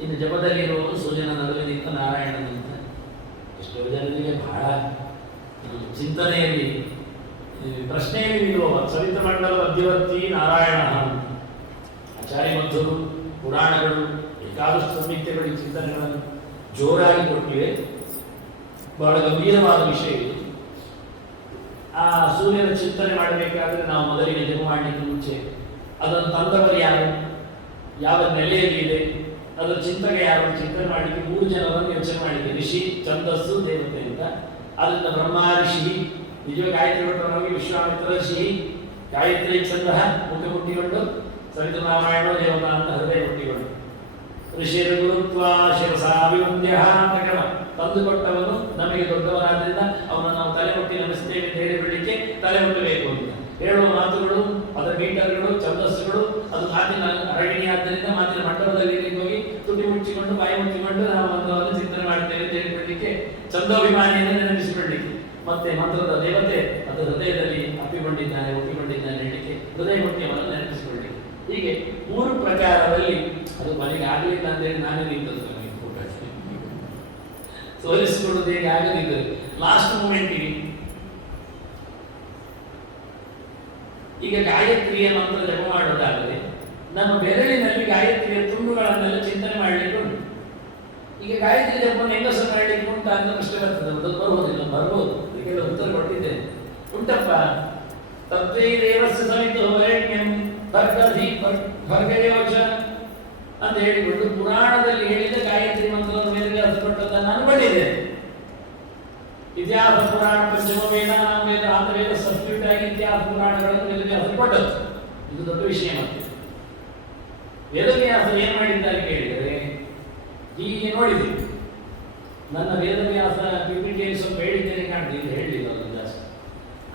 ಇನ್ನು ಜಪದಲ್ಲಿರುವವರು ಸೂರ್ಯನ ನಡುವೆ ನಿಂತ ನಾರಾಯಣನಿಂದ ಎಷ್ಟೋ ಜನರಿಗೆ ಬಹಳ ಚಿಂತನೆಯಲ್ಲಿ ಪ್ರಶ್ನೆಯಲ್ಲಿ ಇರುವ ಸವಿತ ಮಂಡಲ ಮಧ್ಯವರ್ತಿ ನಾರಾಯಣ ಆಚಾರ್ಯ ಮಧ್ವರು ಪುರಾಣಗಳು ಏಕಾದಶ ಸಂಹಿತೆಗಳು ಚಿಂತನೆಗಳನ್ನು ಜೋರಾಗಿ ಕೊಟ್ಟಿವೆ. ಬಹಳ ಗಂಭೀರವಾದ ವಿಷಯ ಇದು. ಆ ಸೂರ್ಯನ ಚಿಂತನೆ ಮಾಡಬೇಕಾದ್ರೆ ನಾವು ಮೊದಲಿಗೆ ಜಪ ಮಾಡಲಿಕ್ಕೆ ಮುಂಚೆ ಅದನ್ನು ತಂದವರು ಯಾರು, ಯಾವ ನೆಲೆಯಲ್ಲಿ ಇದೆ, ಅದರ ಚಿಂತಕ ಯಾರು, ಚಿಂತನೆ ಮಾಡಲಿಕ್ಕೆ 3 ಜನರನ್ನು ಯೋಚನೆ ಮಾಡಿದೆ. ಋಷಿ, ಛಂದಸ್ಸು, ದೇವತೆ ಅಂತ. ಅದರಿಂದ ಬ್ರಹ್ಮ ಋಷಿ, ನಿಜವಾಗಿ ಗಾಯತ್ರಿ ಭಟ್ಟರವಾಗಿ ವಿಶ್ವಾಮಿತ್ರ ಋಷಿ, ಗಾಯತ್ರಿ ಛಂದ ಮುಖ ಮುಟ್ಟಿಕೊಂಡು ಸವಿತ ನಾರಾಯಣ ದೇವತಾ ಅಂತ ಹೃದಯ ಮುಟ್ಟಿಕೊಂಡು ಋಷಿರ ಗುರುತ್ವ ಶಿರಸಾಭಿವಂದ್ಯ ಅಂತ ಕ್ರಮ ತಂದುಕೊಟ್ಟವನು ನಮಗೆ ದೊಡ್ಡವನಾದ್ರಿಂದ ಅವನನ್ನು ನಾವು ತಲೆ ಮುಟ್ಟಿ ನಮಿಸ್ತೇವೆ ಅಂತ ಹೇಳಿ ಬಿಡಲಿಕ್ಕೆ ತಲೆ ಮುಟ್ಟಬೇಕು ಅಂತ ಹೇಳುವ ಮಾತುಗಳು, ಅದರ ಮೀಟರ್ಗಳು, ಛಂದಸ್ಸುಗಳು, ಅದು ಮಾತಿನ ಅರಣಿಗೆ ಆದ್ದರಿಂದ ಮಾತಿನ ಮಂಟಪದಲ್ಲಿ ಹೋಗಿ ತುಟಿ ಮುಚ್ಚಿಕೊಂಡು ಬಾಯಿ ಮುಚ್ಚಿಕೊಂಡು ನಾವು ಮಂತ್ರವನ್ನು ಚಿಂತನೆ ಮಾಡ್ತೇವೆ ಅಂತ ಹೇಳಿಬಿಡಲಿಕ್ಕೆ, ಛಂದೋಭಿಮಾನಿಯನ್ನು ನೆನಪಿಸಿಕೊಳ್ಳಲಿಕ್ಕೆ, ಮತ್ತೆ ಮಂತ್ರದ ದೇವತೆ ಅದು ಹೃದಯದಲ್ಲಿ ಅಪ್ಪಿಕೊಂಡಿದ್ದಾನೆ ಒಪ್ಪಿಕೊಂಡಿದ್ದಾನೆ ಹೇಳಲಿಕ್ಕೆ ಹೃದಯ ಮುಖ್ಯವನ್ನು ನೆನಪಿಸಿಕೊಳ್ಳಲಿಕ್ಕೆ. ಹೀಗೆ 3 ಪ್ರಕಾರದಲ್ಲಿ ಅದು ಮನೆಗೆ ಆಗಲಿಲ್ಲ ಅಂತೇಳಿ ನಾನೇ ನಿಂತದ್ದು ಸೋಲಿಸಿಕೊಳ್ಳುವುದು ಹೇಗೆ ಆಗದಿದ್ದರೆ ಲಾಸ್ಟ್ ಮೂಮೆಂಟಿಗೆ. ಈಗ ಗಾಯತ್ರಿಯ ಮಂತ್ರ ಜಪ ಮಾಡೋದಾದರೆ ನಮ್ಮ ಬೆರಳಿನಲ್ಲಿ ಗಾಯತ್ರಿಯ ತುಂಡುಗಳನ್ನೆಲ್ಲ ಚಿಂತನೆ ಮಾಡಲಿಕ್ಕೆ ಉಂಟು. ಈಗ ಗಾಯತ್ರಿ ಜಪವನ್ನು ಹೆಂಗಸರು ಮಾಡಲಿಕ್ಕೆ ಉಂಟು ಅಂತ ಪ್ರಶ್ನೆ ಬರ್ತದೆ. ಅದು ಬರುವುದಿಲ್ಲ, ಬರ್ಬೋದು, ಇದಕ್ಕೆಲ್ಲ ಉತ್ತರ ಕೊಟ್ಟಿದ್ದೇನೆ. ಉಂಟಪ್ಪ. ತತ್ವೈ ದೇವಸ್ಯ ಸವಿತೋ ವರೆಣ್ಯಂ ಭರ್ಗಯೋಚ ಅಂತ ಹೇಳಿಕೊಂಡು ಪುರಾಣದಲ್ಲಿ ಹೇಳಿದ ಗಾಯತ್ರಿ ಮಂತ್ರದ ಮೇಲೆ ಕೊಟ್ಟದ್ದನ್ನು ನಾನು ಪಡೆದಿದ್ದೇನೆ. ಇತಿಹಾಸ ಪುರಾಣ ಪಂಚಮ ವೇದ, ವೇದ ವೇದ ಸಬ್ಸ್ಟಿಟ್ಯೂಟ್ ಆಗಿ ಇತಿಹಾಸ ಪುರಾಣಗಳನ್ನು ವೇದವ್ಯಾಸ ಕೊಟ್ಟದ್ದು. ಇದು ದೊಡ್ಡ ವಿಷಯ. ಮತ್ತೆ ವೇದವ್ಯಾಸ ಏನ್ ಮಾಡಿದ್ದಾರೆ ಕೇಳಿದರೆ, ಹೀಗೆ ನೋಡಿದೆ ನನ್ನ ವೇದವ್ಯಾಸ ಪಿಪಿಟಿಯಲ್ಲಿ ಸ್ವಲ್ಪ ಹೇಳಿದ್ದೇನೆ ಕಾಣ್ತಿದ್ದೆ, ಹೇಳಲಿಲ್ಲ ಜಾಸ್ತಿ.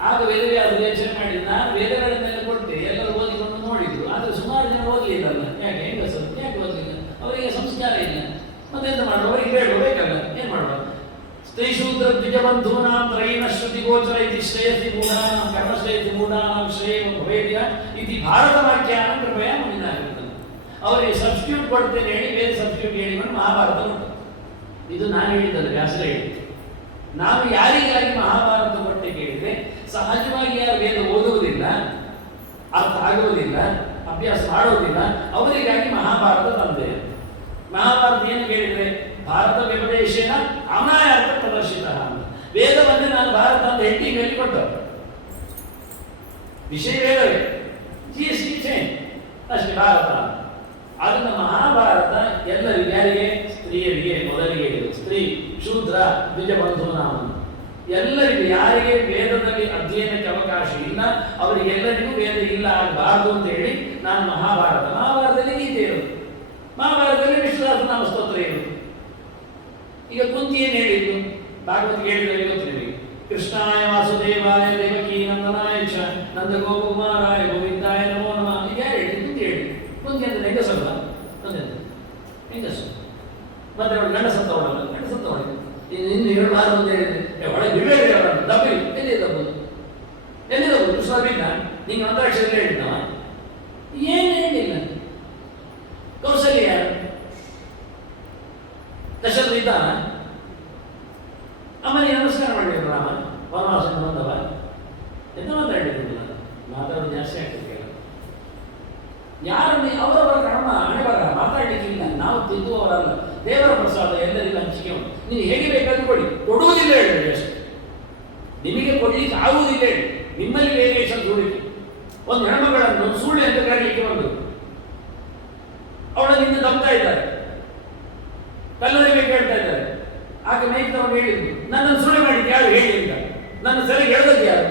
ಆಗ ವೇದವ್ಯಾಸ ಯೋಚನೆ ಮಾಡಿದ, ನಾನು ವೇದಗಳನ್ನೆಲ್ಲ ಕೊಟ್ಟೆ, ಎಲ್ಲರೂ ಓದಿಕೊಂಡು ನೋಡಿದ್ರು, ಆದರೆ ಸುಮಾರು ಜನ ಓದಲಿಲ್ಲಲ್ಲ. ಯಾಕೆ ಹೆಂಗಸರು ಯಾಕೆ ಓದಲಿಲ್ಲ? ಅವರಿಗೆ ಸಂಸ್ಕಾರ ಇಲ್ಲ. ಮತ್ತೆಂತ ಮಾಡುವ? ಅವರಿಗೆ ಬೇಕಲ್ಲ, ಏನ್ ಮಾಡುವ? ಸ್ತ್ರೀಶೂದ್ರ ದ್ವಿಜಬಂಧೂನಾಂ ತ್ರಯೀಣ ಶ್ರುತಿ ಗೋಚರ ಇತಿ ಶ್ರೇಯಸಿ ಮೂಢಾನಾಂ ಕರ್ಮಶ್ರೇಯಸಿ ಮೂಢಾನಾಂ ಶ್ರೇಯ ಭವೇದ್ಯ ಇತಿ ಭಾರತ ವಾಕ್ಯಾನ ಕೃಪಯ ಮುನಿನಾಗಿರ್ತದೆ. ಅವರಿಗೆ ಸಬ್ಸ್ಟಿಟ್ಯೂಟ್ ಕೊಡ್ತೇನೆ ಹೇಳಿ ವೇದ ಸಬ್ಸ್ಟಿಟ್ಯೂಟ್ ಹೇಳಿಕೊಂಡು ಮಹಾಭಾರತ ಉಂಟು. ಇದು ನಾನು ಹೇಳಿದ್ದಲ್ಲ, ವ್ಯಾಸರ ಹೇಳಿದ್ದು. ನಾವು ಯಾರಿಗಾಗಿ ಮಹಾಭಾರತ ಕೊಟ್ಟೆ ಕೇಳಿದ್ರೆ, ಸಹಜವಾಗಿ ಯಾರು ವೇದ ಓದುವುದಿಲ್ಲ, ಅರ್ಥ ಆಗುವುದಿಲ್ಲ, ಅಭ್ಯಾಸ ಮಾಡುವುದಿಲ್ಲ, ಅವರಿಗಾಗಿ ಮಹಾಭಾರತ ತಂದೆ. ಮಹಾಭಾರತ ಏನು ಕೇಳಿದ್ರೆ, ಭಾರತ ವ್ಯಪದೇಶೇನ ಅನಾಯಾರ್ಥ ಪ್ರದರ್ಶಿತ ಅಂತ. ವೇದವನ್ನೇ ನಾನು ಭಾರತ ಅಂತ ಹೆಡ್ಡಿಂಗಲ್ಲಿ ಕೊಟ್ಟ. ವಿಷಯ ವೇದವೇ, GST ಚೇಂಜ್ ಅಷ್ಟೇ ಭಾರತ. ಅದನ್ನ ಮಹಾಭಾರತ ಎಲ್ಲರಿಗೆ, ಯಾರಿಗೆ? ಸ್ತ್ರೀಯರಿಗೆ ಮೊದಲಿಗೆ ಹೇಳಿದರು. ಸ್ತ್ರೀ, ಶೂದ್ರ, ದ್ವಿಜಬಂಧು ನಾವು ಎಲ್ಲರಿಗೂ, ಯಾರಿಗೆ ವೇದದಲ್ಲಿ ಅಧ್ಯಯನಕ್ಕೆ ಅವಕಾಶ ಇಲ್ಲ ಅವರಿಗೆಲ್ಲರಿಗೂ ವೇದ ಇಲ್ಲ ಆಗಬಾರದು ಅಂತ ಹೇಳಿ ನಾನು ಮಹಾಭಾರತದಲ್ಲಿ ಗೀತೆ ಇರೋದು, ಮಹಾಭಾರತದಲ್ಲಿ ವಿಶ್ವದಾಸ ನಾಮ ಸ್ತೋತ್ರ ಇರೋದು. ಈಗ ಕುಂತಿ ಏನು ಹೇಳಿದ್ದು? ಭಾಗವತಿಗೆ ಹೇಳಿದ್ರೆ ಗೊತ್ತು ನಿಮಗೆ. ಕೃಷ್ಣಾಯ ವಾಸುದೇವಾಯ ದೇವಕಿ ನಂದನಾಯ ಚ ನಂದ ಗೋಪಕುಮಾರಾಯ ಗೋವಿಂದಾಯ ನಮೋ ನಮಃ. ಈಗ ಹೇಳಿ ಕುಂತಿ ಹೇಳಿ. ಕುಂತಿ ಅಂದ್ರೆ ಹೆಂಗಸಲ್ಲ, ಹೆಂಗಸು. ಮತ್ತೆ ಅವಳು ಗಂಡಸತ್ತವಳಲ್ಲ, ಗಂಡಸತ್ತವಳು ಇನ್ನು 2 ವಾರ ಅಂತ ಹೇಳಿದ್ರೆ ಒಳಗೆ ಬಿಡಬೇಡಿ ಅವರನ್ನು. ದಬ್ಬಿ ಎಲ್ಲಿ ದಬ್ಬುದು? ಎಲ್ಲಿ ದಬ್ಬುದು? ಕೃಷ್ಣ ಬಿದ್ದ ನಿಂಗೆ ಅಂತಾಕ್ಷರ ಹೇಳಿದ್ದವ ಏನು ಹೇಳಿಲ್ಲ. ಕೌಸಲ್ಯ ಯಾರು? ದಶರಥ ಇದ್ದಾನ? ಅಮ್ಮನಿಗೆ ನಮಸ್ಕಾರ ಮಾಡಬೇಕು. ರಾಮ ವನವಾಸದಿಂದ ಬಂದವ ಎಂತ ಮಾತಾಡಿದ್ರು? ಮಾತಾಡೋದು ಜಾಸ್ತಿ ಆಗ್ತದೆ. ಯಾರನ್ನು ಅವರವರ ಕರ್ಮ ಹಣೆ ಬರ ಮಾತಾಡಲಿಕ್ಕಿಲ್ಲ. ನಾವು ತಿದ್ದುವವರಲ್ಲ. ದೇವರ ಪ್ರಸಾದ ಎಲ್ಲರಿಗೂ ಹಂಚಿಕೆ ಉಂಟು. ನೀವು ಹೇಗೆ ಬೇಕಾದ್ರೂ ಕೊಡಿ, ಕೊಡುವುದಿಲ್ಲ ಹೇಳಿ ಅಷ್ಟೇ. ನಿಮಗೆ ಕೊಡ್ಲಿಕ್ಕೆ ಆಗುವುದಿಲ್ಲ ಹೇಳಿ. ನಿಮ್ಮಲ್ಲಿ ವೇರಿಯೇಷನ್ ಸುಳಿಕೆ. ಒಂದು ಹೆಣ್ಮಗಳನ್ನು ಸುಳ್ಳು ಅಂತ ಕರೀಲಿಕ್ಕೆ ಬಂದು ಅವಳನ್ನು ತಪ್ತಾ ಇದ್ದಾರೆ, ಕಲ್ಲರಿಗೆ ಕೇಳ್ತಾ ಇದ್ದಾರೆ. ಆಗ ಮೈಕ್ದವರು ಹೇಳಿದ್ರು, ನನ್ನನ್ನು ಸುಳ್ಳು ಮಾಡಿದ್ದು ಯಾರು ಹೇಳಿ ಅಂತ. ನನ್ನ ಸರಿಗೆ ಎಳೆದದ್ದು ಯಾರು?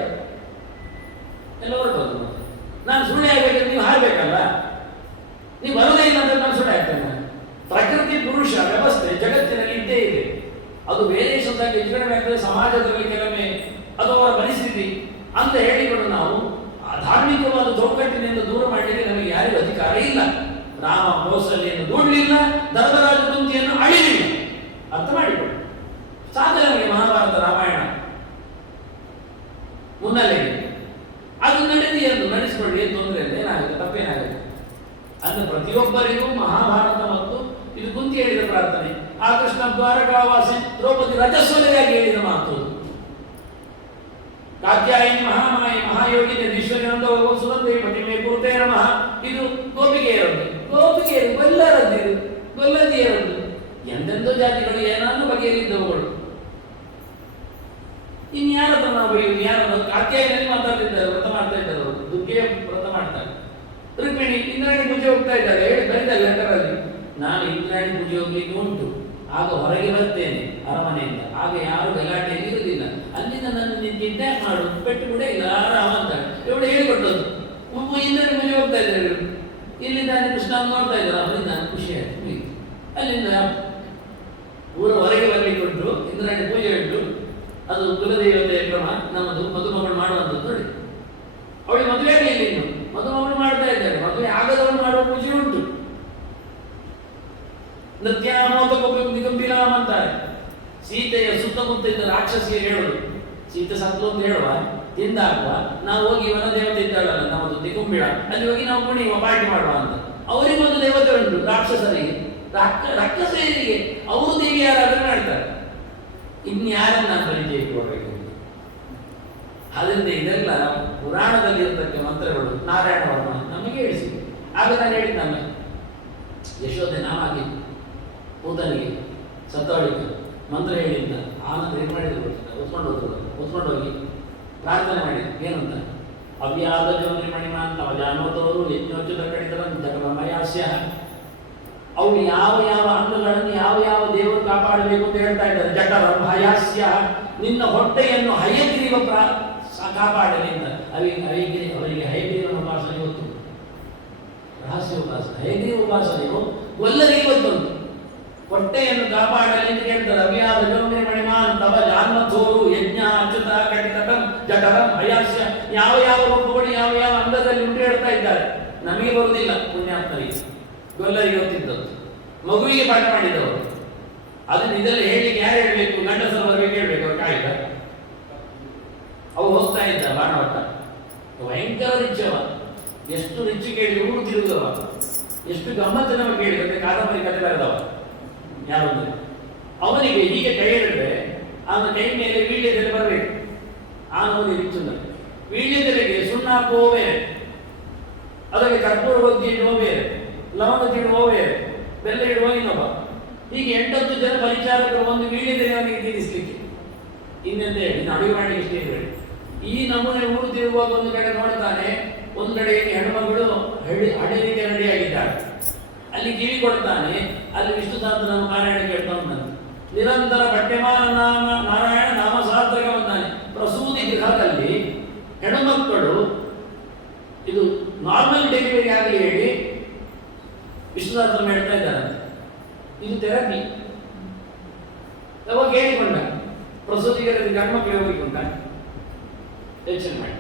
ಎಲ್ಲ ಹೊರಟೋದು. ನಾನು ಸುಳ್ಳು ಆಗಬೇಕಂದ್ರೆ ನೀವು ಹಾರಬೇಕಲ್ಲ. ನೀವು ಬರೋದೇ ಇಲ್ಲ ಅಂದ್ರೆ ನಾನು ಸುಳ್ಳು ಆಗ್ತೇನೆ. ಪ್ರಕೃತಿ ಪುರುಷ ವ್ಯವಸ್ಥೆ ಜಗತ್ತಿನಲ್ಲಿ ಇದ್ದೇ ಇದೆ. ಅದು ವೇರಿಯೇಷನ್ದಾಗಿ ವಿಜೃಂಭಣೆ ಆಗ್ತದೆ. ಸಮಾಜದಲ್ಲಿ ಕೆಲವೊಮ್ಮೆ ಅದು ಅವರ ಪರಿಸ್ಥಿತಿ ಅಂತ ಹೇಳಿಕೊಂಡು ನಾವು ಧಾರ್ಮಿಕವಾದ ಚೌಕಟ್ಟಿನಿಂದ ದೂರ ಮಾಡಲಿಕ್ಕೆ ನಮಗೆ ಯಾರಿಗೂ ಅಧಿಕಾರ ಇಲ್ಲ. ರಾಮ ಕೌಸಲ್ಯನ್ನು ದೂಡಲಿಲ್ಲ, ಧರ್ಮರಾಜ ಕುಂತಿಯನ್ನು ಅಳಿಲಿಲ್ಲ. ಅರ್ಥ ಮಾಡಿಕೊಳ್ಳಿ ಸಾಧ್ಯ. ನಮಗೆ ಮಹಾಭಾರತ ರಾಮಾಯಣ ಮುನ್ನೆಲೆಗೆ ಅದು ನಡೆದಿ ಎಂದು ನಡೆಸಿಕೊಳ್ಳಿ. ಏನು ತೊಂದರೆ ಇಲ್ಲ, ಏನಾಗುತ್ತೆ, ತಪ್ಪೇನಾಗುತ್ತೆ. ಅಂದ್ರೆ ಪ್ರತಿಯೊಬ್ಬರಿಗೂ ಮಹಾಭಾರತ ಮತ್ತು ಇದು ಕುಂತಿ ಹೇಳಿದ ಪ್ರಾರ್ಥನೆ. ಆ ಕೃಷ್ಣ ದ್ವಾರಕಾವಾಸಿ ದ್ರೌಪದಿ ರಜಸ್ವಲೆಯಾಗಿ ಹೇಳಿದ ಮಾತು. ಕಾತ್ಯಾಯಿನಿ ಮಹಾಮಾಯಿ ಮಹಾಯೋಗಿನಿ ಈಶ್ವರನಂದ ಸುರಂದೇವಿ ಪತಿಮೆ ಕುರುತೇ ನಮಃ. ಇದು ಗೋಪಿಗೆಯರದ್ದು, ಗೋಪಿಗೆಯರು ಗೊಲ್ಲರದ್ದು, ಗೊಲ್ಲದಿಯರದ್ದು, ಎಂತೆಂದೋ ಜಾತಿಗಳು ಏನಾನು ಬಗೆಯಲ್ಲಿದ್ದವುಗಳು. ಇನ್ಯಾರತ್ರ ನಾವು ಬರೆಯುವುದು? ಯಾರನ್ನು? ಕಾತ್ಯಾಯಿನಲ್ಲಿ ಮಾತಾಡ್ತಿದ್ದಾರೆ, ವ್ರತ ಮಾಡ್ತಾ ಇದ್ದಾರೆ, ಅವರು ದುರ್ಗೆಯ ವ್ರತ ಮಾಡ್ತಾರೆ. ರುಕ್ಮಿಣಿ ಇಂದ್ರಾಣಿ ಪೂಜೆ ಹೋಗ್ತಾ ಇದ್ದಾರೆ, ಹೇಳಿ ಬರೀತಾರೆ ಲೆಟರಲ್ಲಿ, ನಾನು ಇಂದ್ರಾಣಿ ಪೂಜೆ ಹೋಗ್ಲಿಕ್ಕೆ ಉಂಟು, ಆಗ ಹೊರಗೆ ಬರ್ತೇನೆ ಅರಮನೆಯಿಂದ, ಆಗ ಯಾರು ಗಲಾಟೆಯಲ್ಲಿ ಇರುವುದಿಲ್ಲ, ಅಲ್ಲಿಂದ ನನ್ನ ನೀನು ಕಿಡ್ನಾಪ್ ಮಾಡು, ಪೆಟ್ಟು ಕೂಡ ಇಲ್ಲ ಆರಾಮ ಅಂತಾರೆ. ಇವಳು ಹೇಳಿಕೊಟ್ಟದ್ದು. ಇಂದ್ರಾಣಿ ಪೂಜೆ ಹೋಗ್ತಾ ಇದ್ದಾರೆ, ಇಲ್ಲಿಂದ ಕೃಷ್ಣ ನೋಡ್ತಾ ಇದ್ದಾರೆ, ಅವರಿಂದ ಖುಷಿ ಆಯ್ತು. ಅಲ್ಲಿಂದ ಊರ ಹೊರಗೆ ಬರಲಿಕ್ಕೆ ಉಂಟು, ಇಂದ್ರಾಣಿ ಪೂಜೆ ಉಂಟು, ಅದು ಕುಲದೇವತೆಯ ಕ್ರಮ, ನಮ್ಮದು ಮದುಮಗಳು ಮಾಡುವಂಥದ್ದು. ನೋಡಿ, ಅವಳಿಗೆ ಮದುವೆ ಆಗಲಿಲ್ಲ, ಇನ್ನು ಮದುಮಗಳು ಮಾಡ್ತಾ ಇದ್ದಾರೆ, ಮದುವೆ ಆಗದವಳು ಮಾಡುವ ಪೂಜೆ ಉಂಟು. ನೃತ್ಯಾಮೋದಕಂಬಿರಾಮ್ ಅಂತಾರೆ. ಸೀತೆಯ ಸುತ್ತಮುತ್ತ ಇದ್ದ ರಾಕ್ಷಸಿಗೆ ಹೇಳುದು, ಸೀತೆ ಸತ್ಲು ಅಂತ ಹೇಳುವ, ತಿಂದಾಗುವ, ನಾವು ಹೋಗಿ ವನ ದೇವತೆ ಇದ್ದಾಳಲ್ಲ ನಮ್ಮದು ದಿಗುಂಬಿಳ, ಅಲ್ಲಿ ಹೋಗಿ ನಾವು ಕುಣಿಯುವ, ಪಾರ್ಟಿ ಮಾಡುವ ಅಂತ. ಅವರಿಗೊಂದು ದೇವತೆ ಉಂಟು, ರಾಕ್ಷಸರಿಗೆ, ರಾಕ್ಷಸರಿಗೆ ಅವರು ದೇವಿ ಆರಾಧನೆ ಮಾಡ್ತಾರೆ. ಇನ್ಯಾರನ್ನ ಪರಿಚಯಕ್ಕೆ ಹೋಗಬೇಕು? ಅದರಿಂದ ಇದೆಲ್ಲ ಪುರಾಣದಲ್ಲಿ ಇರತಕ್ಕ ಮಂತ್ರಗಳು ನಾರಾಯಣ ವರ್ಮ ನಮಗೆ ಹೇಳಿಸಿದೆ. ಆಗ ನಾನು ಹೇಳಿದ್ದ ನಮ್ಮ ಯಶೋಧೆ ನಾವಾಗಿ ಪೂತನಿಗೆ ಸತ್ತವಳಿಗೆ ಮಂತ್ರ ಹೇಳಿದ್ದ. ಆನಂತರ ಏನು ಮಾಡಿದ್ರು ಹೊತ್ಕೊಂಡು ಹೋಗಿ ಪ್ರಾರ್ಥನೆ ಮಾಡಿದ್ರು. ಏನಂತ? ಅವ್ಯಾದ ಜೋನಿ ಮಣಿಮಾನ್ ತವ ಜಾನೋತವರು ಯಜ್ಞೋಚಿತ ಕಡಿತರಮಯಾಸ್ಯ. ಅವು ಯಾವ ಯಾವ ಅಂಗಗಳನ್ನು ಯಾವ ಯಾವ ದೇವರು ಕಾಪಾಡಬೇಕು ಅಂತ ಹೇಳ್ತಾ ಇದ್ದಾರೆ. ಜಠರಂ ಹಯಾಸ್ಯ, ನಿನ್ನ ಹೊಟ್ಟೆಯನ್ನು ಹಯಗ್ರೀವ ಕಾಪಾಡಲಿ ಅಂತ. ಅವರಿಗೆ ಹಯಗ್ರೀವನ ಉಪಾಸನೆ ಗೊತ್ತು, ರಹಸ್ಯ ಉಪಾಸನೆ. ಹಯಗ್ರೀವ ಉಪಾಸನೆಯು ಗೊಲ್ಲರಿಗೆ ಗೊತ್ತುಂಟು. ಹೊಟ್ಟೆಯನ್ನು ಕಾಪಾಡಲಿ ಅಂತ ಹೇಳ್ತಾರೆ. ಅವ್ಯಾದ ಜೋನಿ ಮಣಿಮಾನ್ ತವ ಜಾನ್ಮಥೋರು ಯಜ್ಞ ಅಚ್ಯುತ ಕಟಿತಟಂ ಜಠರಂ ಹಯಾಸ್ಯ, ಯಾವ ಯಾವ ರೂಪಗಳು ಯಾವ ಯಾವ ಅಂಗದಲ್ಲಿ ಉಂಟು ಹೇಳ್ತಾ ಇದ್ದಾರೆ. ನಮಗೆ ಬರುವುದಿಲ್ಲ, ಪುಣ್ಯಾತ್ಮರಿಗೆ ಗೊಲ್ಲರಿಗೆ ಗೊತ್ತಿದ್ದದ್ದು, ಮಗುವಿಗೆ ಪಾಠ ಮಾಡಿದವರು. ಅದನ್ನ ಇದೆಲ್ಲ ಹೇಳಿಕ್ಕೆ ಯಾರು ಹೇಳಬೇಕು? ಗಂಡಸರು ಬರಬೇಕು, ಹೇಳ್ಬೇಕು. ಅವ್ರು ಕಾಯ್ದ ಅವು ಹೋಗ್ತಾ ಇದ್ದ ಬಾಣವಟ್ಟ, ಭಯಂಕರ ರಿಚ್ಚವ. ಎಷ್ಟು ರಿಚ್ಚು ಕೇಳಿ ಊರು ತಿರುಗದವ, ಎಷ್ಟು ಗಮ್ಮತ್ತಿನವ ಕೇಳಿ. ಮತ್ತೆ ಕಾದಂಬರಿ ಕತೆ ಬರೆದವ ಯಾರು ಅಂದ್ರೆ, ಅವನಿಗೆ ಹೀಗೆ ಕೈ ಹಿಡಿದ್ರೆ ಅವನ ಕೈ ಮೇಲೆ ವೀಳ್ಯದೆಲೆ ಬರಬೇಕು. ಆನವನಿಗೆ ರಿಚ್ಚುಂದ ವೀಳ್ಯದೆಲೆಗೆ ಸುಣ್ಣ ಹಾಕುವ ಬೇರೆ, ಅದಕ್ಕೆ ಕರ್ಪೂರ ಒದ್ದಿ ಇಡುವ ಬೇರೆ, ಲವಂಗ ಇಡುವ ಬೇರೆ, ಬೆಲ್ಲ ಇಡುವ ಇನ್ನೊಬ್ಬ. ಹೀಗೆ 8-10 ಜನ ಪರಿಚಾರಕರು ಒಂದು ವೀಳ್ಯದೆಲೆ ಅವನಿಗೆ ತಿನ್ನಿಸ್ಲಿಕ್ಕೆ. ಇನ್ನೆಂತ ಹೇಳಿ ಅಡುಗೆ ಮಾಡಿ ಇಷ್ಟೇ ಹೇಳಿ. ಈ ನಮೂನೆ ಊರು ತಿರುಗುವಾಗ ಒಂದು ಕಡೆ ನೋಡ್ತಾನೆ, ಒಂದು ಕಡೆ ಹೆಣ್ಮಗಳು ಅಡಿಲಿಕ್ಕೆ ರೆಡಿಯಾಗಿದ್ದಾಳೆ, ಅಲ್ಲಿ ಕಿವಿ ಕೊಡ್ತಾನೆ. ಅಲ್ಲಿ ವಿಷ್ಣು ಸಹಸ್ರ ನಾರಾಯಣ ಕೇಳ್ತಾ ಉಂಟಂತೆ. ನಿರಂತರ ಪಠ್ಯಮಾನ ನಾಮ ನಾರಾಯಣ ನಾಮ ಸಹಸ್ರಕ ಬಂದಾನೆ. ಪ್ರಸೂತಿ ಗೃಹದಲ್ಲಿ ಹೆಣ್ಮಕ್ಕಳು ಇದು ನಾರ್ಮಲ್ ಡೆಲಿವರಿ ಆಗಲಿ ಹೇಳಿ ವಿಷ್ಣು ಸಹಸ್ರ ಹೇಳ್ತಾ ಇದ್ದಾರೆ. ಇದು ಥೆರಪಿ. ಯಾವಾಗ ಹೇಳಿಕೊಂಡ ಪ್ರಸೂತಿಗೆ ಗಂಡ್ಮಕ್ಳಿಗೆ ಹೋಗಿಕೊಂಡ ಯೋಚನೆ ಮಾಡಿ.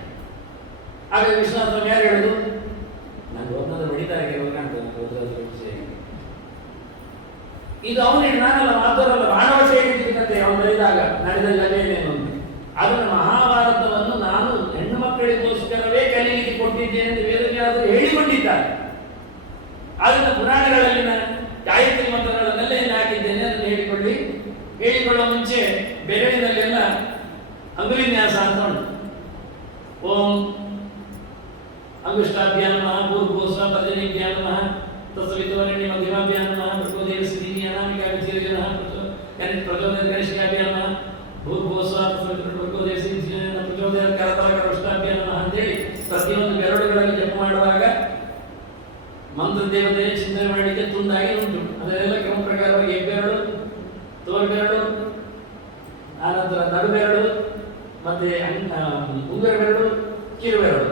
ಆಗ ವಿಷ್ಣು ಸಹಸ್ರ ಯಾರು ಹೇಳುದು? ನಾನು ಒಬ್ಬನ ಬಡಿತಾರೆ ಕೆಲವರು ಕಾಣ್ತದೆ. ಇದು ಅವನು ನಾನಲ್ಲ ಮಾತವರಲ್ಲ, ಬಾಣವಶ ಹೇಳಿದ್ದಕ್ಕಂತೆ ಅವನು ಬರೆದಾಗ ನಡೆದ ಜಗೇನೇನು. ಅದನ್ನು ಮಹಾಭಾರತವನ್ನು ನಾನು ಹೆಣ್ಣು ಮಕ್ಕಳಿಗೋಸ್ಕರವೇ ಕಲಿಯಲಿಕ್ಕೆ ಕೊಟ್ಟಿದ್ದೇನೆ ಎಂದು ವೇದವ್ಯಾಸರು ಹೇಳಿಕೊಂಡಿದ್ದಾರೆ. ಅದನ್ನು ಪುರಾಣಗಳಲ್ಲಿ ನಾನು ಗಾಯತ್ರಿ ಮಂತ್ರಗಳನ್ನೆಲ್ಲ ಏನು ಹಾಕಿದ್ದೇನೆ ಅದನ್ನು ಹೇಳಿಕೊಳ್ಳುವ ಮುಂಚೆ ಬೆರಳಿನಲ್ಲೆಲ್ಲ ಅಂಗುವಿನ್ಯಾಸ ಅಂತ ಉಂಟು. ಓಂ ಅಂಗುಷ್ಟಾಭ್ಯಾಂ ನಮಃ, ಭೂರ್ಭುವಸ್ಸಃ ಪರ್ಜನ್ಯಭ್ಯಾಂ ನಮಃ, ತತ್ಸವಿತುರ್ವರೆಣ್ಯಂ ಮಧ್ಯಮಾಭ್ಯಾಂ ನಮಃ, ಭೃಗುದೇವಸ್ಯಧೀನಿ ಅನಾಮಿಕಾ ವಿಧಿರ್ಜನಃ ಪ್ರಚೋದಯತ್ ಕನಿಷ್ಠಾಭ್ಯಾಂ ನಮಃ, ಭೂರ್ಭುವಸ್ಸಃ ತತ್ಸವಿತುರ್ವರೆಣ್ಯಂ ಪ್ರಚೋದಯತ್ ಕರತಲಕರುಷ್ಟಾಭ್ಯಾಂ ನಮಃ ಅಂತೇಳಿ ಪ್ರತಿಯೊಂದು ಬೆರಳುಗಳಲ್ಲಿ ಜಪ ಮಾಡುವಾಗ ಮಂತ್ರ ದೇವತೆಯ ಚಿಂತನೆ ಮಾಡಲಿಕ್ಕೆ ತುಂಡಾಗಿ ಉಂಟು. ಅದನ್ನೆಲ್ಲ ಕ್ರಮ ಪ್ರಕಾರವಾಗಿ ಹೆಬ್ಬೆರಳು, ತೋರ್ಬೆರಳು, ಆನಂತರ ನಡುಬೆರಳು, ಮತ್ತೆ ಉಂಗುರ ಬೆರಳು, ಕಿರುಬೆರಳು,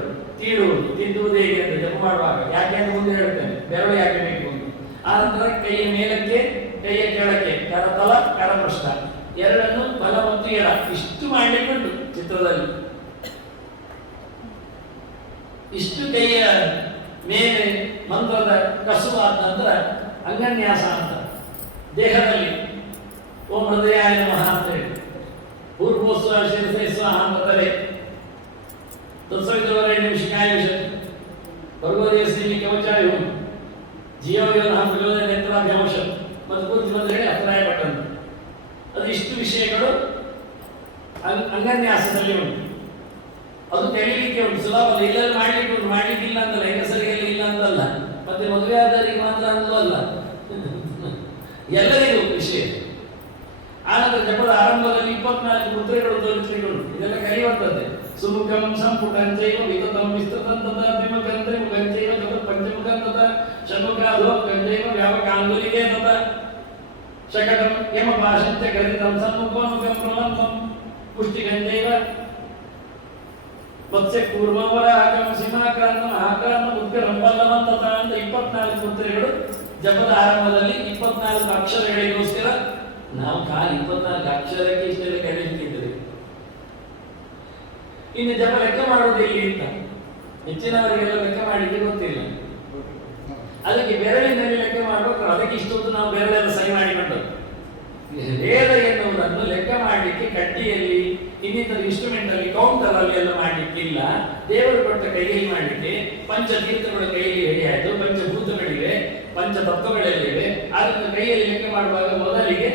ತಿದ್ದುವುದು ಹೇಗೆ ಅಂತ ಜಪ ಮಾಡುವಾಗ ಯಾಕೆ ಅಂತ ಮುಂದೆ ಹೇಳ್ತೇನೆ. ಬೆರಳು ಯಾಕೆ ಬೇಕು ಅಂತ. ಆನಂತರ ಕೈಯ ಮೇಲಕ್ಕೆ ಕೈಯ ಕೆಳಕ್ಕೆ ಕರತಲ ಕರಪೃಷ್ಠ ಎರಡನ್ನು ಬಲ ಮತ್ತು ಎಡ ಇಷ್ಟು ಮಾಡಲಿಕ್ಕೆ ಉಂಟು ಚಿತ್ರದಲ್ಲಿ. ಇಷ್ಟು ಕೈಯ ಮೇಲೆ ಮಂತ್ರದ ಕಸುವಾದ ನಂತರ ಅಂಗನ್ಯಾಸ ಅಂತ ದೇಹದಲ್ಲಿ ಓಂ ಹೃದಯಾಯ ನಮಃ ಅಂತ ಹೇಳಿ, ಭೂರ್ಭುವಸ್ಸಃ ಶಿರಸೇ ಸ್ವಾಹ ಅಂತ ತಲೆ, ತತ್ಸವಿತುರ್ವರೆಣ್ಯಂ ಶಿಖಾಯ ಭರ್ಗೋದೇವಸ್ಯಧೀನಿ ಕವಚಾಯ ಜೀವನ ನೇತ್ರಾಭ್ಯಾಂಶ ಮತ್ತು ಪೂರ್ತಿ ಬಂದು ಹೇಳಿ ಅಭಿಪ್ರಾಯ ಪಟ್ಟಂತ ಅದು ಇಷ್ಟು ವಿಷಯಗಳು ಅಂಗನ್ಯಾಸದಲ್ಲಿ ಉಂಟು. ಅದು ತಿಳಿಲಿಕ್ಕೆ ಉಂಟು, ಸುಲಭ ಇಲ್ಲಲ್ಲಿ ಮಾಡ್ಲಿಕ್ಕೆ ಉಂಟು, ಮಾಡ್ಲಿಕ್ಕಿಲ್ಲ ಅಂತಲ್ಲ, ಹೆಂಗಸರಿಗೆಲ್ಲ ಇಲ್ಲ ಅಂತಲ್ಲ, ಮತ್ತೆ ಮದುವೆ ಆದವರಿಗೆ ಮಾತ್ರ ಅಂತಲೂ ಅಲ್ಲ, ಎಲ್ಲರಿಗೂ ವಿಷಯ. ಆನಂತರ ಜಪದ ಆರಂಭದಲ್ಲಿ 24 ಮುದ್ರೆಗಳು ತೋರಿಸಲಿಕ್ಕೆ ಉಂಟು. ಇದೆಲ್ಲ ಕಲಿಯುವಂಥದ್ದೇ. ಸುಮುಖಂ ಸಂಪುಟಂಚೈವ ವಿತತಂ ವಿಸ್ತೃತಂ ತಥಾ ತ್ರಿಮುಖಂ ತ್ರಿಮುಖಂಚೈವ ತಥಾ ಪಂಚಮುಖಂ ತಥಾ ಷಣ್ಮುಖಾಧೋಮುಖಂಚೈವ ವ್ಯಾಪಕಾಂಗುಲಿಗೆ ತಥಾ ಶಕಟಂ ಯಮಪಾಶಂಚ ಗರಿತಂ ಸನ್ಮುಖೋನ್ಮುಖಂ ಪ್ರಲಂಬಂ ಪುಷ್ಟಿಗಂಚೈವ ಮತ್ಸ್ಯ ಕೂರ್ಮವರಾಹಕಂ ಸಿಂಹಾಕ್ರಾಂತಂ ಆಕ್ರಾಂತಂ ಉದ್ಗರಂ ಪಲ್ಲವಂ ತಥಾ ಅಂತ 24 ಮುದ್ರೆಗಳು ಜಪದ ಆರಂಭದಲ್ಲಿ 24 ಅಕ್ಷರಗಳಿಗೋಸ್ಕರ ನಾವು ಖಾಲಿ 24 ಅಕ್ಷರಕ್ಕೆ ಇಷ್ಟೆಲ್ಲ ಕಲಿಯುತ್ತಿದ್ದೇವೆ. ಇನ್ನು ಜಪ ಲೆಕ್ಕ ಮಾಡೋದು ಎಲ್ಲಿ ಅಂತ ಹೆಚ್ಚಿನವರಿಗೆಲ್ಲ ಲೆಕ್ಕ ಮಾಡಲಿಕ್ಕೆ ಗೊತ್ತಿಲ್ಲ. ಅದಕ್ಕೆ ಬೆರಳಿನಲ್ಲಿ ಲೆಕ್ಕ ಮಾಡಬೇಕು. ಅದಕ್ಕೆ ಇಷ್ಟೊತ್ತು ನಾವು ಬೆರಳೆಲ್ಲ ಸರಿ ಮಾಡಿಕೊಂಡು ವೇದ ಎನ್ನುವುದನ್ನು ಲೆಕ್ಕ ಮಾಡಲಿಕ್ಕೆ ಕಡ್ಡಿಯಲ್ಲಿ ಇನ್ನಿತರ ಇನ್ಸ್ಟ್ರೂಮೆಂಟ್ ಅಲ್ಲಿ ಕೌಂಟರ್ ಅಲ್ಲಿ ಎಲ್ಲ ಮಾಡಲಿಕ್ಕಿಲ್ಲ. ದೇವರು ಕೊಟ್ಟ ಕೈಯಲ್ಲಿ ಮಾಡಲಿಕ್ಕೆ ಪಂಚತೀರ್ಥಗಳ ಕೈಯಲ್ಲಿ ಹೇಳಿ ಆಯ್ತು, ಪಂಚಭೂತಗಳಿವೆ, ಪಂಚತತ್ವಗಳೆಲ್ಲಿವೆ. ಅದನ್ನು ಕೈಯಲ್ಲಿ ಲೆಕ್ಕ ಮಾಡುವಾಗ ಮೊದಲಿಗೆ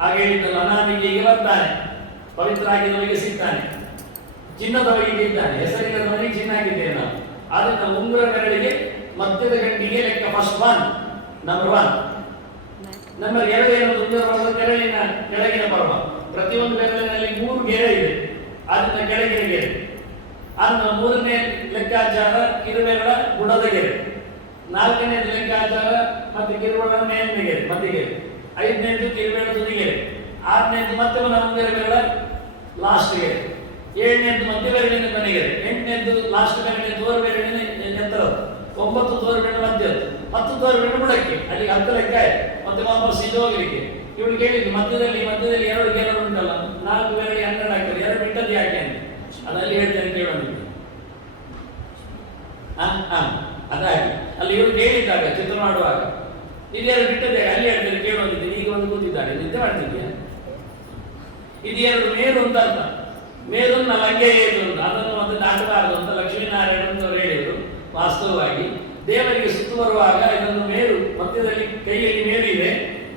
ಹಾಗೆ ಹೇಳಿದ್ದಲ್ಲ, ಅನಾದಿಗೆ ಬರ್ತಾನೆ, ಪವಿತ್ರ ಆಗಿದವರಿಗೆ ಸಿಗ್ತಾನೆ, ಚಿನ್ನದವರಿಗೆ ಇದ್ದಾನೆ, ಹೆಸರಿಲ್ಲದವರಿಗೆ ಚಿನ್ನ ಆಗಿದ್ದೇವೆ ನಾವು. ಅದನ್ನ ಉಂಗುರ ಬೆರಳಿಗೆ ಮಧ್ಯದ ಗಂಟಿಗೆ ಲೆಕ್ಕ ಫಸ್ಟ್ 1 ನಂಬರ್ 1. ನಂಬರ್ 2 ಏನು ಉಂಗುರ ಪರ್ವ ಬೆರಳಿನ ಕೆಳಗಿನ ಪರ್ವ. ಪ್ರತಿಯೊಂದು ಬೆರಳಿನಲ್ಲಿ 3 ಗೆರೆ ಇದೆ, ಅದನ್ನ ಕೆಳಗಿನ ಗೆರೆ. ಅದನ್ನ 3ನೇ ಲೆಕ್ಕಾಚಾರ ಕಿರುಬೆರಳ ಬುಡದ ಗೆರೆ, 4ನೇ ಲೆಕ್ಕಾಚಾರ ಮತ್ತೆ ಕಿರುಬೆರಳ ಮೇಲಿನ ಗೆರೆ ಮಧ್ಯಗೆರೆ, 5ನೇದು ಕಿರುಬೆರಳ ತುದಿಗೆರೆ, 6ನೇದು ಮತ್ತೆ ಮುಂಗರ ಬೆರಳ ಲಾಸ್ಟ್ ಗೆರೆ, 7ನೇದು ಮಧ್ಯ ಬೆರಳಿನ ಕೊನೆಗೆರೆ, 8ನೇದು ಲಾಸ್ಟ್ ಬೆರಳಿನ ತೋರು ಬೆರಳಿನ ಎತ್ತರ, 9 ತೋರು ಬೆರಳಿನ ಮಧ್ಯದ್ದು, 10 ತೋರು ಬೆರಳಿನ ಬುಡಕ್ಕೆ, ಅಲ್ಲಿ 10 ಲೆಕ್ಕ ಮತ್ತೆ ವಾಪಸ್ ಇದು ಹೋಗ್ಲಿಕ್ಕೆ. ಇವಳು ಕೇಳಿದ್ರು ಮಧ್ಯದಲ್ಲಿ 2 ಗೆರೆ ಉಂಟಲ್ಲ, 4 ಬೆರಳಿಗೆ 12 ಆಗ್ತದೆ, 2 ಬಿಟ್ಟದ್ದು ಯಾಕೆ ಅಂತ. ಅದಲ್ಲಿ ಹೇಳ್ತೇನೆ ಕೇಳೋದಿಲ್ಲ. ಅದಾಗಿ ಅಲ್ಲಿ ಇವರು ಕೇಳಿದ್ದಾಗ ಚಿತ್ರ ಮಾಡುವಾಗ ಇದೆರಡು ಬಿಟ್ಟದ್ದೇ ಅಲ್ಲಿ ಹೇಳ್ತಾರೆ ಕೇಳೋದಿದ್ದೀನಿ. ಈಗ ಒಂದು ಕೂತಿದ್ದಾಳೆ, ನಿದ್ದೆ ಮಾಡ್ತಿದ್ಯಾ? ಇದೆರಡು ಮೇರು ಅಂತ ಅರ್ಥ. ಮೇರನ್ನು ನಾವು ಹಂಗೆ ಅಂತ ಅದನ್ನು ಮತ್ತೆ ದಾಟಬಾರದು ಅಂತ ಲಕ್ಷ್ಮೀನಾರಾಯಣ ಅವರು ಹೇಳಿದರು. ವಾಸ್ತವವಾಗಿ ದೇವರಿಗೆ ಸುತ್ತು ಬರುವಾಗ ಇದನ್ನು ಮೇರು ಮಧ್ಯದಲ್ಲಿ ಕೈಯಲ್ಲಿ ಮೇರು ಇದೆ,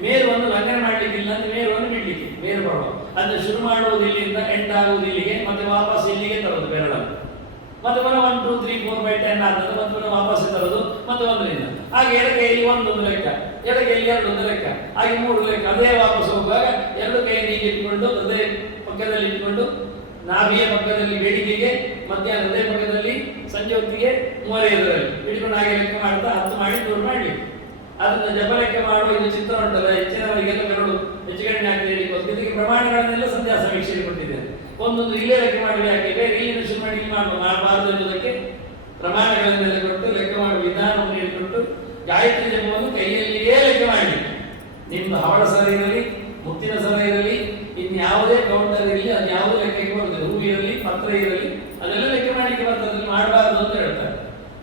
ಮೇರುವನ್ನು ಲಂಘನೆ ಮಾಡ್ಲಿಕ್ಕಿಲ್ಲ ಅಂತ ಮೇರುವನ್ನು ಬಿಡ್ಲಿಕ್ಕೆ ಮೇರು ಬರುವ ಅಂದ್ರೆ ಶುರು ಮಾಡುವುದು ಇಲ್ಲಿಂದ ಎಂಡ್ ಆಗುವುದು ಇಲ್ಲಿಗೆ, ಮತ್ತೆ ವಾಪಸ್ ಇಲ್ಲಿಗೆ ತರೋದು ಬೆರಳನ್ನು, ಮತ್ತೆ ಪುನಃ 1 2 3 4 5 10 ಆಗ್ತದೆ, ಮತ್ತೆ ಪುನಃ ವಾಪಸ್ ತರೋದು ಮತ್ತೆ 1ರಿಂದ. ಹಾಗೆ ಎಡಗೈಯಲ್ಲಿ 1 ಲೆಕ್ಕ, ಎಡಗೈಯಲ್ಲಿ 2 ಲೆಕ್ಕ, ಹಾಗೆ 3 ಲೆಕ್ಕ. ಅದೇ ವಾಪಸ್ ಹೋಗುವಾಗ 2 ಕೈಯನ್ನು ಹೀಗೆ ಇಟ್ಕೊಂಡು ಹೃದಯ ಪಕ್ಕದಲ್ಲಿ ಇಟ್ಕೊಂಡು ನಾಭಿಯ ಪಕ್ಕದಲ್ಲಿ ಬೇಡಿಕೆಗೆ, ಮಧ್ಯಾಹ್ನ ಹೃದಯ ಪಕ್ಕದಲ್ಲಿ ಸಂಜೆ ಹೊತ್ತಿಗೆ 3 ಇದರಲ್ಲಿ ಇಟ್ಕೊಂಡು ಹಾಗೆ ಲೆಕ್ಕ ಮಾಡ್ತಾ 10 ಮಾಡಿ 100 ಮಾಡಲಿ. ಅದನ್ನ ಜಪ ಲೆಕ್ಕ ಮಾಡುವ ಇದು ಚಿತ್ರ ಉಂಟಲ್ಲ, ಹೆಚ್ಚಿನವರಿಗೆಲ್ಲ ಬೆರಳು ಹೆಚ್ಚು ಕಡಿಮೆ ಆಗ್ತದೆ ಹೇಳಿ ಇದಕ್ಕೆ ಪ್ರಮಾಣಗಳನ್ನೆಲ್ಲ ಸಂಧ್ಯಾ ಸಮೀಕ್ಷೆ ಕೊಟ್ಟಿದ್ದೇನೆ. ಒಂದೊಂದು ಇಲ್ಲೇ ಲೆಕ್ಕ ಮಾಡಿ ಯಾಕೆ ಬೇರೆ ಇಲ್ಲಿನ ಶುರು ಮಾಡಿ ಮಾಡಬಾರದು ಎನ್ನುವುದಕ್ಕೆ ಪ್ರಮಾಣಗಳನ್ನೆಲ್ಲ ಕೊಟ್ಟು ಲೆಕ್ಕ ಮಾಡುವ ವಿಧಾನವನ್ನು ಹೇಳಿಕೊಟ್ಟು ಗಾಯತ್ರಿ ಜಪವನ್ನು ಕೈಯಲ್ಲಿಯೇ ಲೆಕ್ಕ ಮಾಡಿ. ನಿಮ್ಮ ಹವಳ ಸರ ಇರಲಿ, ಮುತ್ತಿನ ಸರ ಇರಲಿ, ಇನ್ಯಾವುದೇ ಕೌಂಟರ್ ಇರಲಿ, ಅದು ಯಾವುದೇ ಲೆಕ್ಕಕ್ಕೆ ಬರ್ತದೆ, ಹೂ ಇರಲಿ, ಪತ್ರ ಇರಲಿ, ಅದೆಲ್ಲ ಲೆಕ್ಕ ಮಾಡಲಿಕ್ಕೆ ಬರ್ತದೆ. ಅದನ್ನು ಮಾಡಬಾರದು ಅಂತ ಹೇಳ್ತಾರೆ.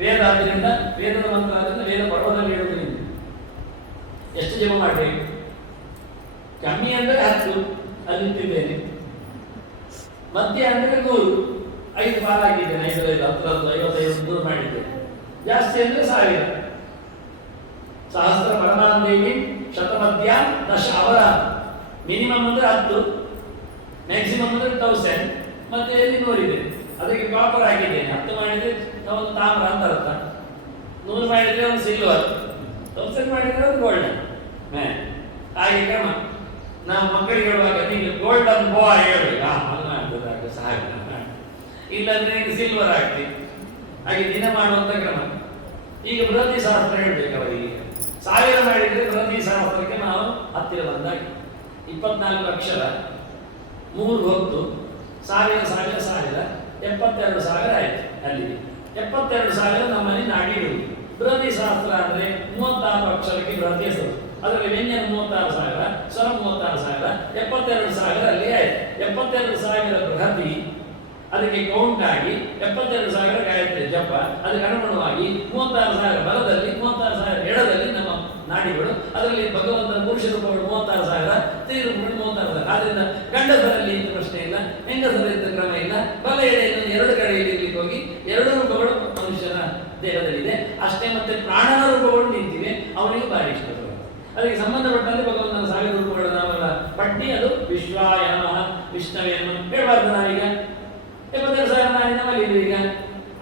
ವೇದ ಆದ್ದರಿಂದ, ವೇದದ ಮಂತ್ರ ಆದ್ದರಿಂದ, ವೇದ ಪರ್ವದಲ್ಲಿ ಹೇಳುವುದರಿಂದ ಎಷ್ಟು ಜಪ ಮಾಡಬೇಕು? ಕಮ್ಮಿ ಅಂದರೆ 10 ಅಲ್ಲಿ ಇಟ್ಟಿದ್ದೇನೆ, ಮಧ್ಯ ಅಂದರೆ 100, 5 ಪಾಲ ಹಾಕಿದ್ದೇನೆ, 5 10 55 100 ಮಾಡಿದ್ದೇನೆ. ಜಾಸ್ತಿ ಅಂದರೆ 1000. ಸಹಸ್ರ ಪರಮಾನಂದೇವಿ ಶತಮಧ್ಯ 10 ಅವರ ಮಿನಿಮಮ್ ಅಂದ್ರೆ 10, ಮ್ಯಾಕ್ಸಿಮಮ್ ಅಂದ್ರೆ 1000, ಮತ್ತೆ ಎಲ್ಲಿ 100 ಇದೆ. ಅದಕ್ಕೆ ಕಾಪರ್ ಹಾಕಿದ್ದೇನೆ. 10 ಮಾಡಿದ್ರೆ ಒಂದು ತಾಮ್ರ ಅಂತ ಅರ್ಥ, 100 ಮಾಡಿದ್ರೆ ಒಂದು ಸಿಲ್ವರ್, 1000 ಮಾಡಿದ್ರೆ ಒಂದು ಗೋಲ್ಡನ್. ಹಾಗೆ ಕ್ರಮ. ನಾವು ಮಕ್ಕಳಿಗೆ ಹೇಳುವಾಗ ನೀವು ಗೋಲ್ಡನ್ ಬಾಯ್ ಹೇಳಿ, ಸಹಾಯ ಇಲ್ಲಾಂದ್ರೆ ಈಗ ಸಿಲ್ವರ್ ಆಗ್ತಿ. ಹಾಗೆ ದಿನ ಮಾಡುವಂತ ಕ್ರಮ. ಈಗ ಬೃಹತಿ ಶಾಸ್ತ್ರ ಹೇಳ್ಬೇಕು ಅವರಿಗೆ. 1000 ಮಾಡಿದ್ರೆ ಬೃಹತಿ ಶಾಸ್ತ್ರಕ್ಕೆ ನಾವು ಹತ್ತಿರ ಬಂದಾಗ 24 ಅಕ್ಷರ 3 ಹೊತ್ತು 1000 72,000 ಆಯ್ತು. ಅಲ್ಲಿಗೆ 72,000 ನಮ್ಮಲ್ಲಿ ನಾಡಿಡುವುದು. ಬೃಹತಿ ಶಾಸ್ತ್ರ ಅಂದ್ರೆ 36 ಅಕ್ಷರಕ್ಕೆ ಬೃಹತಿ ಹೆಸರು. ಅದರಲ್ಲಿ ವ್ಯಂಜನ 36,000, ಸ್ವರ 36,000, 72,000 ಅಲ್ಲಿ ಆಯ್ತು. 72,000 ಬೃಹತಿ, ಅದಕ್ಕೆ ಕೌಂಟ್ ಆಗಿ 72,000 ಗಾಯತ್ರಿ ಜಪ. ಅದಕ್ಕೆ ಅನುಗುಣವಾಗಿ 36,000 ಬಲದಲ್ಲಿ, 36,000 ಎಡದಲ್ಲಿ ನಮ್ಮ ನಾಡಿಗಳು. ಅದರಲ್ಲಿ ಭಗವಂತನ ಪುರುಷ ರೂಪಗಳು 36,000, ಸ್ತ್ರೀ ರೂಪಗಳು 36,000. ಆದ್ರಿಂದ ಗಂಡಸರಲ್ಲಿ ಇಂಥ ಪ್ರಶ್ನೆ ಇಲ್ಲ, ಹೆಂಗಸರಲ್ಲಿ ಇಂಥ ಕ್ರಮ ಇಲ್ಲ. ಬಲ ಎಡೆಯನ್ನು 2 ಕಡೆಯಲ್ಲಿ ಇರ್ಲಿಕ್ಕೆ ಹೋಗಿ 2 ರೂಪಗಳು ಮನುಷ್ಯನ ದೇಹದಲ್ಲಿದೆ ಅಷ್ಟೇ. ಮತ್ತೆ ಪ್ರಾಣನ ರೂಪಗಳು ನಿಂತಿವೆ, ಇಷ್ಟು ಅದಕ್ಕೆ ಸಂಬಂಧಪಟ್ಟಂತೆ ಭಗವಂತನ 1000 ರೂಪಗಳ ನಾಮಗಳ ಪಟ್ಟಿ ಅದು ವಿಶ್ವಾಯ ನಮಃ ವಿಷ್ಣವೇ ನಮಃ ಹೇಳಬಾರ್ದು ನಾವೀಗ 72,000 ನಾಯಿ ನಮ್ಮಲ್ಲಿ ಈಗ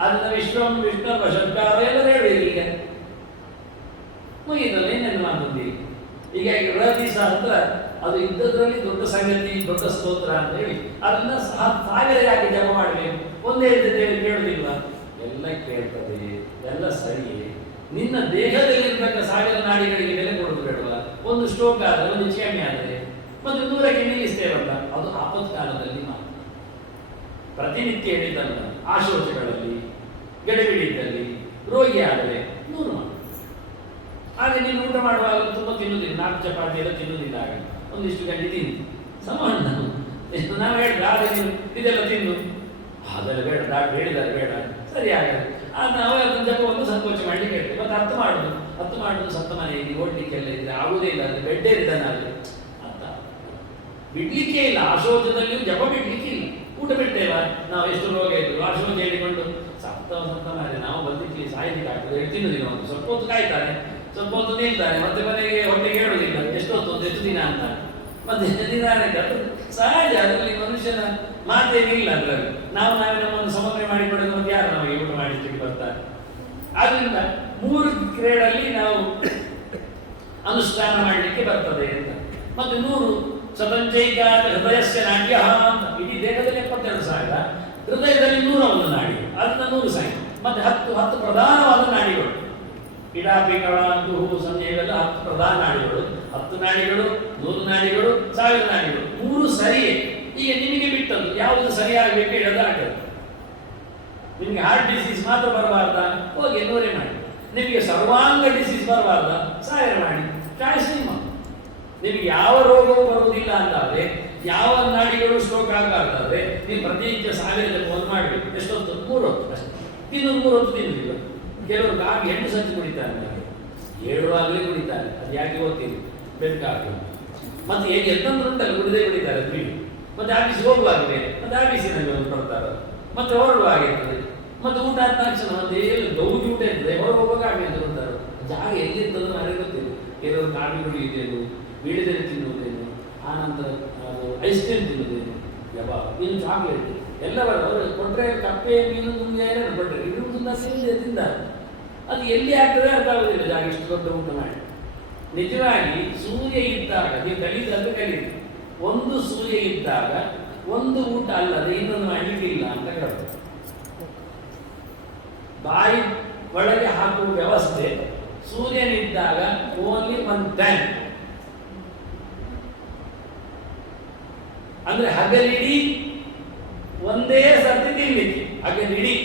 ಅದನ್ನ ವಿಶ್ವಂ ವಿಷ್ಣು ವಶತ್ಕಾರ ಎಲ್ಲ ಹೇಳಬೇಕು ಈಗ ಮುಗಿದಲ್ಲ ಇನ್ನೇನು ಮಾತುಂದಿ ಈಗ ಗೃಹತಿ ಸಹಸ್ರ ಅದು ಇದ್ದದ್ರಲ್ಲಿ ದೊಡ್ಡ ಸಂಗತಿ ದೊಡ್ಡ ಸ್ತೋತ್ರ ಅಂತ ಹೇಳಿ ಅದನ್ನ 1000 ಯಾಕೆ ಜಪ ಮಾಡಬೇಕು ಒಂದೇ ರೀತಿ ಕೇಳುದಿಲ್ವಾ ಎಲ್ಲ ಕೇಳ್ತದೆ ಎಲ್ಲ ಸರಿಯೇ ನಿನ್ನ ದೇಹದಲ್ಲಿರ್ತಕ್ಕ 1000 ನಾಡಿಗಳಿಗೆ ಬೆಲೆ ಕೊಡೋದು ಬೇಡವಾ ಒಂದು ಸ್ಟ್ರೋಕ್ ಆದರೆ ಒಂದು ಚಿಕಣಿ ಆದರೆ ಮತ್ತೆ 100ಕ್ಕೆ ನಿಲ್ಲಿಸ್ತೇವಲ್ಲ ಅದು ಆಪತ್ಕಾಲದಲ್ಲಿ ಮಾತ್ರ ಪ್ರತಿನಿತ್ಯ ಹೇಳಿದ್ದಲ್ಲ ಆಶೋಚಗಳಲ್ಲಿ ಗಡಿಬಿಡಿದ್ದಲ್ಲಿ ರೋಗಿ ಆದರೆ 100 ಮಾಡಿ ಹಾಗೆ ನೀನು ಊಟ ಮಾಡುವಾಗ ತುಂಬ ತಿನ್ನುವುದಿಲ್ಲ 4 ಚಪಾತಿ ಎಲ್ಲ ತಿನ್ನುವುದಿಲ್ಲ ಆಗ ಒಂದಿಷ್ಟು ಗಂಟೆ ತಿಂದು ಸಮಾನ ನಾವು ಹೇಳಿದ್ರೆ ಆಗ ನೀನು ಇದೆಲ್ಲ ತಿನ್ನು ಅದೆಲ್ಲ ಬೇಡ ಡಾಕ್ಟರ್ ಹೇಳಿದ್ದಾರೆ ಬೇಡ ಸರಿ ಆಗಲ್ಲ ನಾವು ಅದನ್ನ ಜಪವನ್ನು ಸಂಕೋಚ ಮಾಡಲಿಕ್ಕೆ ಹೇಳ್ತೇವೆ ಮತ್ತೆ ಹತ್ತು ಮಾಡುದು ಸತ್ತ ಮನೆಯಲ್ಲಿ ಓಡ್ಲಿಕ್ಕೆಲ್ಲ ಇದ್ರೆ ಆಗುವುದೇ ಇಲ್ಲ ಅಂದ್ರೆ ಬೆಡ್ಡೇ ಇದ್ದಾನೆ ಅಂತ ಬಿಡ್ಲಿಕ್ಕೆ ಇಲ್ಲ ಆಶೋಚದಲ್ಲಿಯೂ ಜಪ ಬಿಡ್ಲಿಕ್ಕೆ ಇಲ್ಲ ಊಟ ಬಿಡ್ತೇವ ನಾವು ಎಷ್ಟು ರೋಗ ಇದ್ರು ಆಶೋಚ ಹೇಳಿಕೊಂಡು ಸತ್ತ ಮನೆ ನಾವು ಬಂದಿಕ್ಕೆ ಸಾಯ್ಲಿಕ್ಕೆ ಆಗ್ತದೆ ಹೇಳಿ ತಿನ್ನುದಿಲ್ಲ ಒಂದು ಸ್ವಲ್ಪ ಹೊತ್ತು ಕಾಯ್ತಾನೆ ಸ್ವಲ್ಪ ಹೊತ್ತು ನಿಲ್ತಾನೆ ಮತ್ತೆ ಮನೆಗೆ ಹೊಟ್ಟೆಗೆ ಹೇಳುದಿಲ್ಲ ಎಷ್ಟೊತ್ತು ಒಂದು ಎಷ್ಟು ದಿನ ಅಂತ ಮತ್ತೆ ನಿಧಾನಕ್ಕೆ ಅದು ಸಹಜ ಅದರಲ್ಲಿ ಮನುಷ್ಯನ ಮಾತೇನಿಲ್ಲ ಅದರಲ್ಲಿ ನಾವೇ ನಮ್ಮನ್ನು ಸಮನ್ವಯ ಮಾಡಿಕೊಳ್ಳೋದು ಮತ್ತೆ ಯಾರು ನಮಗೆ ಊಟ ಮಾಡಿಸ್ಲಿಕ್ಕೆ ಬರ್ತಾರೆ ಆದ್ರಿಂದ 3 ಗ್ರೇಡಲ್ಲಿ ನಾವು ಅನುಷ್ಠಾನ ಮಾಡಲಿಕ್ಕೆ ಬರ್ತದೆ ಅಂತ ಮತ್ತೆ 100 ಸತಂಚೈಕ ಹೃದಯಸ್ಯ ನಾಡ್ಯ ಅಂತ ಇಡೀ ದೇಹದಲ್ಲಿ 72,000 ಹೃದಯದಲ್ಲಿ 101 ನಾಡಿ ಅದನ್ನ 100 ಸಂಖ್ಯೆ ಮತ್ತೆ 10 ಪ್ರಧಾನವಾದ ನಾಡಿಗಳು ಇಡಾಪಿ ಕಳಂತು ಹೂ ಸಂಜೆಗೆಲ್ಲ 10 ಪ್ರಧಾನ ನಾಡಿಗಳು 10 ನಾಡಿಗಳು 100 ನಾಡಿಗಳು 1000 ನಾಡಿಗಳು 3 ಸರಿಯೇ ಈಗ ನಿಮಗೆ ಬಿಟ್ಟದ್ದು ಯಾವುದು ಸರಿಯಾಗಬೇಕು ಹೇಳೋದಾಗದು ನಿಮಗೆ ಹಾರ್ಟ್ ಡಿಸೀಸ್ ಮಾತ್ರ ಬರಬಾರ್ದ ಹೋಗಿ 100 ಮಾಡಿ ನಿಮಗೆ ಸರ್ವಾಂಗ ಡಿಸೀಸ್ ಬರಬಾರ್ದ 1000 ಮಾಡಿ ಚಾಯ್ಸ್ ನಿಮ್ಮ ನಿಮಗೆ ಯಾವ ರೋಗವೂ ಬರುವುದಿಲ್ಲ ಅಂತಾದ್ರೆ ಯಾವ ನಾಡಿಗಳು ಸ್ಟ್ರೋಕ್ ಆಗಬಾರ್ದಾದ್ರೆ ನೀವು ಪ್ರತಿನಿತ್ಯ 1000 ಜಪವನ್ನು ಮಾಡಬೇಕು ಎಷ್ಟೊತ್ತು 3 ಹೊತ್ತು ಅಷ್ಟೇ ತಿನ್ನೋದು 3 ಹೊತ್ತು ತಿನ್ನುವುದಿಲ್ಲ ಕೆಲವರು ಕಾಗಿ 8 ಸಂಚು ಕುಡಿತಾರೆ ಹೇಳುವಾಗಲೇ ಕುಡಿತಾರೆ ಅದು ಯಾಕೆ ಗೊತ್ತಿಲ್ಲ ಬೇಕಾಗ್ತದೆ ಮತ್ತೆ ಹೇಗೆ ಎಂತಂದ್ರೆ ಉಂಟಲ್ಲ ಕುಡಿತಾರೆ ಅದು ಬಿಡಿ ಮತ್ತೆ ಆಫೀಸ್ ಹೋಗುವಾಗಲೇ ಮತ್ತೆ ಆಫೀಸಿನಲ್ಲಿ ಒಂದು ಕೊಡ್ತಾರೆ ಮತ್ತೆ ಹೊರಡುವಾಗಿರ್ತದೆ ಮತ್ತೆ ಊಟ ಆದ ತಕ್ಷಣ ಮತ್ತೆ ಗೌಜಿ ಊಟ ಇರ್ತದೆ ಹೊರ ಹೋಗುವಾಗ ಆಗಿ ಅಂತ ಕೊಡ್ತಾರೆ ಜಾಗ ಎಲ್ಲಿರ್ತದೆ ನನಗೆ ಗೊತ್ತಿಲ್ಲ ಕೆಲವರು ಕಾಫಿ ಕುಡಿಯುತ್ತೇನು ಬೀಳಿದಲ್ಲಿ ತಿನ್ನುವುದೇನು ಆನಂತರ ಐಸ್ ಕ್ರೀಮ್ ತಿನ್ನುವುದೇನು ಯಬ್ಬ ಇನ್ನು ಚಾಕ್ಲೇಟ್ ಎಲ್ಲ ಅವರು ಕೊಟ್ಟರೆ ಕಪ್ಪೆ ಮೀನು ಮುಂದೆ ಏನೇನು ಕೊಟ್ಟರೆ ಇದು ತಿಂತಾರೆ ಅದು ಎಲ್ಲಿ ಆಗ್ತದೆ ಅರ್ಥ ಆಗುದಿಲ್ಲ ಜಾಗ ಇಷ್ಟು ದೊಡ್ಡ ಊಟ ಮಾಡಿ ನಿಜವಾಗಿ ಸೂರ್ಯ ಇದ್ದಾಗ ನೀವು ಕಲಿತಂದ್ರೆ ಕಲೀರಿ ಒಂದು ಸೂರ್ಯ ಇದ್ದಾಗ ಒಂದು ಊಟ ಅಲ್ಲದೆ ಇನ್ನೊಂದು ಮಾಡಲಿಕ್ಕೆ ಇಲ್ಲ ಅಂತ ಹೇಳ್ತಾರೆ ಬಾಯಿ ಒಳಗೆ ಹಾಕುವ ವ್ಯವಸ್ಥೆ ಸೂರ್ಯನಿದ್ದಾಗ ಓನ್ಲಿ 1 ಟೈಮ್ ಅಂದ್ರೆ ಹಗಲಿಡೀ ಒಂದೇ ಸರ್ತಿ ತಿನ್ಲಿಕ್ಕೆ ಹಗಲಿಡೀ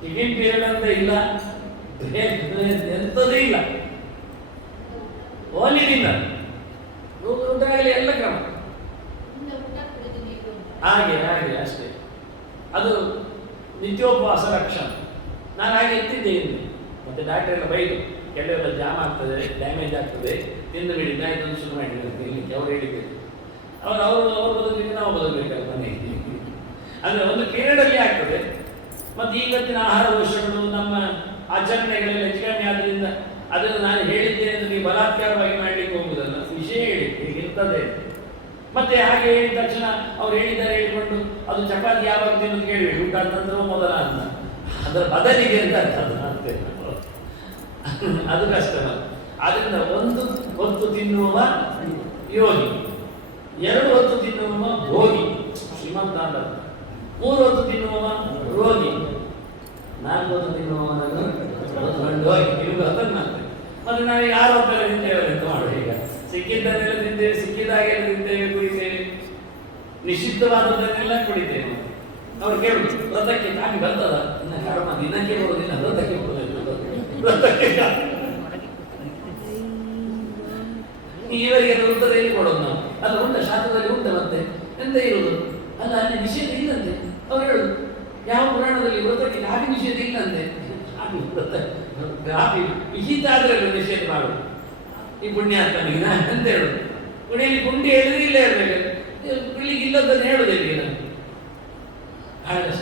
ಟಿಫಿನ್ ಪೀರಿಯಡ್ ಅಂತ ಇಲ್ಲ ಎಂತದೇ ಇಲ್ಲ ಓನ್ಲಿ ಡಿನ್ನರ್ ಊಟ ಆಗಲಿ ಎಲ್ಲ ಕ್ರಮ ಹಾಗೆ ಅಷ್ಟೇ ಅದು ನಿತ್ಯೋಪವಾಸ ಲಕ್ಷಣ ನಾನು ಹಾಗೆ ಎತ್ತಿದ್ದೇನೆ ಮತ್ತೆ ಡಾಕ್ಟರ್ ಎಲ್ಲ ಬೈದು ಕೆಲವೆಲ್ಲ ಜಾಮ್ ಆಗ್ತದೆ ಡ್ಯಾಮೇಜ್ ಆಗ್ತದೆ ತಿಂದು ಬಿಡಿ ಗಾಯದೊಂದು ಶುರು ಮಾಡಿರುತ್ತೆ ಇಲ್ಲಿ ಅವ್ರು ಹೇಳಿದ್ದೇನೆ ಅವರು ಬದುಕಲಿಕ್ಕೆ ನಾವು ಬದುಕಬೇಕಲ್ಲ ಮನೆಗೆ ಅಂದ್ರೆ ಒಂದು ಪೀರಿಯಡಲ್ಲಿ ಆಗ್ತದೆ ಮತ್ತು ಇವತ್ತಿನ ಆಹಾರ ದೋಷಗಳು ನಮ್ಮ ಆಚರಣೆಗಳೆಲ್ಲ ಹೆಚ್ಚಿಗೆ ಆದ್ರಿಂದ ಅದನ್ನು ನಾನು ಹೇಳಿದ್ದೇನೆ ಅಂತ ನೀವು ಬಲಾತ್ಕಾರವಾಗಿ ಮಾಡಲಿಕ್ಕೆ ಹೋಗುದಲ್ಲ ವಿಷಯ ಹೇಳಿ ಹೀಗಿರ್ತದೆ ಮತ್ತೆ ಹಾಗೆ ಹೇಳಿದ ತಕ್ಷಣ ಅವ್ರು ಹೇಳಿದ್ದಾರೆ ಹೇಳಿಕೊಂಡು ಅದು ಚಪಾತಿ ಯಾವಾಗ ತಿನ್ನೋದು ಕೇಳಬೇಡಿ ಊಟ ನಂತರ ಮೊದಲ ಅಂತ ಅದರ ಬದಲಿಗೆ ಅಂತ ಅಂತೆ ಅದು ಕಷ್ಟ ಆದ್ರಿಂದ 1 ಹೊತ್ತು ತಿನ್ನುವ ಯೋಗಿ 2 ಹೊತ್ತು ತಿನ್ನುವ ಭೋಗಿ ಶ್ರೀಮಂತ ಅಂತ 3 ಹೊತ್ತು ತಿನ್ನುವ ರೋಗಿ 4 ಹೊತ್ತು ತಿನ್ನುವವನನ್ನು ಹೋಗಿ ನೀವು ಗೊತ್ತಂತೆ ಮತ್ತೆ ನಾವೀಗ 6 ಹೊತ್ತೆಲ್ಲ ತಿಂತೇವೆ ಅಂತ ಮಾಡುವ ಈಗ ಸಿಕ್ಕಿದ್ದನ್ನೆಲ್ಲ ತಿಂತೇವೆ ಸಿಕ್ಕಿದಾಗೆಲ್ಲ ತಿಂತೇವೆ ಕುಡಿತೇವೆ ನಿಷಿದ್ಧವಾದದ್ದನ್ನೆಲ್ಲ ಕುಡಿತೇವೆ ಅವ್ರು ಕೇಳುದು ವ್ರತಕ್ಕೆ ತಾಗಿ ಬರ್ತದ ಇನ್ನ ಕರ್ಮ ದಿನಕ್ಕೆ ಬರುವುದಿಲ್ಲ ವ್ರತಕ್ಕೆ ವ್ರತಕ್ಕೆ ಇವರಿಗೆ ವೃತ್ತದಲ್ಲಿ ಕೊಡೋದು ನಾವು ಅಲ್ಲ ಉಂಟ ಶಾಸ್ತ್ರದಲ್ಲಿ ಉಂಟ ಮತ್ತೆ ಎಂತ ಇರುವುದು ಅಲ್ಲ ಅಲ್ಲಿ ನಿಷೇಧ ಇಲ್ಲಂತೆ ಅವ್ರು ಹೇಳುದು ಯಾವ ಪುರಾಣದಲ್ಲಿ ವ್ರತಕ್ಕೆ ಕಾಫಿ ನಿಷೇಧ ಇಲ್ಲಂತೆ ಕಾಫಿ ವ್ರತ ಕಾಫಿ ವಿಹಿತ ಆದ್ರೆ ನಿಷೇಧ ಮಾಡುದು ಈ ಪುಣ್ಯಾತ್ಮನಿಗೆ ಅಂತ ಹೇಳುದು ಕುಣಿಯಲ್ಲಿ ಕುಂಡಿ ಹೇಳಿದ್ರೆ ಇಲ್ಲ ಹೇಳ್ಬೇಕು ಕುಳಿಗೆ ಇಲ್ಲದನ್ನು ಹೇಳುದಿಲ್ಲ ನಾನು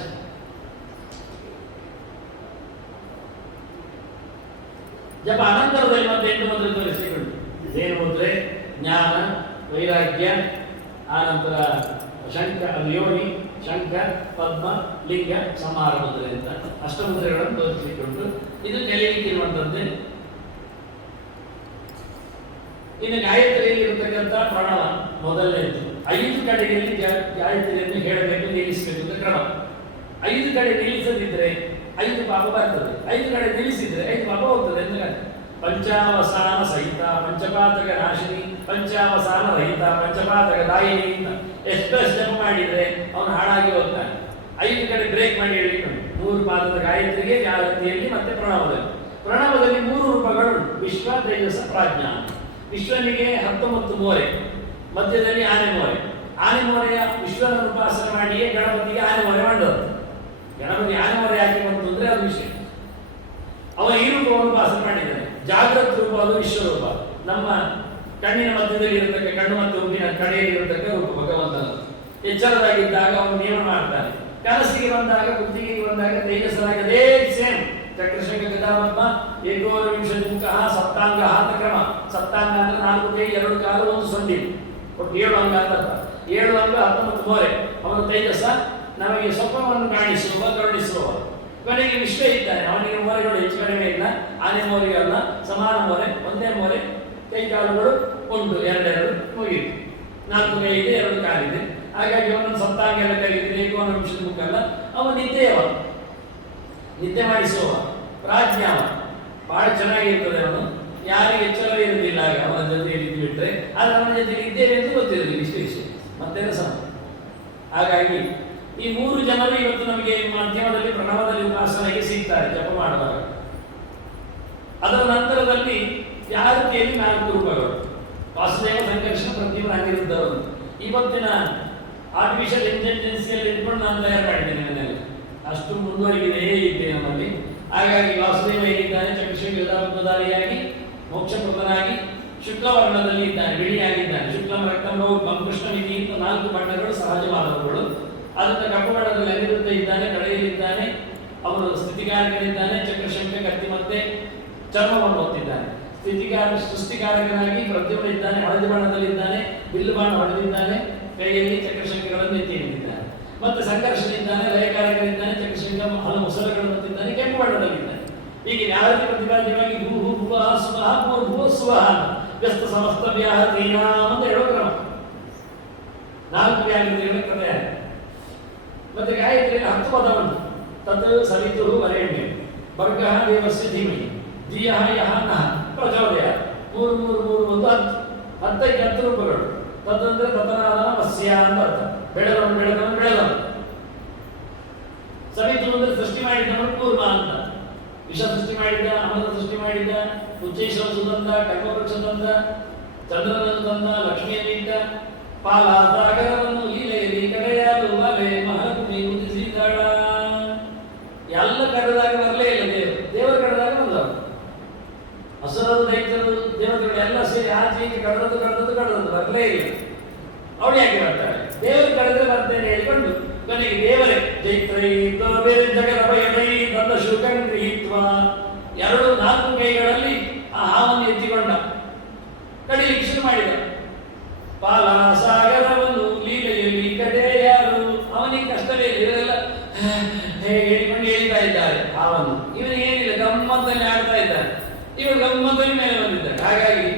ಜಪ ಅನಂತರದಲ್ಲಿ ಮತ್ತೆ 8 ಮುದ್ರೆ ತೋರಿಸಿಕೊಂಡು ಏನು ಮುದ್ರೆ? ಜ್ಞಾನ, ವೈರಾಗ್ಯ, ಆನಂತರ ಶಂಖ, ಯೋನಿ, ಶಂಖ, ಪದ್ಮ, ಲಿಂಗ, ಸಮಾರ ಮುದ್ರೆ ಅಂತ ಅಷ್ಟಮುದ್ರೆಗಳನ್ನು ತೋರಿಸಿಕೊಂಡು ಇದು ಕಲಿಯಲಿಕ್ಕಿರುವಂಥದ್ದೇ. ಇನ್ನು ಗಾಯತ್ರಿಯಲ್ಲಿ ಇರತಕ್ಕಂಥ ಪ್ರಣವ ಮೊದಲನೇದು. 5 ಕಡೆಯಲ್ಲಿ ಗಾಯತ್ರಿಯನ್ನು ಹೇಳಬೇಕು, ನಿಲ್ಲಿಸಬೇಕು ಅಂತ ಕ್ರಮ. 5 ಕಡೆ ನಿಲ್ಲಿಸದಿದ್ರೆ 5 ಪಾಪ ಬರ್ತದೆ, 5 ಕಡೆ ನಿಲ್ಲಿಸಿದ್ರೆ 5 ಪಾಪ ಹೋಗ್ತದೆ ಅಂತ. ಪಂಚಾವಸಾನ ಸಹಿತ ಪಂಚಪಾತಕ ನಾಶಿನಿ, ಪಂಚಾವಸಾನ ರಹಿತ ಪಂಚಪಾತಕ ದಾಯಿನಿ ಅಂತ ಎಷ್ಟು ಜಪ ಮಾಡಿದ್ರೆ ಅವನು ಹಾಳಾಗಿ ಹೋಗ್ತಾನೆ. 5 ಕಡೆ ಬ್ರೇಕ್ ಮಾಡಿ ಹೇಳಿಕೊಂಡು 100 ಪಾದದ ಗಾಯತ್ರಿಗೆ ಗಾಯತ್ರಿಯಲ್ಲಿ ಮತ್ತೆ ಪ್ರಣವದಲ್ಲಿ. ಪ್ರಣವದಲ್ಲಿ 3 ರೂಪಗಳು: ವಿಶ್ವ, ತೇಜಸ್ಸ, ಪ್ರಾಜ್ಞಾ. ವಿಶ್ವನಿಗೆ 19 ಮೋರೆ, ಮಧ್ಯದಲ್ಲಿ ಆನೆ ಮೋರೆ. ಆನೆ ಮೋರೆಯ ವಿಶ್ವನ ಉಪಾಸನೆ ಮಾಡಿಯೇ ಗಣಪತಿಗೆ ಆನೆ ಮೋರೆ ಮಾಡೋದು. ಗಣಪತಿ ಆನೆ ಮೋರೆ ಯಾಕೆ ಬಂತು ಅಂದ್ರೆ ಅದು ವಿಷಯ. ಅವ ಈ ರೂಪವನ್ನು ಉಪಾಸನೆ ಮಾಡಿದ್ದಾನೆ. ಜಾಗೃತ ರೂಪ ಅದು ವಿಶ್ವರೂಪ. ನಮ್ಮ ಕಣ್ಣಿನ ಮಧ್ಯದಲ್ಲಿ ಇರತಕ್ಕ, ಕಣ್ಣು ಮತ್ತು ಉಬ್ಬಿನ ಕಡೆಯಲ್ಲಿ ಇರತಕ್ಕ ರೂಪ ಭಗವಂತನ. ಎಚ್ಚರದಾಗಿದ್ದಾಗ ಅವನು ನಿಯಮ ಮಾಡ್ತಾನೆ. ಕನಸಿಗೆ ಬಂದಾಗ, ಬುದ್ಧಿಗೆ ಬಂದಾಗ ತೇಜಸ್ಸನಾಗಿ ಅದೇ ಸೇಮ್ ಚಕ್ರಶಂಕ ಗದಾಪದ್ಮ ಏಕೋನವಿಂಶತಿ ಮುಖಃ ಸಪ್ತಾಂಗ ಅಂತ ಕ್ರಮ. ಸಪ್ತಾಂಗ ಅಂದ್ರೆ 4 ಕೈ 2 ಕಾಲು 1 ಸೊಂಡಿ, ಒಟ್ಟು 7 ಅಂಗ ಅಂತ. 7 ಅಂಗ 19 ಮೋರೆ. ಅವನ ತೇಜಸ್ಸ ನಮಗೆ ಸ್ವಪ್ನವನ್ನು ಕಾಣಿಸುವ, ಕರುಣಿಸುವ. ಕೊನೆಗೆ ವಿಶ್ವ ಇದ್ದಾನೆ, ಅವನಿಗೆ ಮೋರೆಗಳು ಹೆಚ್ಚು ಕಡಿಮೆ ಇಲ್ಲ. ಆನೆ ಮೋರೆಗೆ ಅಲ್ಲ, ಸಮಾನ ಮೋರೆ, ಒಂದೇ ಮೋರೆ, ಕೈ ಕಾಲುಗಳು ಉಂಟು, 2 ಮುಗಿಯಿತು. 4 ಕೈ ಇದೆ, 2 ಕಾಲಿದೆ. ಹಾಗಾಗಿ ಅವನನ್ನು ಸಪ್ತಾಂಗ ಎಲ್ಲ ಕರೀತಿದೆ. ಏಕೋನವಿಂಶತಿ ಮುಖ ಅಲ್ಲ, ಅವನು ನಿದ್ದೆಯವ, ನಿದ್ದೆ ಮಾಡಿಸುವ, ಪ್ರಾಜ್ಞಾವ. ಬಹಳ ಚೆನ್ನಾಗಿರ್ತದೆ ಅವನು. ಯಾರಿಗೆ ಎಚ್ಚರವೇ ಇರುವುದಿಲ್ಲ ಆಗ ಅವನ ಜೊತೆಯಲ್ಲಿ ಬಿಟ್ಟರೆ, ಆದರೆ ಅವನ ಜೊತೆಗೆ ಇದ್ದೇವೆ ಅಂತ ಗೊತ್ತಿರಲಿಲ್ಲ. ಇಷ್ಟು ವಿಷಯ ಮತ್ತೇನು ಸಹ. ಹಾಗಾಗಿ ಈ 3 ಜನರು ಇವತ್ತು ನಮಗೆ ಮಾಧ್ಯಮದಲ್ಲಿ ಪ್ರಣವದಲ್ಲಿ ಉಪಾಸನೆಗೆ ಸಿಗ್ತಾರೆ ಜಪ ಮಾಡುವಾಗ. ಅದರ ನಂತರದಲ್ಲಿ ಯಾರತಿಯಲ್ಲಿ 4 ರೂಪಗಳು: ವಾಸುದೇವ, ಸಂಕರ್ಷಣ, ಪ್ರತಿಮ, ಅನಿರುದ್ಧರು. ಇವತ್ತಿನ ಆರ್ಟಿಫಿಷಿಯಲ್ ಇಂಟೆಲಿಜೆನ್ಸಿಯಲ್ಲಿ ಇಟ್ಕೊಂಡು ನಾನು ತಯಾರು ಮಾಡಿದ್ದೇನೆ ಮನೆಯಲ್ಲಿ. ಅಷ್ಟು ಮುಂದುವರಿಗಿದೆ ಇದೆ ನಮ್ಮಲ್ಲಿ. ಹಾಗಾಗಿ ವಾಸುದೇವ ಹೇಗಿದ್ದಾನೆ? ಚಕ್ರಶಂಕ ಗದಾಪದ್ಮಧಾರಿಯಾಗಿ, ಮೋಕ್ಷಪ್ರದನಾಗಿ, ಶುಕ್ಲವರ್ಣದಲ್ಲಿ ಇದ್ದಾನೆ, ಬಿಳಿಯಾಗಿದ್ದಾನೆ. ಶುಕ್ಲಂ ರಕ್ತಂ ರೌಪ್ಯಂ ಕೃಷ್ಣಮಿತಿ ಅಂತ 4 ಬಣ್ಣಗಳು ಸಹಜವಾದವುಗಳು. ಅದನ್ನು ಕಪ್ಪು ಬಣ್ಣದಲ್ಲಿ ಅನಿರುದ್ಧ ಇದ್ದಾನೆ, ಕಡೆಯಲ್ಲಿದ್ದಾನೆ. ಅವನು ಸ್ಥಿತಿಕಾರಕನಿದ್ದಾನೆ. ಚಕ್ರಶಂಕ ಕತ್ತಿ ಮತ್ತೆ ಚರ್ಮವನ್ನು ಹೊತ್ತಿದ್ದಾನೆ. ಸೃಷ್ಟಿಕಾರಕನಾಗಿ ಪ್ರದ್ಯುಮ್ನ ಇದ್ದಾನೆ, ಹಳದಿ ಬಣ್ಣದಲ್ಲಿದ್ದಾನೆ. ಬಿಲ್ಲು ಬಾಣ ಹೊಡೆದಿದ್ದಾನೆ, ಕೈಯಲ್ಲಿ ಚಕ್ರಶಂಕಗಳನ್ನು ಎತ್ತಿ ಹಿಡಿದಿದ್ದಾನೆ. ಮತ್ತೆ ಸಂಕರ್ಷನಿದ್ದಾನೆ, ಲಯಕಾರಕನಿದ್ದಾನೆ. ಚಕ್ರಶಂಕ ಹಲವು ಮುಸಲಗಳನ್ನು ಹೊತ್ತಿದ್ದಾನೆ, ಕೆಂಪು ಬಣ್ಣದಲ್ಲಿದ್ದಾನೆ. ಹೀಗೆ ನ್ಯಾಯತಿ ಪ್ರತಿಪಾದ್ಯವಾಗಿ ಭೂ ಭುವ ಸುವಹ ಭೂ ಸುವಹ ವ್ಯಸ್ತ ಸಮಸ್ತ ವ್ಯಾಹತೀನಾಂ ಅಂತ ಹೇಳೋ ಕ್ರಮ. 4 ವ್ಯಾಹೃತಿಗಳ ಕ್ರಮ. ಮತ್ತೆ ಗಾಯತ್ರಿಯಲ್ಲಿ 10 ಪದ ಉಂಟು. ತತ್ ಸವಿತುಃ ವರೇಣ್ಯಂ ಭರ್ಗಃ ದೇವಸ್ಯ ಧೀಮಹಿ ಧಿಯಃ ಯಃ ನಃ ಪ್ರಚೋದಯಾತ್. 3 1 10ಕ್ಕೆ 10 ರೂಪಗಳು. ತತ್ ಅಂದ್ರೆ ತತನಾದ ವಸ್ಯ ಅಂತ ಅರ್ಥ. ಬೆಳೆದವನು ಬೆಳೆದವನು ಬೆಳೆದವನು. ಸವಿತು ಅಂದ್ರೆ ಸೃಷ್ಟಿ ಮಾಡಿದವನು ಕೂರ್ಮ ಅಂತ. ವಿಷ ಸೃಷ್ಟಿ ಮಾಡಿದ್ದ, ಅಮೃತ ಸೃಷ್ಟಿ ಮಾಡಿದ್ದ, ಉಚ್ಚೇಶ್ವರ ತಂದ, ಕಲ್ಪವೃಕ್ಷದಂದ, ಚಂದ್ರನನ್ನು ತಂದ, ಲಕ್ಷ್ಮಿಯನ್ನಿಟ್ಟ, ಪಾಲ ಸಾಗರವನ್ನು ಲೀಲೆಯಲ್ಲಿ ಕಡೆಯಾಲು ಬಲೆ ಮಹಾಲಕ್ಷ್ಮಿ ಉದಿಸಿದಳ. ಎಲ್ಲ ಕರೆದಾಗ ಬರಲೇ ಇಲ್ಲ ದೇವರು. ದೇವರು ಕರೆದಾಗ ಬಂದವರು. ಅಸುರರು, ದೈತ್ಯರು, ದೇವತೆಗಳು ಎಲ್ಲ ಸೇರಿ ಆಚೆ ಕಳೆದದ್ದು ಬರಲೇ ಇಲ್ಲ. ಅವಳು ಯಾಕೆ ಬರ್ತಾಳೆ? ದೇವರು ಕಳೆದ್ರೆ ಬರ್ತೇನೆ ಹೇಳಿಕೊಂಡು ಕೊನೆಗೆ ದೇವರೇ ಜೈತ್ರೈ ಬೇರೆ ಜಗದ ಭಯದೈ ಬಂದ ಶುಕಂ ಗೃಹೀತ್ವ 4 ಕೈಗಳಲ್ಲಿ ಆ ಹಾವನ್ನು ಎತ್ತಿಕೊಂಡ, ಕಡಿಲಿಕ್ಕೆ ಶುರು ಮಾಡಿದ. ಪಾಲ ಸಾಗರವನ್ನು ಲೀಲೆಯಲ್ಲಿ ಕಡೆ ಯಾರು? ಅವನಿಗೆ ಕಷ್ಟವೇ ಇಲ್ಲ. ಇವರೆಲ್ಲ ಹೇಳಿಕೊಂಡು ಹೇಳ್ತಾ ಇದ್ದಾರೆ ಹಾವನ್ನು. ಇವನಿಗೆ ಏನಿಲ್ಲ, ಗಮ್ಮತ್ತಲ್ಲಿ ಆಡ್ತಾ ಇದ್ದಾರೆ. ಇವರು ಗಮ್ಮತ್ತಲ್ಲಿ ಮೇಲೆ ಬಂದಿದ್ದಾರೆ. ಹಾಗಾಗಿ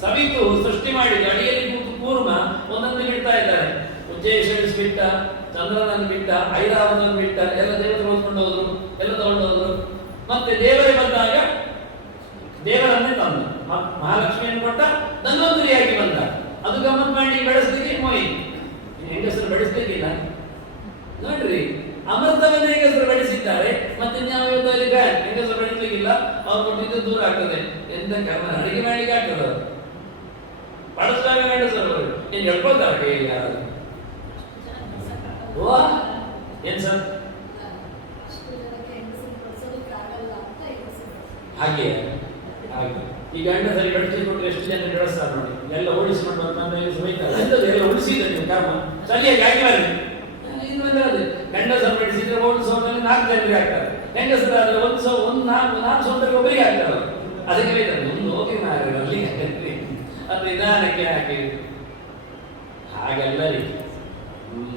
ಸವಿತು ಸೃಷ್ಟಿ ಮಾಡಿದ ಅಡಿಯಲ್ಲಿ ಕೂತು ಕೂರ್ಮ ಒಂದೊಂದು ಬಿಡ್ತಾ ಇದ್ದಾರೆ. ಉಚ್ಚೇಶ್ವರ ಬಿಟ್ಟ, ಚಂದ್ರನನ್ನು ಬಿಟ್ಟ, ಐರಾವತನನ್ನು ಬಿಟ್ಟ, ಎಲ್ಲ ದೇವತೆ ಓದ್ಕೊಂಡು ಹೋದ್ರು, ಎಲ್ಲ ತಗೊಂಡು ಹೋದ್ರು. ಮತ್ತೆ ದೇವರೇ ಬಂದಾಗ ದೇವರನ್ನೇ ತಂದ, ಮಹಾಲಕ್ಷ್ಮಿಯನ್ನು ಕೊಟ್ಟ, ಧನ್ವಂತರಿಯಾಗಿ ಬಂದ. ಅದು ಗಮ್ಮತ್ ಮಾಡಿ ಬೆಳೆಸ್ಲಿಕ್ಕೆ ಮೋಯಿ ಹೆಂಗಸರು ಬೆಳೆಸ್ಲಿಕ್ಕಿಲ್ಲ ನೋಡ್ರಿ. ಅಮೃತವನ್ನೇ ಹೆಂಗಸರು ಬೆಳೆಸಿದ್ದಾರೆ. ಮತ್ತೆ ನಾವು ಇವತ್ತಲ್ಲಿ ಹೆಂಗಸರು ಬೆಳೆಸ್ಲಿಕ್ಕಿಲ್ಲ, ಅವ್ರು ಕೊಟ್ಟಿದ್ದು ದೂರ ಆಗ್ತದೆ. ಎಂತ ಕರ್ಮ, ಅಡಿಗೆ ಮಾಡ್ಲಿಕ್ಕೆ ಆಗ್ತದೆ. ಅವರು ಬಳಸಿದಾಗ ಗಂಡಸರು ನೀನು ಹೇಳ್ಕೊಳ್ತಾರೆ ಕೈಯಲ್ಲಿ ಯಾರು ಏನ್ ಸರ್ ಹಾಗೆ ಹಾಗೆ ಈ ಗಂಡಸರಿ ಬೆಳೆಸಿಕೊಟ್ರೆ ಎಷ್ಟು ಜನ ಬೆಳೆಸ್ತಾರೆ ನೋಡಿ. ಎಲ್ಲ ಓಡಿಸಿಕೊಂಡು ಬಂದ್ರೆ ಎಲ್ಲ ಉಳಿಸಿದ ನೀವು ಕರ್ಮ ಸರಿಯಾಗಿ ಆಗಿಲ್ಲ. ಗಂಡಸರು ಬೆಳೆಸಿದ್ರೆ 1 ಸೌಂದಲ್ಲಿ 4 ಜನರಿಗೆ ಆಗ್ತಾರೆ. ಹೆಂಗಸರಾದ್ರೆ 4 ಸೌಂದರಿಗೆ ಒಬ್ಬರಿಗೆ ಆಗ್ತಾರೆ. ಅದಕ್ಕೆ ಬೇಕಾದ್ರೆ ಮುಂದೆ ಹೋಗಿ ಅಲ್ಲಿ ಅದು ನಿಧಾನಕ್ಕೆ ಹಾಕಿ ಹಾಗೆಲ್ಲ ರೀ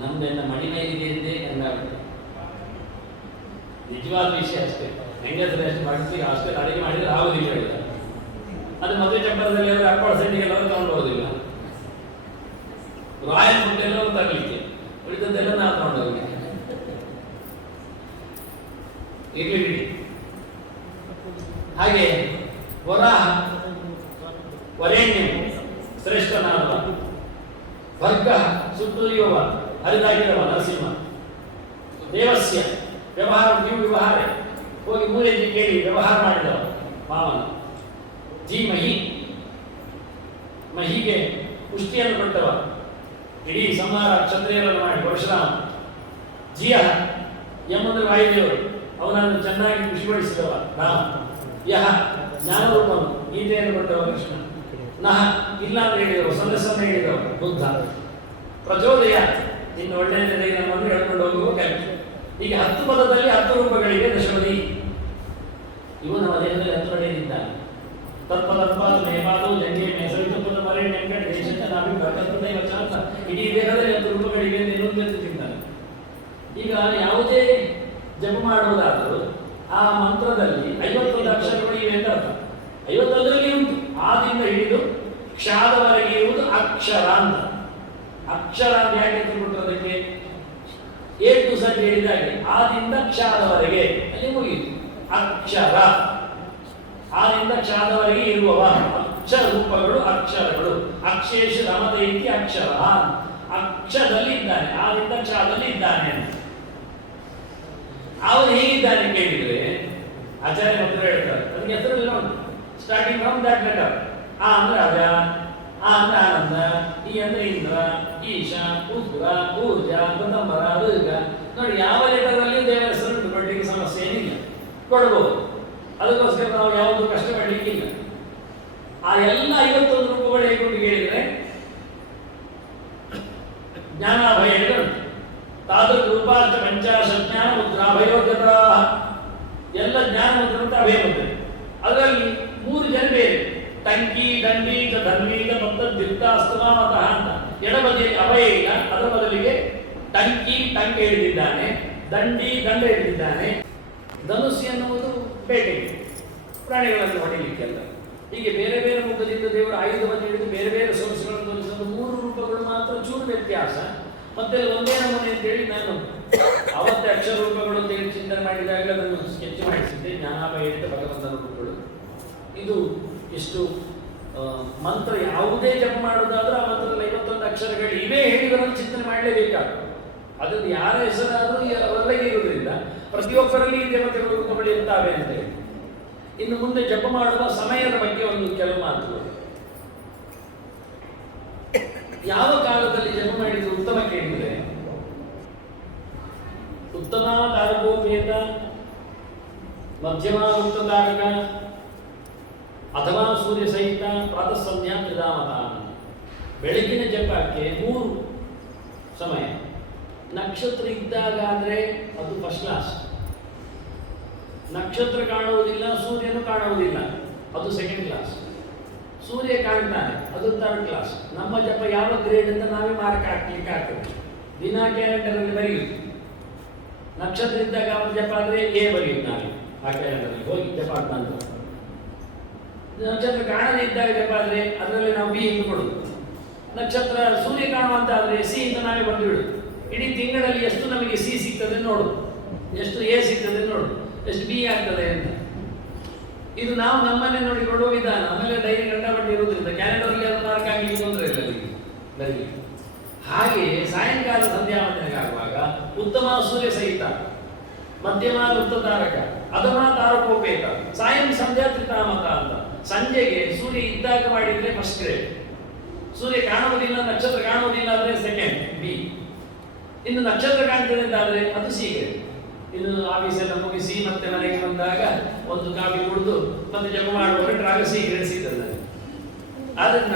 ನಮ್ದೆಲ್ಲ ಮಡಿ ಮೇಲಿದೆ ಎಂದೇ ಕಂಡಾಗುತ್ತೆ. ನಿಜವಾದ ವಿಷಯ ಅಷ್ಟೇ. ಹೆಂಗಸರು ಎಷ್ಟು ಮಾಡ್ತೀವಿ ಅಷ್ಟೇ ಅಡುಗೆ ಮಾಡಿದ್ರೆ ಆಗೋದಿಲ್ಲ ಹೇಳಿದ. ಅದು ಮದುವೆ ಚಪ್ಪರದಲ್ಲಿ ಅವರು ಅಪ್ಪಳ ಸೈಡಿಗೆಲ್ಲವರು ತಗೊಂಡು ಹೋಗೋದಿಲ್ಲ. ರಾಯಲ್ ಫುಡ್ ಎಲ್ಲರೂ ತರಲಿಕ್ಕೆ ಉಳಿದದ್ದೆಲ್ಲ ನಾವು ತಗೊಂಡು ಹೋಗಿ ಇರ್ಲಿ ಬಿಡಿ. ಹಾಗೆ ವರಾಹ ವರೇಣ್ಯ ಶ್ರೇಷ್ಠನಾದ ವರ್ಗ ಸುತ್ತುರಿಯುವ ಹರಿದಾಗಿರುವ ನರಸಿಂಹ ದೇವಸ್ಯ ವ್ಯವಹಾರ ನೀವು ವ್ಯವಹಾರ ಹೋಗಿ ಮೂಲೆಯಲ್ಲಿ ಕೇಳಿ ವ್ಯವಹಾರ ಮಾಡಿದವ ಮಾವನ ಧೀಮಹಿ ಮಹಿಗೆ ಪುಷ್ಟಿಯನ್ನು ಕೊಟ್ಟವ ಇಡೀ ಸಂಹಾರ ಕ್ಷತ್ರಿಯರನ್ನು ಮಾಡಿ ಪರಶುರಾಮ ಜಿಯ ಎಂಬುದು ವಾಯುದೇವರು ಅವನನ್ನು ಚೆನ್ನಾಗಿ ಖುಷಿಪಡಿಸಿದವ ರಾಮ ಯಹ ಜ್ಞಾನರೂಪನು ಗೀತೆಯನ್ನು ಕೊಟ್ಟವ ಕೃಷ್ಣ ನಹ ಇಲ್ಲ ಅಂತ ಹೇಳಿದವ ಸದಸ್ಯವನ್ನು ಹೇಳಿದವ ಬುದ್ಧ ಪ್ರಚೋದಯ ಇನ್ನು ಒಳ್ಳೆಯ ನಮ್ಮನ್ನು ಹೇಳ್ಕೊಂಡು ಹೋಗುವ ಕೆಲಸ. ಈಗ 10 ಪದದಲ್ಲಿ 10 ರೂಪಗಳಿಗೆ ದಶಪದಿ ಇವು ನಮ್ಮ ದೇಹದಲ್ಲಿ 10 ನಡೆಯಲಿದ್ದಾನೆ. ತತ್ಪದತ್ಪಾದ ನೇಪಾದು ಜಂಗೆ ಮೇಸವಿತಪದ ಮರೆ ನೆಂಕಟ ದೇಶದ ನಾಭಿ ಭರತುದೈ ವಚಾಂತ ಇಡೀ ದೇಹದಲ್ಲಿ 10 ರೂಪಗಳಿಗೆ ಇನ್ನೊಂದು ತಿಂತಾನೆ. ಈಗ ಯಾವುದೇ ಜಪ ಮಾಡುವುದಾದರೂ ಆ ಮಂತ್ರದಲ್ಲಿ 51 ಅಕ್ಷರಗಳು ಇವೆ ಅಂತ ಅರ್ಥ. 51ರಲ್ಲಿ ಉಂಟು ಆದಿಂದ ಹಿಡಿದು ಕ್ಷಾದವರೆಗೆ ಇರುವುದು ಅಕ್ಷರ ಅಂತ. ಅಕ್ಷರ ಅಂತ ಯಾಕೆ ತಿಳ್ಬಿಟ್ಟು ಅದಕ್ಕೆ A to Z ಹೇಳಿದಾಗೆ ಆದಿಂದ ಕ್ಷಾದವರೆಗೆ ಅಲ್ಲಿ ಮುಗಿಯಿತು ಅಕ್ಷರ. ಆದಿಂದ ಕ್ಷಾದವರೆಗೆ ಇರುವವ ಅಕ್ಷರ ರೂಪಗಳು ಅಕ್ಷರಗಳು. ಅಕ್ಷೇಶ ರಮದೈತಿ ಅಕ್ಷರ ಅಕ್ಷರದಲ್ಲಿ ಇದ್ದಾನೆ, ಆದಿಂದ ಕ್ಷಾದಲ್ಲಿ ಇದ್ದಾನೆ ಅಂತ. ಅವನು ಹೇಗಿದ್ದಾನೆ ಕೇಳಿದ್ರೆ ಆಚಾರ್ಯ ಮಂತ್ರ ಹೇಳ್ತಾರೆ ಅದಕ್ಕೆ ಹೆಸರಲ್ಲಿ ನೋಡಿ ಸ್ಟಾರ್ಟಿಂಗ್ ಫ್ರಮ್ ದಟ್ ಲೆಟರ್. ಆ ಅಂದ್ರೆ ಅಜ, ಆ ಅಂದ್ರೆ ಆನಂದ, ಈ ಅಂದ್ರೆ ಇಂದ್ರ, ಈಶ, ಉಗ್ರ, ಊರ್ಜ, ಗಂಧಂಬರ, ದುರ್ಗ. ನೋಡಿ ಯಾವ ಲೆಟರ್ ಅಲ್ಲಿ ದೇವರ ಹೆಸರು ಕೊಡ್ಲಿಕ್ಕೆ ಸಮಸ್ಯೆ ಏನಿಲ್ಲ, ಕೊಡಬಹುದು. ಅದಕ್ಕೋಸ್ಕರ ನಾವು ಯಾವುದು ಕಷ್ಟ ಪಡಲಿಕ್ಕಿಲ್ಲ. ಆ ಎಲ್ಲ 51 ರೂಪಗಳು ಹೇಗೆ ಕೇಳಿದ್ರೆ ಜ್ಞಾನಾಭಯಗಳು ತಾದೃಕ್ ರೂಪಾರ್ಥ ಪಂಚಾಶತ್ ಜ್ಞಾನ ಮುದ್ರಾಭಯೋಗ್ಯತ ಎಲ್ಲ ಜ್ಞಾನ ಮುದ್ರ ಅಂತ ಅಭಯ ಮುದ್ರೆ. ಅದರಲ್ಲಿ 3 ಜನ ಬೇರೆ ಟಂಕಿ ದಂಡಿ ಧರ್ಮೀಕ ಮತ್ತು ದಿಕ್ತಾಸ್ತುಮಾಮತಃ ಅಂತ. ಎಡಬದಿಯಲ್ಲಿ ಅಭಯ ಇಲ್ಲ, ಅದರ ಬದಲಿಗೆ ಟಂಕಿ ಟಂಕ ಹಿಡಿದಿದ್ದಾನೆ, ದಂಡಿ ದಂಡ ಹಿಡಿದಿದ್ದಾನೆ. ಧನುಸ್ಸು ಎನ್ನುವುದು ಬೇಟೆಗೆ ಪ್ರಾಣಿಗಳನ್ನು ಹೊಡೆಯಲಿಕ್ಕೆಲ್ಲ. ಹೀಗೆ ಬೇರೆ ಬೇರೆ ಮುಖದಿಂದ ದೇವರು ಆಯುಧವನ್ನು ಹಿಡಿದು ಬೇರೆ ಬೇರೆ ಸೊಗಸುಗಳನ್ನು ತೋರಿಸಲು 3 ರೂಪಗಳು ಮಾತ್ರ ಚೂರು ವ್ಯತ್ಯಾಸ. ಮತ್ತೆ ಒಂದೇ ನಮೂನೆ ಅಂತೇಳಿ ನಾನು ಅವತ್ತೇ ಅಕ್ಷರ ರೂಪಗಳು ಅಂತೇಳಿ ಚಿಂತನೆ ಮಾಡಿದಾಗಲೇ ಅದನ್ನು ಸ್ಕೆಚ್ ಮಾಡಿಸಿದ್ದೆ. ಜ್ಞಾನಾಭಯ ಭಗವಂತನ ರೂಪಗಳು. ಇದು ಎಷ್ಟು ಮಂತ್ರ ಯಾವುದೇ ಜಪ ಮಾಡುವುದಾದ್ರೂ ಆ ಮಂತ್ರದಲ್ಲಿ 51 ಅಕ್ಷರಗಳು ಇವೇ ಹೇಳಿದರನ್ನು ಚಿಂತನೆ ಮಾಡಲೇಬೇಕಾಗ್ತದೆ. ಅದನ್ನು ಯಾರ ಹೆಸರಾದರೂ ಅವರಲ್ಲಿಗೆ ಇರುವುದರಿಂದ ಪ್ರತಿಯೊಬ್ಬರಲ್ಲಿ ಈ ದೇವತೆಗಳು ರೂಪಗಳು ಇರ್ತಾವೆ ಅಂತೇಳಿ. ಇನ್ನು ಮುಂದೆ ಜಪ ಮಾಡುವ ಸಮಯದ ಬಗ್ಗೆ ಒಂದು ಕೆಲವು ಮಾತುಗಳು. ಯಾವ ಕಾಲದಲ್ಲಿ ಜಪ ಮಾಡಿದ್ರೆ ಉತ್ತಮ ಕೇಳಿದ್ರೆ ಉತ್ತಮ ತಾರಕೋಪೇತ, ಮಧ್ಯಮ ಉತ್ತತಾರಕ ಅಥವಾ ಸೂರ್ಯ ಸಹಿತ ಪ್ರಾತಃ ಸಂಧ್ಯಾ ತ್ರಿಧಾಮತ. ಬೆಳಗಿನ ಜಪಕ್ಕೆ 3 ಸಮಯ. ನಕ್ಷತ್ರ ಇದ್ದಾಗ ಆದರೆ ಅದು ಫಸ್ಟ್ ಕ್ಲಾಸ್. ನಕ್ಷತ್ರ ಕಾಣುವುದಿಲ್ಲ, ಸೂರ್ಯನು ಕಾಣುವುದಿಲ್ಲ, ಅದು ಸೆಕೆಂಡ್ ಕ್ಲಾಸ್. ಸೂರ್ಯ ಕಾಣ್ತಾನೆ, ಅದು ಥರ್ಡ್ ಕ್ಲಾಸ್. ನಮ್ಮ ಜಪ ಯಾವ ಗ್ರೇಡ್ ಅಂತ ನಾವೇ ಮಾರ್ಕ್ ಹಾಕ್ಲಿಕ್ಕೆ ಆಗ್ತದೆ. ದಿನ ಕ್ಯಾಲೆಂಡರಲ್ಲಿ ಬರೆಯುವುದು. ನಕ್ಷತ್ರ ಇದ್ದಾಗ ಅವನ ಜಪ ಆದರೆ ಎ ಬರೆಯುವುದು ನಾವೇ ಆ ಕ್ಯಾಲೆಂಡರಲ್ಲಿ ಹೋಗಿ ಜಪ ಅಂತ. ನಕ್ಷತ್ರ ಕಾಣದೇ ಇದ್ದಾಗ ಜಪ ಆದರೆ ಅದರಲ್ಲಿ ನಾವು ಬಿ ಎಂದು ಕೊಡುದು. ನಕ್ಷತ್ರ ಸೂರ್ಯ ಕಾಣುವಂತ ಆದರೆ ಸಿ ಅಂತ ನಾವೇ ಬಂದು ಬಿಡುದು. ಇಡೀ ತಿಂಗಳಲ್ಲಿ ಎಷ್ಟು ನಮಗೆ ಸಿ ಸಿಗ್ತದೆ ನೋಡು, ಎಷ್ಟು ಎ ಸಿಗ್ತದೆ ನೋಡು, ಎಷ್ಟು ಬಿ ಆಗ್ತದೆ ಅಂತ. ಇದು ನಾವು ನಮ್ಮನ್ನೇ ನೋಡಿ ಕೊಡುವ ವಿಧಾನ. ಆಮೇಲೆ ಡೈರಿ ಗಂಡಪಟ್ಟಿ ಇರುವುದರಿಂದ ಕ್ಯಾಲೆಂಡರ್ಲ್ಲಿ ಅದು ಮಾರ್ಕ್ ಆಗಿ ತೊಂದರೆ ಇಲ್ಲ ಬರಲಿ. ಹಾಗೆ ಸಾಯಂಕಾಲ ಸಂಧ್ಯಾ ವಂದನೆಗೆ ಆಗುವಾಗ ಉತ್ತಮ ಸೂರ್ಯ ಸಹಿತ, ಮಧ್ಯಮ ವೃತ್ತತಾರಕ, ಅಧಮ ತಾರಕೋಪೇತ, ಸಾಯಂ ಸಂಧ್ಯಾ ತ್ರಿತಾಮತ ಅಂತ. ಸಂಜೆಗೆ ಸೂರ್ಯ ಇದ್ದಾಗ ಮಾಡಿದ್ರೆ ಫಸ್ಟ್ ಗ್ರೇಡ್. ಸೂರ್ಯ ಕಾಣುವುದಿಲ್ಲ, ನಕ್ಷತ್ರ ಕಾಣುವುದಿಲ್ಲ ಆದರೆ ಸೆಕೆಂಡ್ ಬಿ. ಇನ್ನು ನಕ್ಷತ್ರ ಕಾಣ್ತದೆ ಅಂತಾದ್ರೆ ಅದು ಸಿ ಗ್ರೇಡ್. ಇನ್ನು ಆಫೀಸ್ ಎಲ್ಲ ಮುಗಿಸಿ ಮತ್ತೆ ಮನೆಗೆ ಬಂದಾಗ ಒಂದು ಕಾಫಿ ಕುಡಿದು ಮತ್ತೆ ಜಪ ಮಾಡುವಾಗ ಆಗ ಸಿ ಗ್ರೇಡ್ ಸಿಗ್ತದೆ. ಅದನ್ನ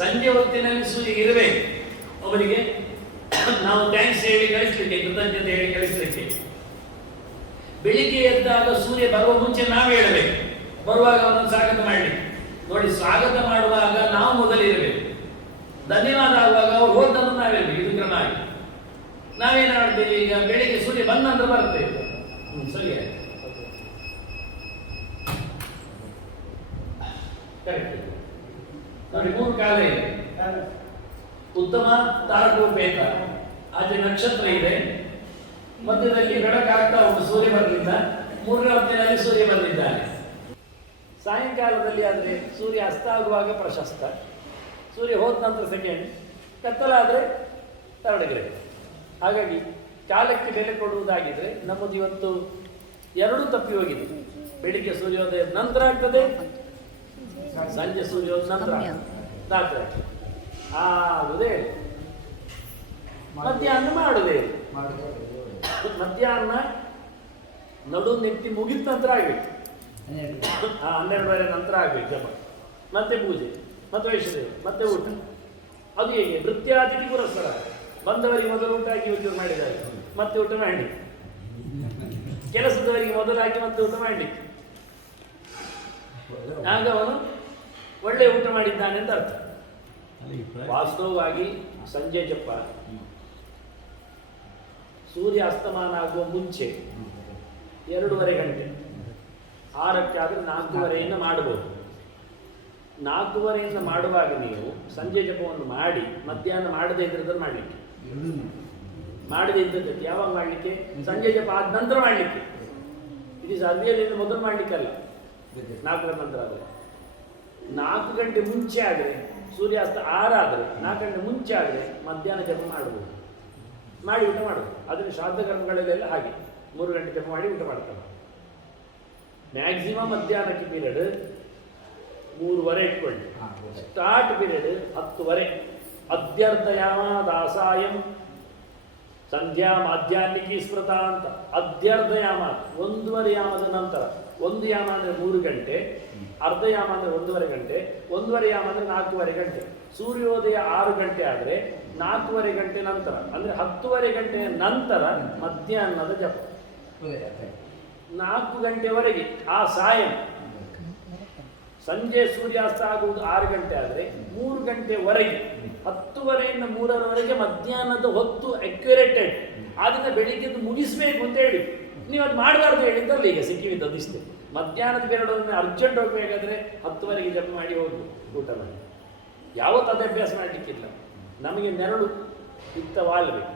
ಸಂಜೆ ಹೊತ್ತಿನಲ್ಲಿ ಸೂರ್ಯ ಇರಬೇಕು. ಅವರಿಗೆ ನಾವು ಥ್ಯಾಂಕ್ಸ್ ಹೇಳಿ ಕಳಿಸ್ಲಿಕ್ಕೆ, ಕೃತಜ್ಞತೆ ಹೇಳಿ ಕಳಿಸ್ಲಿಕ್ಕೆ. ಬೆಳಿಗ್ಗೆ ಎದ್ದಾಗ ಸೂರ್ಯ ಬರುವ ಮುಂಚೆ ನಾವು ಹೇಳಬೇಕು ಬರುವಾಗ ಅವನನ್ನು ಸ್ವಾಗತ ಮಾಡಲಿ. ನೋಡಿ, ಸ್ವಾಗತ ಮಾಡುವಾಗ ನಾವು ಮೊದಲಿರಬೇಕು, ಧನ್ಯವಾದ ಆಗುವಾಗ ಅವ್ರು ಹೋದನ್ನು ನಾವಿರಬೇಕು. ಇದು ಕ್ರಮ ಆಗಿ ನಾವೇನು ಮಾಡ್ತೀವಿ, ಈಗ ಬೆಳಿಗ್ಗೆ ಸೂರ್ಯ ಬಂದ ನಂತರ ಬರ್ತೇವೆ. ಸರಿ, ಕರೆಕ್ಟ್. ನೋಡಿ, 3 ಕಾಲ ಇದೆ. ಉತ್ತಮ, ತಾರಕೋಪೇತ, ಆಚೆ ನಕ್ಷತ್ರ ಇದೆ, ಮಧ್ಯದಲ್ಲಿ ಬೆಳಕಾಗ್ತಾ ಉಂಟು, ಸೂರ್ಯ ಬರಲಿಲ್ಲ. 3ನೇ ಹೊತ್ತಿನಲ್ಲಿ ಸೂರ್ಯ ಬಂದಿದ್ದಾನೆ. ಸಾಯಂಕಾಲದಲ್ಲಿ ಆದರೆ ಸೂರ್ಯ ಅಸ್ತ ಆಗುವಾಗ ಪ್ರಶಸ್ತ, ಸೂರ್ಯ ಹೋದ ನಂತರ ಸೆಕೆಂಡ್, ಕತ್ತಲಾದರೆ ಥರ್ಡ್ ಗ್ರೇಡ್. ಹಾಗಾಗಿ ಕಾಲಕ್ಕೆ ಬೆಲೆ ಕೊಡುವುದಾಗಿದ್ರೆ ನಮ್ಮದು ಇವತ್ತು ಎರಡೂ ತಪ್ಪಿ ಹೋಗಿದೆ. ಬೆಳಿಗ್ಗೆ ಸೂರ್ಯೋದಯ ನಂತರ ಆಗ್ತದೆ, ಸಂಜೆ ಸೂರ್ಯೋದಯ ನಂತರ ಆಗ್ತದೆ. ಆಗುದೇ ಮಧ್ಯಾಹ್ನ ಮಾಡುದೇ, ಮಧ್ಯಾಹ್ನ ನಡು ನೆತ್ತಿ ಮುಗಿದ ನಂತರ ಆಗ್ಬೇಕು. 12 ನಂತರ ಆಗ್ಬೇಕು ಜಪ, ಮತ್ತೆ ಪೂಜೆ, ಮತ್ತೆ ವೈಶ್ಯದೇವ, ಮತ್ತೆ ಊಟ. ಅದು ಹೇಗೆ? ನೃತ್ಯಾತಿಥಿ ಪುರಸ್ಕಾರ. ಬಂದವರಿಗೆ ಮೊದಲು ಊಟ ಹಾಕಿ ಉದ್ಯೋಗ ಮಾಡಿದಾಗ ಮತ್ತೆ ಊಟ ಮಾಡಿ, ಕೆಲಸದವರಿಗೆ ಮೊದಲು ಹಾಕಿ ಮತ್ತೆ ಊಟ ಮಾಡಲಿಕ್ಕೆ, ಆಗ ಅವನು ಒಳ್ಳೆ ಊಟ ಮಾಡಿದ್ದಾನೆ ಅಂತ ಅರ್ಥ. ವಾಸ್ತವವಾಗಿ ಸಂಜೆ ಜಪ ಸೂರ್ಯ ಅಸ್ತಮಾನ ಆಗುವ ಮುಂಚೆ 2.5 ಗಂಟೆ, 6ಕ್ಕೆ ಆದರೆ 4:30 ಮಾಡಬಹುದು. 4:30 ಮಾಡುವಾಗ ನೀವು ಸಂಜೆ ಜಪವನ್ನು ಮಾಡಿ ಮಧ್ಯಾಹ್ನ ಮಾಡದೇ ಇದ್ರದಲ್ಲಿ ಮಾಡಲಿಕ್ಕೆ, ಮಾಡದೇ ಇದ್ದದ್ದು ಯಾವಾಗ ಮಾಡಲಿಕ್ಕೆ? ಸಂಜೆ ಜಪ ಆದ ನಂತರ ಮಾಡಲಿಕ್ಕೆ. ಇದು ಸಂಜೆಯಲ್ಲಿ ಮೊದಲು ಮಾಡಲಿಕ್ಕಲ್ಲ, 4 ನಂತರ ಆದರೆ. 4 ಗಂಟೆ ಮುಂಚೆ ಆದರೆ ಸೂರ್ಯಾಸ್ತ 6 ಆದರೆ 4 ಗಂಟೆ ಮುಂಚೆ ಆದರೆ ಮಧ್ಯಾಹ್ನ ಜಪ ಮಾಡಬಹುದು, ಮಾಡಿ ಊಟ ಮಾಡಬಹುದು. ಅದನ್ನು ಶ್ರಾದ್ದ ಕರ್ಮಗಳಲ್ಲೆಲ್ಲ ಹಾಗೆ 3 ಗಂಟೆ ಜಪ ಮಾಡಿ ಊಟ ಮಾಡ್ತಾರೆ. ಮ್ಯಾಕ್ಸಿಮಮ್ ಮಧ್ಯಾಹ್ನಕ್ಕೆ ಪೀರಿಯಡ್ 3:30 ಇಟ್ಕೊಳ್ಳಿ. Start period 10:30. ಅಧ್ಯರ್ಥಯಾಮ ದಾಸಾಯಂ ಸಂಧ್ಯಾ ಮಾಧ್ಯಾಹ್ನಿಕಿ ಸ್ಮೃತ ಅಂತ. ಅಧ್ಯರ್ಥಯಾಮ 1:30 ಯಾಮದ ನಂತರ. 1 ಯಾಮ ಅಂದರೆ 3 ಗಂಟೆ, ಅರ್ಧ ಯಾಮ ಅಂದರೆ 1:30 ಗಂಟೆ, 1:30 ಯಾಮ ಅಂದರೆ 4:30 ಗಂಟೆ. ಸೂರ್ಯೋದಯ 6 ಗಂಟೆ ಆದರೆ 4:30 ಗಂಟೆ ನಂತರ, ಅಂದರೆ 10:30 ಗಂಟೆಯ ನಂತರ ಮಧ್ಯಾಹ್ನದ ಜಪ. 4 ಗಂಟೆವರೆಗೆ ಆ ಸಾಯಂ. ಸಂಜೆ ಸೂರ್ಯಾಸ್ತ ಆಗುವುದು 6 ಗಂಟೆ ಆದರೆ 3 ಗಂಟೆವರೆಗೆ, 10:30ಯಿಂದ 3:00ವರೆಗೆ ಮಧ್ಯಾಹ್ನದ ಹೊತ್ತು ಅಕ್ಯುರೇಟೆಡ್. ಆದ್ದರಿಂದ ಬೆಳಿಗ್ಗೆದ್ದು ಮುಗಿಸ್ಬೇಕು ಅಂತ ಹೇಳಿ ನೀವು ಅದು ಮಾಡಬಾರ್ದು ಹೇಳಿದ್ದಲ್ಲ. ಈಗ ಸಿಕ್ಕಿವಿದ್ದದ್ದು ಇಷ್ಟೇ. ಮಧ್ಯಾಹ್ನದ ಬೇರೆಡೊಂದು ಅರ್ಜೆಂಟ್ ಹೋಗಬೇಕಾದ್ರೆ 10:00ವರೆಗೆ ಜಪ ಮಾಡಿ ಹೋಗು ಊಟ ಮಾಡಿ. ಯಾವತ್ತು ಅದು ಅಭ್ಯಾಸ ಮಾಡಲಿಕ್ಕಿಲ್ಲ. ನಮಗೆ ನೆರಳು ಇತ್ತ ವಾಲ್ಬೇಕು.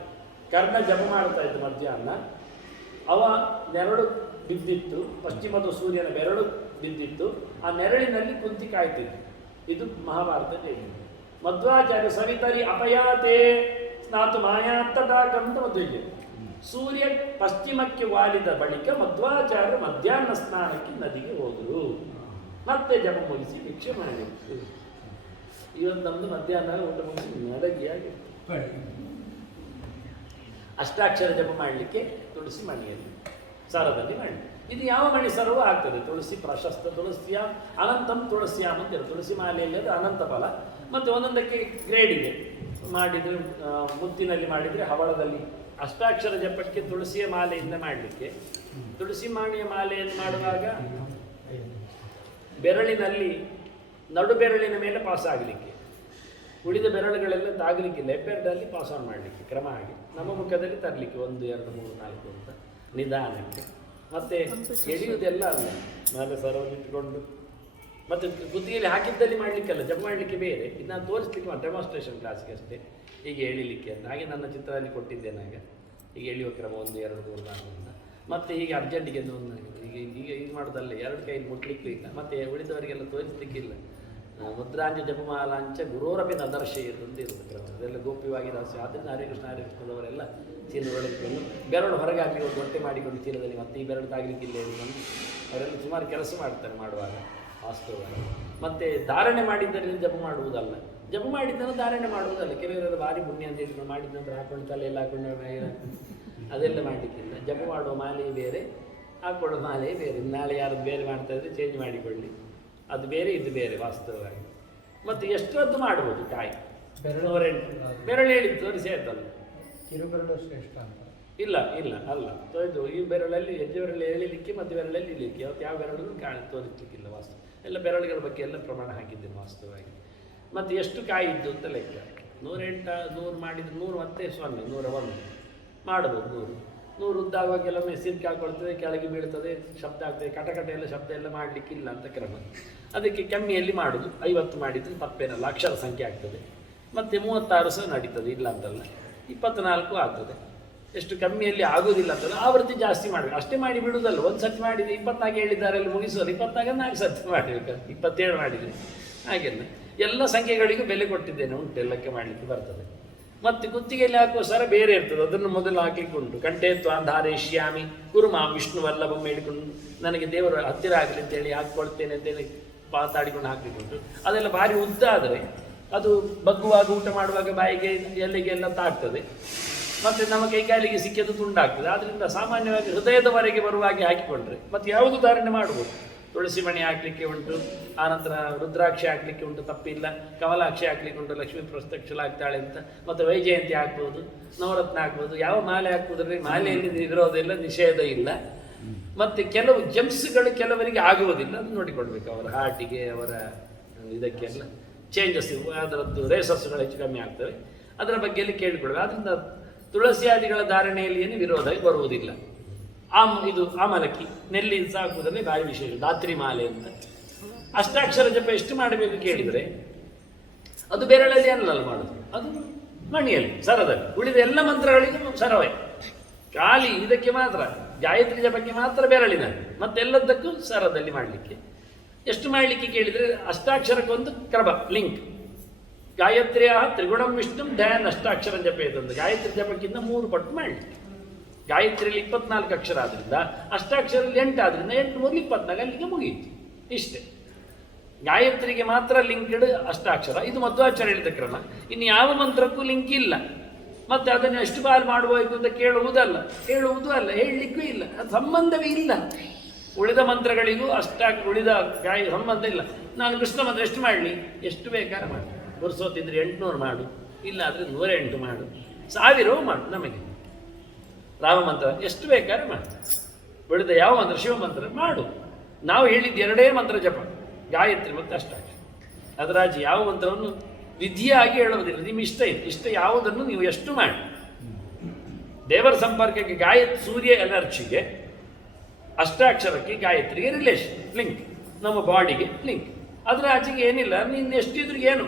ಕರ್ಣ ಜಪ ಮಾಡ್ತಾ ಇತ್ತು ಮಧ್ಯಾಹ್ನ, ಅವ ನೆರಳು ಬಿದ್ದಿತ್ತು, ಪಶ್ಚಿಮದ ಸೂರ್ಯನ ಬೆರಳು ಬಿದ್ದಿತ್ತು, ಆ ನೆರಳಿನಲ್ಲಿ ಕುಂತಿ ಕಾಯ್ತಿತ್ತು. ಇದು ಮಹಾಭಾರತ ಹೇಳಿದೆ. ಮಧ್ವಾಚಾರ್ಯ ಸವಿತರಿ ಅಪಯಾತೆ ಸ್ನಾತು ಮಾಯಾತ್ತದಾಕಂತ ಮಧ್ವಯ್ಯ. ಸೂರ್ಯ ಪಶ್ಚಿಮಕ್ಕೆ ವಾಲಿದ ಬಳಿಕ ಮಧ್ವಾಚಾರ್ಯ ಮಧ್ಯಾಹ್ನ ಸ್ನಾನಕ್ಕೆ ನದಿಗೆ ಹೋದರು. ಮತ್ತೆ ಜಪ ಮುಗಿಸಿ ಭಿಕ್ಷೆ ಮಾಡಬೇಕು. ಇವತ್ತು ನಮ್ದು ಮಧ್ಯಾಹ್ನ ಊಟ ಮುಗಿಸಿ ನಡಗಿಯಾಗಿ ಅಷ್ಟಾಕ್ಷರ ಜಪ ಮಾಡಲಿಕ್ಕೆ ತುಳಸಿ ಮಣಿಯಲ್ಲಿ ಸರದಲ್ಲಿ ಮಾಡಿ. ಇದು ಯಾವ ಮಣಿ ಸರವೂ ಆಗ್ತದೆ. ತುಳಸಿ ಪ್ರಶಸ್ತ ತುಳಸಿಯ ಅನಂತಂ ತುಳಸಿಯಾಮ್ ಅಂತಿರು. ತುಳಸಿ ಮಾಲೆಯಲ್ಲಿ ಅದು ಅನಂತ ಫಲ. ಮತ್ತು ಒಂದೊಂದಕ್ಕೆ ಗ್ರೇಡ್ ಇದೆ. ಮಾಡಿದರೆ ಮುತ್ತಿನಲ್ಲಿ ಮಾಡಿದರೆ ಹವಳದಲ್ಲಿ. ಅಷ್ಟಾಕ್ಷರ ಜಪಕ್ಕೆ ತುಳಸಿಯ ಮಾಲೆಯಿಂದ ಮಾಡಲಿಕ್ಕೆ, ತುಳಸಿ ಮಾಣಿಯ ಮಾಲೆಯನ್ನು ಮಾಡುವಾಗ ಬೆರಳಿನಲ್ಲಿ ನಡು ಬೆರಳಿನ ಮೇಲೆ ಪಾಸ್ ಆಗಲಿಕ್ಕೆ, ಉಳಿದ ಬೆರಳುಗಳೆಲ್ಲ ತಾಗಲಿಕ್ಕಿಲ್ಲ. ಹೆಬ್ಬೆರಡಲ್ಲಿ ಪಾಸ್ ಆನ್ ಮಾಡಲಿಕ್ಕೆ ಕ್ರಮ ಆಗಿ ನಮ್ಮ ಮುಖದಲ್ಲಿ ತರಲಿಕ್ಕೆ 1 2 3 4 ಅಂತ ನಿಧಾನಕ್ಕೆ. ಮತ್ತು ಎಳೆಯುವುದೆಲ್ಲ ಅಲ್ಲ, ಮೇಲೆ ಸರವನ್ನಿಟ್ಟುಕೊಂಡು ಮತ್ತು ಬುದ್ಧಿಯಲ್ಲಿ ಹಾಕಿದ್ದಲ್ಲಿ ಮಾಡಲಿಕ್ಕೆಲ್ಲ, ಜಪ ಮಾಡಲಿಕ್ಕೆ ಬೇರೆ. ಇದನ್ನು ತೋರಿಸ್ಲಿಕ್ಕೆ ಡೆಮಾನ್ಸ್ಟ್ರೇಷನ್ ಕ್ಲಾಸ್ಗೆ ಅಷ್ಟೇ, ಹೀಗೆ ಎಳಿಲಿಕ್ಕೆ ಅಂತ. ಹಾಗೆ ನನ್ನ ಚಿತ್ರದಲ್ಲಿ ಕೊಟ್ಟಿದ್ದೇನೆ. ಆಗ ಈಗ ಎಳೆಯುವ ಕ್ರಮ 1 2 3 4 ಅಂತ. ಮತ್ತು ಹೀಗೆ ಅರ್ಜೆಂಟಿಗೆ ಈಗ ಮಾಡೋದಲ್ಲ, 2 ಕೈಯಲ್ಲಿ ಮುಟ್ಲಿಕ್ಕೂ ಇಲ್ಲ. ಮತ್ತು ಉಳಿದವರಿಗೆಲ್ಲ ತೋರಿಸ್ಲಿಕ್ಕಿಲ್ಲ. ಮುದ್ರಾಂಜ ಜಪಮಾಲಾಂಚ ಗುರೋರಪಿ ನದರ್ಶೆಯದು ಅಂತ ಇರುತ್ತೆ ಕ್ರಮ. ಅದೆಲ್ಲ ಗೋಪ್ಯವಾಗಿ ದಾಸ್ಯ. ಆದ್ದರಿಂದ ಹರಿಕೃಷ್ಣ ಹರಿಕೃಷ್ಣದವರೆಲ್ಲ ಚೀಲದೊಳಗಿಕೊಂಡು ಬೆರಳು ಹೊರಗೆ ಹಾಕಿ ಒಂದು ಹೊಟ್ಟೆ ಮಾಡಿಕೊಂಡು ಚೀಲದಲ್ಲಿ ಮತ್ತೆ ಈ ಬೆರಳು ತಾಗಲಿಕ್ಕಿಲ್ಲ ಬಂದು ಅವರೆಲ್ಲ ಸುಮಾರು ಕೆಲಸ ಮಾಡ್ತಾರೆ ಮಾಡುವಾಗ ವಾಸ್ತವವಾಗಿ. ಮತ್ತು ಧಾರಣೆ ಮಾಡಿದ್ದರಿಂದ ಜಪ ಮಾಡುವುದಲ್ಲ, ಜಪ ಮಾಡಿದ್ದನ್ನು ಧಾರಣೆ ಮಾಡುವುದಲ್ಲ. ಕೆಲವರೆಲ್ಲ ಭಾರಿ ಪುಣ್ಯ ಅಂತ ಹೇಳ್ಕೊಂಡು ಮಾಡಿದ ನಂತರ ಹಾಕೊಂಡು ತಲೆಯಲ್ಲಿ ಹಾಕೊಂಡು ಅದೆಲ್ಲ ಮಾಡಲಿಕ್ಕಿಲ್ಲ. ಜಪ ಮಾಡುವ ಮಾಲೆ ಬೇರೆ, ಹಾಕೊಳ್ಳೋ ಮಾಲೆ ಬೇರೆ. ನಾಳೆ ಯಾರು ಬೇರೆ ಮಾಡ್ತಾ ಇದ್ರೆ ಚೇಂಜ್ ಮಾಡಿಕೊಳ್ಳಿ, ಅದು ಬೇರೆ ಇದು ಬೇರೆ ವಾಸ್ತವವಾಗಿ. ಮತ್ತು ಎಷ್ಟೊತ್ತು ಮಾಡ್ಬೋದು ಕಾಯಿ ಬೆರಳು ಹೇಳಿದ್ದು ತೋರಿಸಿ ಆಯ್ತಲ್ಲ. ಕಿರುಬೆರಳು ಶ್ರೇಷ್ಠ ಅಂತ ಇಲ್ಲ ಇಲ್ಲ ಅಲ್ಲ ಇದು ಈ ಬೆರಳಲ್ಲಿ ಹೆಜ್ಜೆ ಬೆರಳು ಎಳಿಲಿಕ್ಕೆ ಮತ್ತು ಬೆರಳಲ್ಲಿ ಇಳಿಲಿಕ್ಕೆ ಯಾವತ್ತು ಯಾವ ಬೆರಳು ತೋರಿಸ್ಲಿಕ್ಕಿಲ್ಲ ವಾಸ್ತು ಎಲ್ಲ ಬೆರಳುಗಳ ಬಗ್ಗೆ ಎಲ್ಲ ಪ್ರಮಾಣ ಹಾಕಿದ್ದೇನೆ ವಾಸ್ತವವಾಗಿ. ಮತ್ತು ಎಷ್ಟು ಕಾಯಿ ಇದ್ದು ಅಂತ ಲೆಕ್ಕ 108 ಮಾಡಿದ್ರೆ 100 ಮತ್ತೆ 0 101 ಮಾಡ್ಬೋದು. 100 ಉದ್ದಾಗುವಾಗ ಕೆಲವೊಮ್ಮೆ ಸಿರ್ಕ್ ಹಾಕೊಳ್ತದೆ, ಕೆಳಗೆ ಬೀಳ್ತದೆ, ಶಬ್ದ ಆಗ್ತದೆ, ಕಟಕಟ ಎಲ್ಲ ಶಬ್ದ ಎಲ್ಲ ಮಾಡಲಿಕ್ಕಿಲ್ಲ ಅಂತ ಕ್ರಮ. ಅದಕ್ಕೆ ಕಮ್ಮಿಯಲ್ಲಿ ಮಾಡೋದು. 50 ಮಾಡಿದರೆ ತಪ್ಪೇನಲ್ಲ, ಅಕ್ಷರ ಸಂಖ್ಯೆ ಆಗ್ತದೆ. ಮತ್ತು 36 ಸಹ ನಡೀತದೆ, ಇಲ್ಲ ಅಂತಲ್ಲ. 24 ಆಗ್ತದೆ. ಎಷ್ಟು ಕಮ್ಮಿಯಲ್ಲಿ ಆಗೋದಿಲ್ಲ ಅಂತಲ್ಲ, ಆವೃತ್ತಿ ಜಾಸ್ತಿ ಮಾಡಬೇಕು. ಅಷ್ಟೇ ಮಾಡಿ ಬಿಡುವುದಲ್ಲ. ಒಂದು ಸರ್ತಿ ಮಾಡಿದರೆ 24 ಹೇಳಿದ್ದಾರೆ ಅಲ್ಲಿ ಮುಗಿಸೋದು, 24 4 ಸರ್ತಿ ಮಾಡಬೇಕು, 27 ಮಾಡಿದರೆ ಹಾಗೆಲ್ಲ ಎಲ್ಲ ಸಂಖ್ಯೆಗಳಿಗೂ ಬೆಲೆ ಕೊಟ್ಟಿದ್ದೇನೆ. ಉಂಟು ಎಲ್ಲಕ್ಕೆ ಮಾಡಲಿಕ್ಕೆ ಬರ್ತದೆ. ಮತ್ತು ಕುತ್ತಿಗೆಯಲ್ಲಿ ಹಾಕುವ ಸರ ಬೇರೆ ಇರ್ತದೆ, ಅದನ್ನು ಮೊದಲು ಹಾಕ್ಲಿಕ್ಕೆ ಉಂಟು. ಕಂಠೆ ತ್ವಾಂಧಾರೇಶ್ಯಾಮಿ ಕುರುಮಾಂ ವಿಷ್ಣು ವಲ್ಲಭಂ ಹೇಳಿಕೊಂಡು ನನಗೆ ದೇವರ ಹತ್ತಿರ ಆಗಲಿ ಅಂತೇಳಿ ಹಾಕ್ಕೊಳ್ತೇನೆ ಅಂತೇಳಿ ಪಾತಾಡಿಕೊಂಡು ಹಾಕ್ಲಿಕ್ಕೆ ಉಂಟು. ಅದೆಲ್ಲ ಭಾರಿ ಉದ್ದ ಆದರೆ ಅದು ಬಗ್ಗುವಾಗ ಊಟ ಮಾಡುವಾಗ ಬಾಯಿಗೆ ಎಲ್ಲಿಗೆಲ್ಲ ತಾಗ್ತದೆ. ಮತ್ತು ನಮ್ಮ ಕೈಕಾಲಿಗೆ ಸಿಕ್ಕಿದ್ದು ತುಂಡಾಗ್ತದೆ. ಆದ್ದರಿಂದ ಸಾಮಾನ್ಯವಾಗಿ ಹೃದಯದವರೆಗೆ ಬರುವಾಗೆ ಹಾಕಿಕೊಂಡ್ರೆ ಮತ್ತು ಯಾವುದು ಧಾರಣೆ ಮಾಡ್ಬೋದು. ತುಳಸಿ ಮಣಿ ಹಾಕಲಿಕ್ಕೆ ಉಂಟು, ಆನಂತರ ರುದ್ರಾಕ್ಷಿ ಹಾಕಲಿಕ್ಕೆ ಉಂಟು, ತಪ್ಪಿಲ್ಲ. ಕಮಲಾಕ್ಷಿ ಹಾಕ್ಲಿಕ್ಕೆ ಉಂಟು, ಲಕ್ಷ್ಮೀ ಪ್ರಸ್ತಕ್ಷಲಾಗ್ತಾಳೆ ಅಂತ. ಮತ್ತು ವೈಜಯಂತಿ ಹಾಕ್ಬೋದು, ನವರತ್ನ ಹಾಕ್ಬೋದು. ಯಾವ ಮಾಲೆ ಹಾಕ್ಬೋದ್ರಲ್ಲಿ ಮಾಲೆಯಲ್ಲಿ ವಿರೋಧ ಇಲ್ಲ, ನಿಷೇಧ ಇಲ್ಲ. ಮತ್ತು ಕೆಲವು ಜಮ್ಸ್ಗಳು ಕೆಲವರಿಗೆ ಆಗುವುದಿಲ್ಲ, ಅದು ನೋಡಿಕೊಡ್ಬೇಕು. ಅವರ ಹಾರ್ಟಿಗೆ, ಅವರ ಇದಕ್ಕೆಲ್ಲ ಚೇಂಜಸ್, ಅದರದ್ದು ರೇಸಸ್ಗಳು ಹೆಚ್ಚು ಕಮ್ಮಿ ಆಗ್ತವೆ. ಅದರ ಬಗ್ಗೆಯಲ್ಲಿ ಕೇಳಿಕೊಡ್ಬೇಕು. ಆದ್ದರಿಂದ ತುಳಸಿಯಾದಿಗಳ ಧಾರಣೆಯಲ್ಲಿ ಏನು ವಿರೋಧ ಬರುವುದಿಲ್ಲ. ಇದು ಆಮಲಕ್ಕಿ ನೆಲ್ಲಿ ಸಾಕುವುದರಲ್ಲಿ ಭಾರಿ ವಿಶೇಷ. ಧಾತ್ರಿ ಮಾಲೆ ಅಂತ. ಅಷ್ಟಾಕ್ಷರ ಜಪ ಎಷ್ಟು ಮಾಡಬೇಕು ಕೇಳಿದರೆ ಅದು ಬೆರಳಲ್ಲಿ ಅನ್ನಲ್ಲ ಮಾಡೋದು, ಅದು ಮಣಿಯಲ್ಲಿ ಸರದಲ್ಲಿ. ಉಳಿದ ಎಲ್ಲ ಮಂತ್ರಗಳಿಗೂ ಸರವೇ, ಖಾಲಿ ಇದಕ್ಕೆ ಮಾತ್ರ ಗಾಯತ್ರಿ ಜಪಕ್ಕೆ ಮಾತ್ರ ಬೆರಳಿನಲ್ಲಿ, ಮತ್ತೆಲ್ಲದಕ್ಕೂ ಸರದಲ್ಲಿ ಮಾಡಲಿಕ್ಕೆ. ಎಷ್ಟು ಮಾಡಲಿಕ್ಕೆ ಕೇಳಿದರೆ ಅಷ್ಟಾಕ್ಷರಕ್ಕೊಂದು ಕ್ರಮ ಲಿಂಕ್. ಗಾಯತ್ರಿಯ ತ್ರಿಗುಣಂ ವಿಷ್ಣು ಧ್ಯಾನ್ ಅಷ್ಟಾಕ್ಷರ ಜಪ ಇದಂದು ಗಾಯತ್ರಿ ಜಪಕ್ಕಿಂತ 3 ಪಟ್ಟು ಮಾಡಲಿಕ್ಕೆ. ಗಾಯತ್ರಿಯಲ್ಲಿ 24 ಅಕ್ಷರ ಆದ್ದರಿಂದ ಅಷ್ಟಾಕ್ಷರಲ್ಲಿ 8 ಆದ್ದರಿಂದ 8 3 24 ಅಲ್ಲಿಗೆ ಮುಗಿಯಿತು. ಇಷ್ಟೇ. ಗಾಯತ್ರಿಗೆ ಮಾತ್ರ ಲಿಂಕ್ಡ್ ಅಷ್ಟಾಕ್ಷರ. ಇದು ಮಧ್ವಾಚಾರ್ಯ ಹೇಳಿದ ಕ್ರಮ. ಇನ್ನು ಯಾವ ಮಂತ್ರಕ್ಕೂ ಲಿಂಕ್ ಇಲ್ಲ. ಮತ್ತು ಅದನ್ನು ಎಷ್ಟು ಬಾರಿ ಮಾಡಬೇಕು ಅಂತ ಕೇಳುವುದೂ ಅಲ್ಲ, ಹೇಳಲಿಕ್ಕೂ ಇಲ್ಲ, ಅದು ಸಂಬಂಧವೇ ಇಲ್ಲ. ಉಳಿದ ಮಂತ್ರಗಳಿಗೂ ಉಳಿದ ಸಂಬಂಧ ಇಲ್ಲ. ನಾನು ಕೃಷ್ಣ ಮಂತ್ರ ಎಷ್ಟು ಮಾಡಲಿ, ಎಷ್ಟು ಬೇಕಾದ್ರೆ ಮಾಡಿ. ಗುರುಸೋತಿದ್ರೆ 800 ಮಾಡು, ಇಲ್ಲ ಆದರೆ 108 ಮಾಡು, 1000 ಮಾಡು. ನಮಗೆ ರಾಮ ಮಂತ್ರ ಎಷ್ಟು ಬೇಕಾದ್ರೆ ಮಾಡು. ಉಳಿದ ಯಾವ ಮಂತ್ರ, ಶಿವ ಮಂತ್ರ ಮಾಡು. ನಾವು ಹೇಳಿದ್ದು 2 ಮಂತ್ರ ಜಪ, ಗಾಯತ್ರಿ ಮತ್ತು ಅಷ್ಟಾಕ್ಷರ. ಅದರಾಚೆ ಯಾವ ಮಂತ್ರವನ್ನು ವಿಧಿಯಾಗಿ ಹೇಳುವುದಿಲ್ಲ. ನಿಮ್ಮ ಇಷ್ಟ ಯಾವುದನ್ನು ನೀವು ಎಷ್ಟು ಮಾಡಿ. ದೇವರ ಸಂಪರ್ಕಕ್ಕೆ ಸೂರ್ಯ ಎನರ್ಜಿಗೆ, ಅಷ್ಟಾಕ್ಷರಕ್ಕೆ, ಗಾಯತ್ರಿಗೆ ರಿಲೇಷನ್, ಲಿಂಕ್. ನಮ್ಮ ಬಾಡಿಗೆ ಲಿಂಕ್. ಅದರ ಆಚೆಗೆ ಏನಿಲ್ಲ. ನೀನು ಎಷ್ಟಿದ್ರು ಏನು.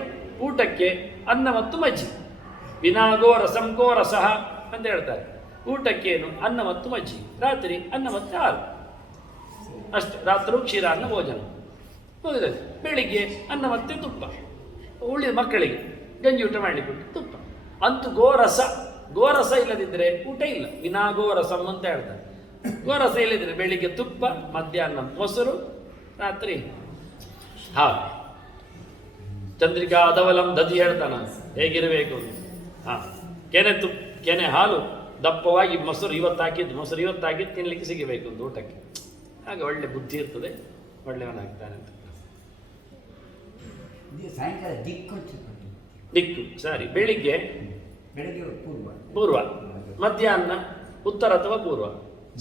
ಊಟಕ್ಕೆ ಅನ್ನ ಮತ್ತು ಮಜ್ಜಿಗೆ, ವಿನಾಗೋ ರಸಂಕೋ ರಸಃ ಅಂತ ಹೇಳ್ತಾರೆ. ಊಟಕ್ಕೇನು ಅನ್ನ ಮತ್ತು ಮಜ್ಜಿಗೆ, ರಾತ್ರಿ ಅನ್ನ ಮತ್ತು ಹಾಲು ಅಷ್ಟೇ. ರಾತ್ರಿ ಕ್ಷೀರಾನ್ನ ಭೋಜನ ಹೋಗಿದೆ. ಬೆಳಿಗ್ಗೆ ಅನ್ನ ಮತ್ತು ತುಪ್ಪ. ಉಳಿದ ಮಕ್ಕಳಿಗೆ ಗಂಜಿ ಊಟ ಮಾಡಲಿಕ್ಕೆ ಉಂಟು, ತುಪ್ಪ. ಅಂತೂ ಗೋರಸ ಇಲ್ಲದಿದ್ದರೆ ಊಟ ಇಲ್ಲ. ವಿನಾಗೋರಸಂ ಅಂತ ಹೇಳ್ತಾರೆ. ಗೋರಸ ಇಲ್ಲದಿದ್ದರೆ ಬೆಳಿಗ್ಗೆ ತುಪ್ಪ, ಮಧ್ಯಾಹ್ನ ಮೊಸರು, ರಾತ್ರಿ ಹಾಲು. ಚಂದ್ರಿಕಾ ಅದವಲಂ ದಧಿ ಹೇಳ್ತಾನ ಹೇಗಿರಬೇಕು. ಕೆನೆ ಹಾಲು ದಪ್ಪವಾಗಿ, ಮೊಸರು ಇವತ್ತು ಹಾಕಿದ್ದು ತಿನ್ನಲಿಕ್ಕೆ ಸಿಗಬೇಕು ಒಂದು ಊಟಕ್ಕೆ. ಹಾಗೆ ಒಳ್ಳೆ ಬುದ್ಧಿ ಇರ್ತದೆ, ಒಳ್ಳೆಯವನಾಗ್ತಾನೆ ಅಂತ. ದಿಕ್ಕು ಸರಿ. ಬೆಳಿಗ್ಗೆ ಪೂರ್ವ, ಮಧ್ಯಾಹ್ನ ಉತ್ತರ ಅಥವಾ ಪೂರ್ವ,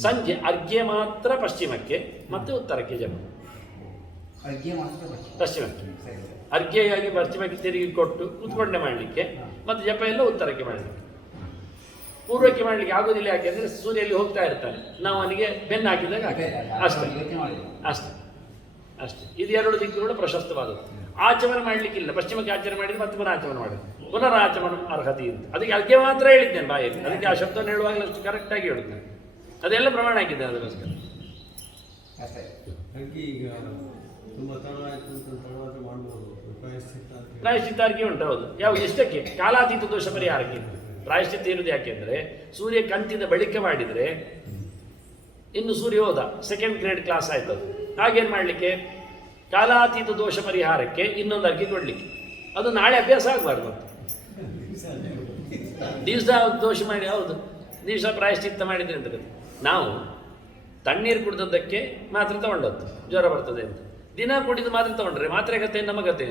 ಸಂಜೆ ಅರ್ಘ್ಯ ಮಾತ್ರ ಪಶ್ಚಿಮಕ್ಕೆ ಮತ್ತೆ ಉತ್ತರಕ್ಕೆ ಜಪ. ಪಶ್ಚಿಮಕ್ಕೆ ಅರ್ಘ್ಯವಾಗಿ ಪಶ್ಚಿಮಕ್ಕೆ ತಿರುಗಿ ಕೊಟ್ಟು ಕೂತ್ಕೊಂಡೆ ಮಾಡಲಿಕ್ಕೆ, ಮತ್ತು ಜಪ ಎಲ್ಲ ಉತ್ತರಕ್ಕೆ ಮಾಡಲಿಕ್ಕೆ. ಪೂರ್ವಕ್ಕೆ ಮಾಡಲಿಕ್ಕೆ ಆಗೋದಿಲ್ಲ. ಯಾಕೆಂದರೆ ಸೂರ್ಯಲ್ಲಿ ಹೋಗ್ತಾ ಇರ್ತಾನೆ, ನಾವು ಅವನಿಗೆ ಬೆನ್ನು ಹಾಕಿದಾಗ ಅಷ್ಟೇ. ಇದು 2 ದಿಕ್ಕುಗಳು ಪ್ರಶಸ್ತವಾದದ್ದು. ಆಚಮನ ಮಾಡಲಿಕ್ಕಿಲ್ಲ. ಪಶ್ಚಿಮಕ್ಕೆ ಆಚರಣೆ ಮಾಡಿದ್ರೆ ಮತ್ತೆ ಪುನರಾಚಮನ ಮಾಡೋದು, ಪುನರಾಚಮನ ಅರ್ಹತೆ ಅಂತ. ಅದಕ್ಕೆ ಅರ್ಘ್ಯ ಮಾತ್ರ ಹೇಳಿದ್ದೇನೆ ಬಾಯಲ್ಲಿ. ಅದಕ್ಕೆ ಆ ಶಬ್ದವನ್ನು ಹೇಳುವಾಗಲೂ ಅಷ್ಟು ಕರೆಕ್ಟಾಗಿ ಹೇಳುತ್ತೇನೆ. ಅದೆಲ್ಲ ಪ್ರಮಾಣ ಹಾಕಿದ್ದೇನೆ ಅದಕ್ಕೋಸ್ಕರ. ಪ್ರಾಯಶ್ಚಿತ್ತಾರ್ಘ್ಯ ಉಂಟು, ಹೌದು. ಯಾವ ಎಷ್ಟಕ್ಕೆ? ಕಾಲಾತೀತ ದೋಷ ಪರಿಹಾರಕ್ಕೆ ಪ್ರಾಯಶ್ಚಿತ್ತ ಇರುವುದು. ಯಾಕೆಂದರೆ ಸೂರ್ಯ ಕಂತಿದ ಬಳಿಕ ಮಾಡಿದರೆ ಇನ್ನು ಸೂರ್ಯ ಹೋದ, 2nd ಗ್ರೇಡ್ ಕ್ಲಾಸ್ ಆಯ್ತದು. ಹಾಗೇನು ಮಾಡಲಿಕ್ಕೆ? ಕಾಲಾತೀತ ದೋಷ ಪರಿಹಾರಕ್ಕೆ ಇನ್ನೊಂದು ಅರ್ಘ್ಯ ಕೊಡಲಿಕ್ಕೆ. ಅದು ನಾಳೆ ಅಭ್ಯಾಸ ಆಗಬಾರ್ದು. ದಿವಸ ದೋಷ ಮಾಡಿ, ಹೌದು, ದಿವಸ ಪ್ರಾಯಶ್ಚಿತ್ತ ಮಾಡಿದ್ರೆ ಅಂತ ಗೊತ್ತು. ನಾವು ತಣ್ಣೀರು ಕುಡಿದದ್ದಕ್ಕೆ ಮಾತ್ರ ತಗೊಂಡದ್ದು ಜ್ವರ ಬರ್ತದೆ ಅಂತ. ದಿನ ಕುಡಿದು ಮಾತ್ರ ತಗೊಂಡ್ರೆ ಮಾತ್ರೆ ಕತೆ ನಮ್ಮ ಕತೆ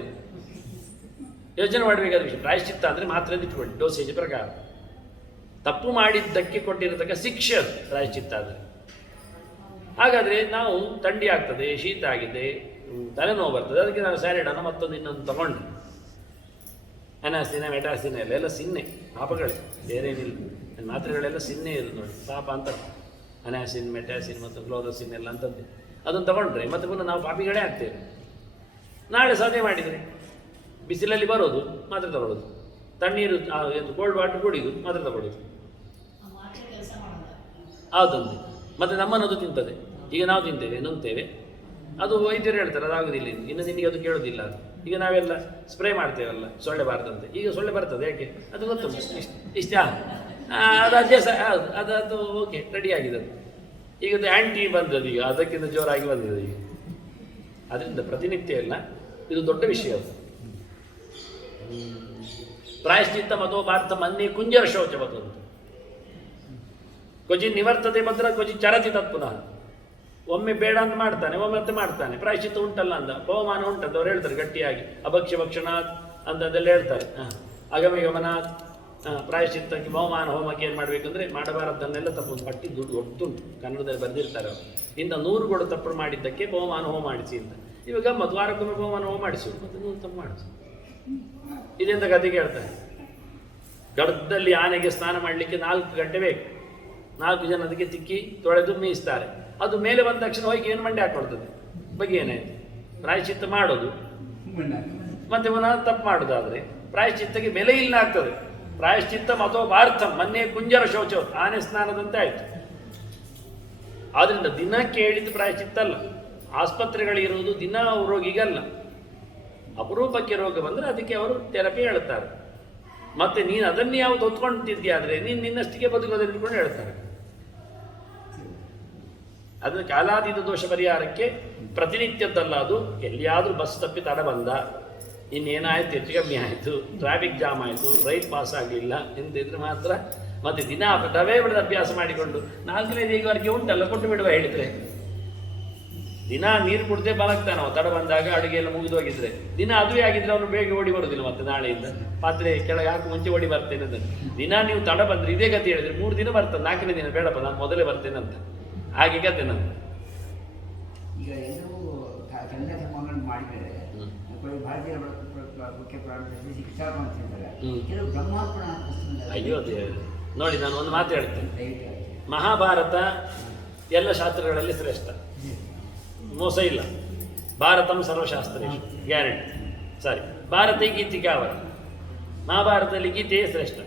ಯೋಚನೆ ಮಾಡಬೇಕಾದ ವಿಷಯ. ಪ್ರಾಯಶ್ಚಿತ್ತ ಅಂದರೆ ಮಾತ್ರೆ ಇಟ್ಕೊಳ್ಳಿ ಡೋಸೇಜ್ ಪ್ರಕಾರ. ತಪ್ಪು ಮಾಡಿದ್ದಕ್ಕೆ ಕೊಟ್ಟಿರತಕ್ಕ ಶಿಕ್ಷೆ ಅದು ಪ್ರಾಯಶ್ಚಿತ್ತ ಆದರೆ. ಹಾಗಾದರೆ ನಾವು ಥಂಡಿ ಆಗ್ತದೆ, ಶೀತ ಆಗಿದೆ, ತಲೆನೋವು ಬರ್ತದೆ, ಅದಕ್ಕೆ ನಾವು ಸ್ಯಾರಿಡನ್ನು ಮತ್ತೊಂದು ಇನ್ನೊಂದು ತಗೊಂಡು ಅನಾಸಿನ ಮೆಟಾಸಿನ ಎಲ್ಲ ಸಿನ್ನೆ ಪಾಪಗಳೇ, ಬೇರೆ ಏನಿಲ್ಲ. ಮಾತ್ರೆಗಳೆಲ್ಲ ಸಿನ್ನೆ ಇರೋದು ನೋಡಿ, ಪಾಪ ಅಂತ. ಅನಾಸಿನ್, ಮೆಟಾಸಿನ್ ಮತ್ತು ಕ್ಲೋರೋಸಿನ್ ಎಲ್ಲ ಅಂತದ್ದೆ. ಅದನ್ನು ತಗೊಂಡ್ರೆ ಮತ್ತೆ ಪುನಃ ನಾವು ಪಾಪಿಗಳೇ ಆಗ್ತೇವೆ. ನಾಳೆ ಸಾಧನೆ ಮಾಡಿದರೆ ಬಿಸಿಲಲ್ಲಿ ಬರೋದು ಮಾತ್ರೆ ತಗೊಳ್ಳೋದು, ತಣ್ಣೀರು ಕೋಲ್ಡ್ ವಾಟರ್ ಕುಡಿಯೋದು ಮಾತ್ರೆ ತಗೊಳ್ಳೋದು, ಹೌದಂತೆ. ಮತ್ತು ನಮ್ಮನ್ನದು ತಿಂತದೆ. ಈಗ ನಾವು ತಿಂತೇವೆ, ನುಂಗ್ತೇವೆ, ಅದು ವೈದ್ಯರು ಹೇಳ್ತಾರೆ ಅದಾಗೋದಿಲ್ಲ, ಇನ್ನು ನಿನಗೆ ಅದು ಕೇಳೋದಿಲ್ಲ. ಅದು ಈಗ ನಾವೆಲ್ಲ ಸ್ಪ್ರೇ ಮಾಡ್ತೇವಲ್ಲ ಸೊಳ್ಳೆ ಬಾರದಂತೆ, ಈಗ ಸೊಳ್ಳೆ ಬರ್ತದೆ ಯಾಕೆ ಅದು ಗೊತ್ತು, ಇಷ್ಟ ಅದು ಅಡ್ಜಸ್ಟ್ ಅದು ಓಕೆ ರೆಡಿ ಆಗಿದೆ. ಅದು ಈಗ ಅದು ಆ್ಯಂಟಿ ಬಂದದ್ದು, ಈಗ ಅದಕ್ಕಿಂತ ಜೋರಾಗಿ ಬಂದಿದೆ ಈಗ. ಅದರಿಂದ ಪ್ರತಿನಿತ್ಯ ಎಲ್ಲ ಇದು ದೊಡ್ಡ ವಿಷಯ. ಅದು ಪ್ರಾಯಶ್ಚಿತ್ತ ಮತೋ ಭಾರತ ಮನ್ನೆ ಕುಂಜರ ಶೌಚವತ್ತು ಅಂತ ಕ್ವಚಿತ್ ನಿವರ್ತತೆ ಭದ್ರ ಕ್ವಚಿತ್ ಚರತಿ ತತ್ ಪುನಃ. ಒಮ್ಮೆ ಬೇಡ ಅಂತ ಮಾಡ್ತಾನೆ, ಒಮ್ಮೆ ಮತ್ತೆ ಮಾಡ್ತಾನೆ. ಪ್ರಾಯಶ್ಚಿತ್ತ ಉಂಟಲ್ಲ ಅಂದ, ಪವಮಾನ ಉಂಟಂತ ಅವ್ರು ಹೇಳ್ತಾರೆ ಗಟ್ಟಿಯಾಗಿ. ಅಭಕ್ಷ್ಯ ಭಕ್ಷಣಾತ್ ಅಂತದೆಲ್ಲ ಹೇಳ್ತಾರೆ. ಅಗಮಿ ಗಮನಾತ್ ಪ್ರಾಯಶ್ಚಿತ್ತಕ್ಕೆ ಬಹುಮಾನ ಹೋಮಕ್ಕೆ ಏನು ಮಾಡಬೇಕಂದ್ರೆ ಮಾಡಬಾರದನ್ನೆಲ್ಲ ತಪ್ಪು ಪಟ್ಟಿ ದುಡ್ಡು ಒಟ್ಟುಂಟು ಕನ್ನಡದಲ್ಲಿ ಬರೆದಿರ್ತಾರೆ ಅವರು. ಇಂಥ 100 ಕೊಡು ತಪ್ಪು ಮಾಡಿದ್ದಕ್ಕೆ ಬಹುಮಾನ ಹೋಮ ಮಾಡಿಸಿ ಅಂತ. ಇವಾಗ ಗಮ್ಮತ್ತು, ವಾರಕ್ಕೊಮ್ಮೆ ಬಹುಮಾನ ಹೋಮ ಮಾಡಿಸು, ಮತ್ತೆ 100 ತಪ್ಪು ಮಾಡಿಸು. ಇದೆಂತ ಕತೆ ಕೇಳ್ತಾರೆ. ಗಡ್ಡದಲ್ಲಿ ಆನೆಗೆ ಸ್ನಾನ ಮಾಡಲಿಕ್ಕೆ 4 ಗಂಟೆ ಬೇಕು. 4 ಜನ ಅದಕ್ಕೆ ತಿಕ್ಕಿ ತೊಳೆದು ಮೀಯಿಸ್ತಾರೆ. ಅದು ಮೇಲೆ ಬಂದ ತಕ್ಷಣ ಹೋಗಿ ಏನು ಮಂಡೆ ಹಾಕೊಳ್ತದೆ. ಬಗ್ಗೆ ಏನಾಯ್ತು? ಪ್ರಾಯಶ್ಚಿತ್ತ ಮಾಡೋದು ಮತ್ತೆ ಪುನಃ ತಪ್ಪು ಮಾಡೋದಾದರೆ ಪ್ರಾಯಶ್ಚಿತ್ತಕ್ಕೆ ಬೆಲೆ ಇಲ್ಲ ಆಗ್ತದೆ. ಪ್ರಾಯಶ್ಚಿತ್ತ ಮತೋ ಭಾರತಂ ಮೊನ್ನೆ ಕುಂಜರ ಶೌಚ, ಆನೆ ಸ್ನಾನದಂತೆ ಆಯಿತು. ಆದ್ದರಿಂದ ದಿನ ಕೇಳಿದ್ದು ಪ್ರಾಯಶ್ಚಿತ್ತ ಅಲ್ಲ. ಆಸ್ಪತ್ರೆಗಳಿರುವುದು ದಿನ ರೋಗಿಗಲ್ಲ, ಅಪರೂಪಕ್ಕೆ ರೋಗ ಬಂದರೆ ಅದಕ್ಕೆ ಅವರು ಥೆರಪಿ ಹೇಳ್ತಾರೆ. ಮತ್ತೆ ನೀನು ಅದನ್ನೇ ಯಾವುದು ಹೊತ್ಕೊಂಡ್ತಿದ್ಯಾದರೆ ನೀನು ನಿನ್ನಷ್ಟಿಗೆ ಬದುಕೋದನ್ನು ಇಟ್ಕೊಂಡು ಹೇಳ್ತಾರೆ. ಅದನ್ನು ಕಾಲಾತೀತ ದೋಷ ಪರಿಹಾರಕ್ಕೆ ಪ್ರತಿನಿತ್ಯದ್ದಲ್ಲ. ಅದು ಎಲ್ಲಿಯಾದರೂ ಬಸ್ ತಪ್ಪಿ ತಡ ಬಂದ, ಇನ್ನೇನಾಯಿತು, ಹೆಚ್ಚು ಕಮ್ಮಿ ಆಯಿತು, ಟ್ರಾಫಿಕ್ ಜಾಮ್ ಆಯಿತು, ರೈಲ್ ಪಾಸ್ ಆಗಲಿಲ್ಲ ಎಂದಿದ್ರೆ ಮಾತ್ರ ಮತ್ತೆ ದಿನ ಡವೇ ಬಿಡದ ಅಭ್ಯಾಸ ಮಾಡಿಕೊಂಡು 4ನೇ ದಿನವರೆಗೆ ಉಂಟಲ್ಲ ಕೊಟ್ಟು ಬಿಡುವ ಹೇಳಿದರೆ ದಿನ ನೀರು ಕುಡ್ದೇ ಬಲಗ್ತಾನೆ ನಾವು. ತಡ ಬಂದಾಗ ಅಡುಗೆ ಎಲ್ಲ ಮುಗಿದು ಹೋಗಿದ್ರೆ ದಿನ ಅದುವೇ ಆಗಿದ್ರೆ ಅವನು ಬೇಗ ಓಡಿ ಬರೋದಿಲ್ಲ. ಮತ್ತೆ ನಾಳೆಯಿಂದ ಪಾತ್ರೆ ಕೆಳಗೆ ಹಾಕಿ ಮುಂಚೆ ಓಡಿ ಬರ್ತೇನೆ ಅಂತ ದಿನ ನೀವು ತಡ ಬಂದರೆ ಇದೇ ಗತಿ ಹೇಳಿದ್ರೆ 3 ದಿನ ಬರ್ತದೆ, 4ನೇ ದಿನ ಬೇಡಪ್ಪ ನಾನು ಮೊದಲೇ ಬರ್ತೇನೆ ಅಂತ. ಹಾಗೆ ಕತೆ ನಾನು ಈಗ ಎಲ್ಲವೂ ಸನ್ಯಾಸ ಮಾಡಿದರೆ ಭಾರತೀಯ ಮುಖ್ಯ ಪ್ರಾಣದಲ್ಲಿ ಶಿಕ್ಷಾ ಮಾಡ್ತಿದ್ದಾರೆ. ಕೆಲವು ಬ್ರಹ್ಮಾರ್ಪಣ ಅಯ್ಯೋ ನೋಡಿ, ನಾನು ಒಂದು ಮಾತು ಹೇಳ್ತೇನೆ. ಮಹಾಭಾರತ ಎಲ್ಲ ಶಾಸ್ತ್ರಗಳಲ್ಲಿ ಶ್ರೇಷ್ಠ, ಮೋಸ ಇಲ್ಲ. ಭಾರತಂ ಸರ್ವಶಾಸ್ತ್ರೇಷು ಗ್ಯಾರಂಟಿ. ಸಾರಿ, ಭಾರತ ಗೀತಿಕಾವರ, ಮಹಾಭಾರತದಲ್ಲಿ ಗೀತೆಯೇ ಶ್ರೇಷ್ಠ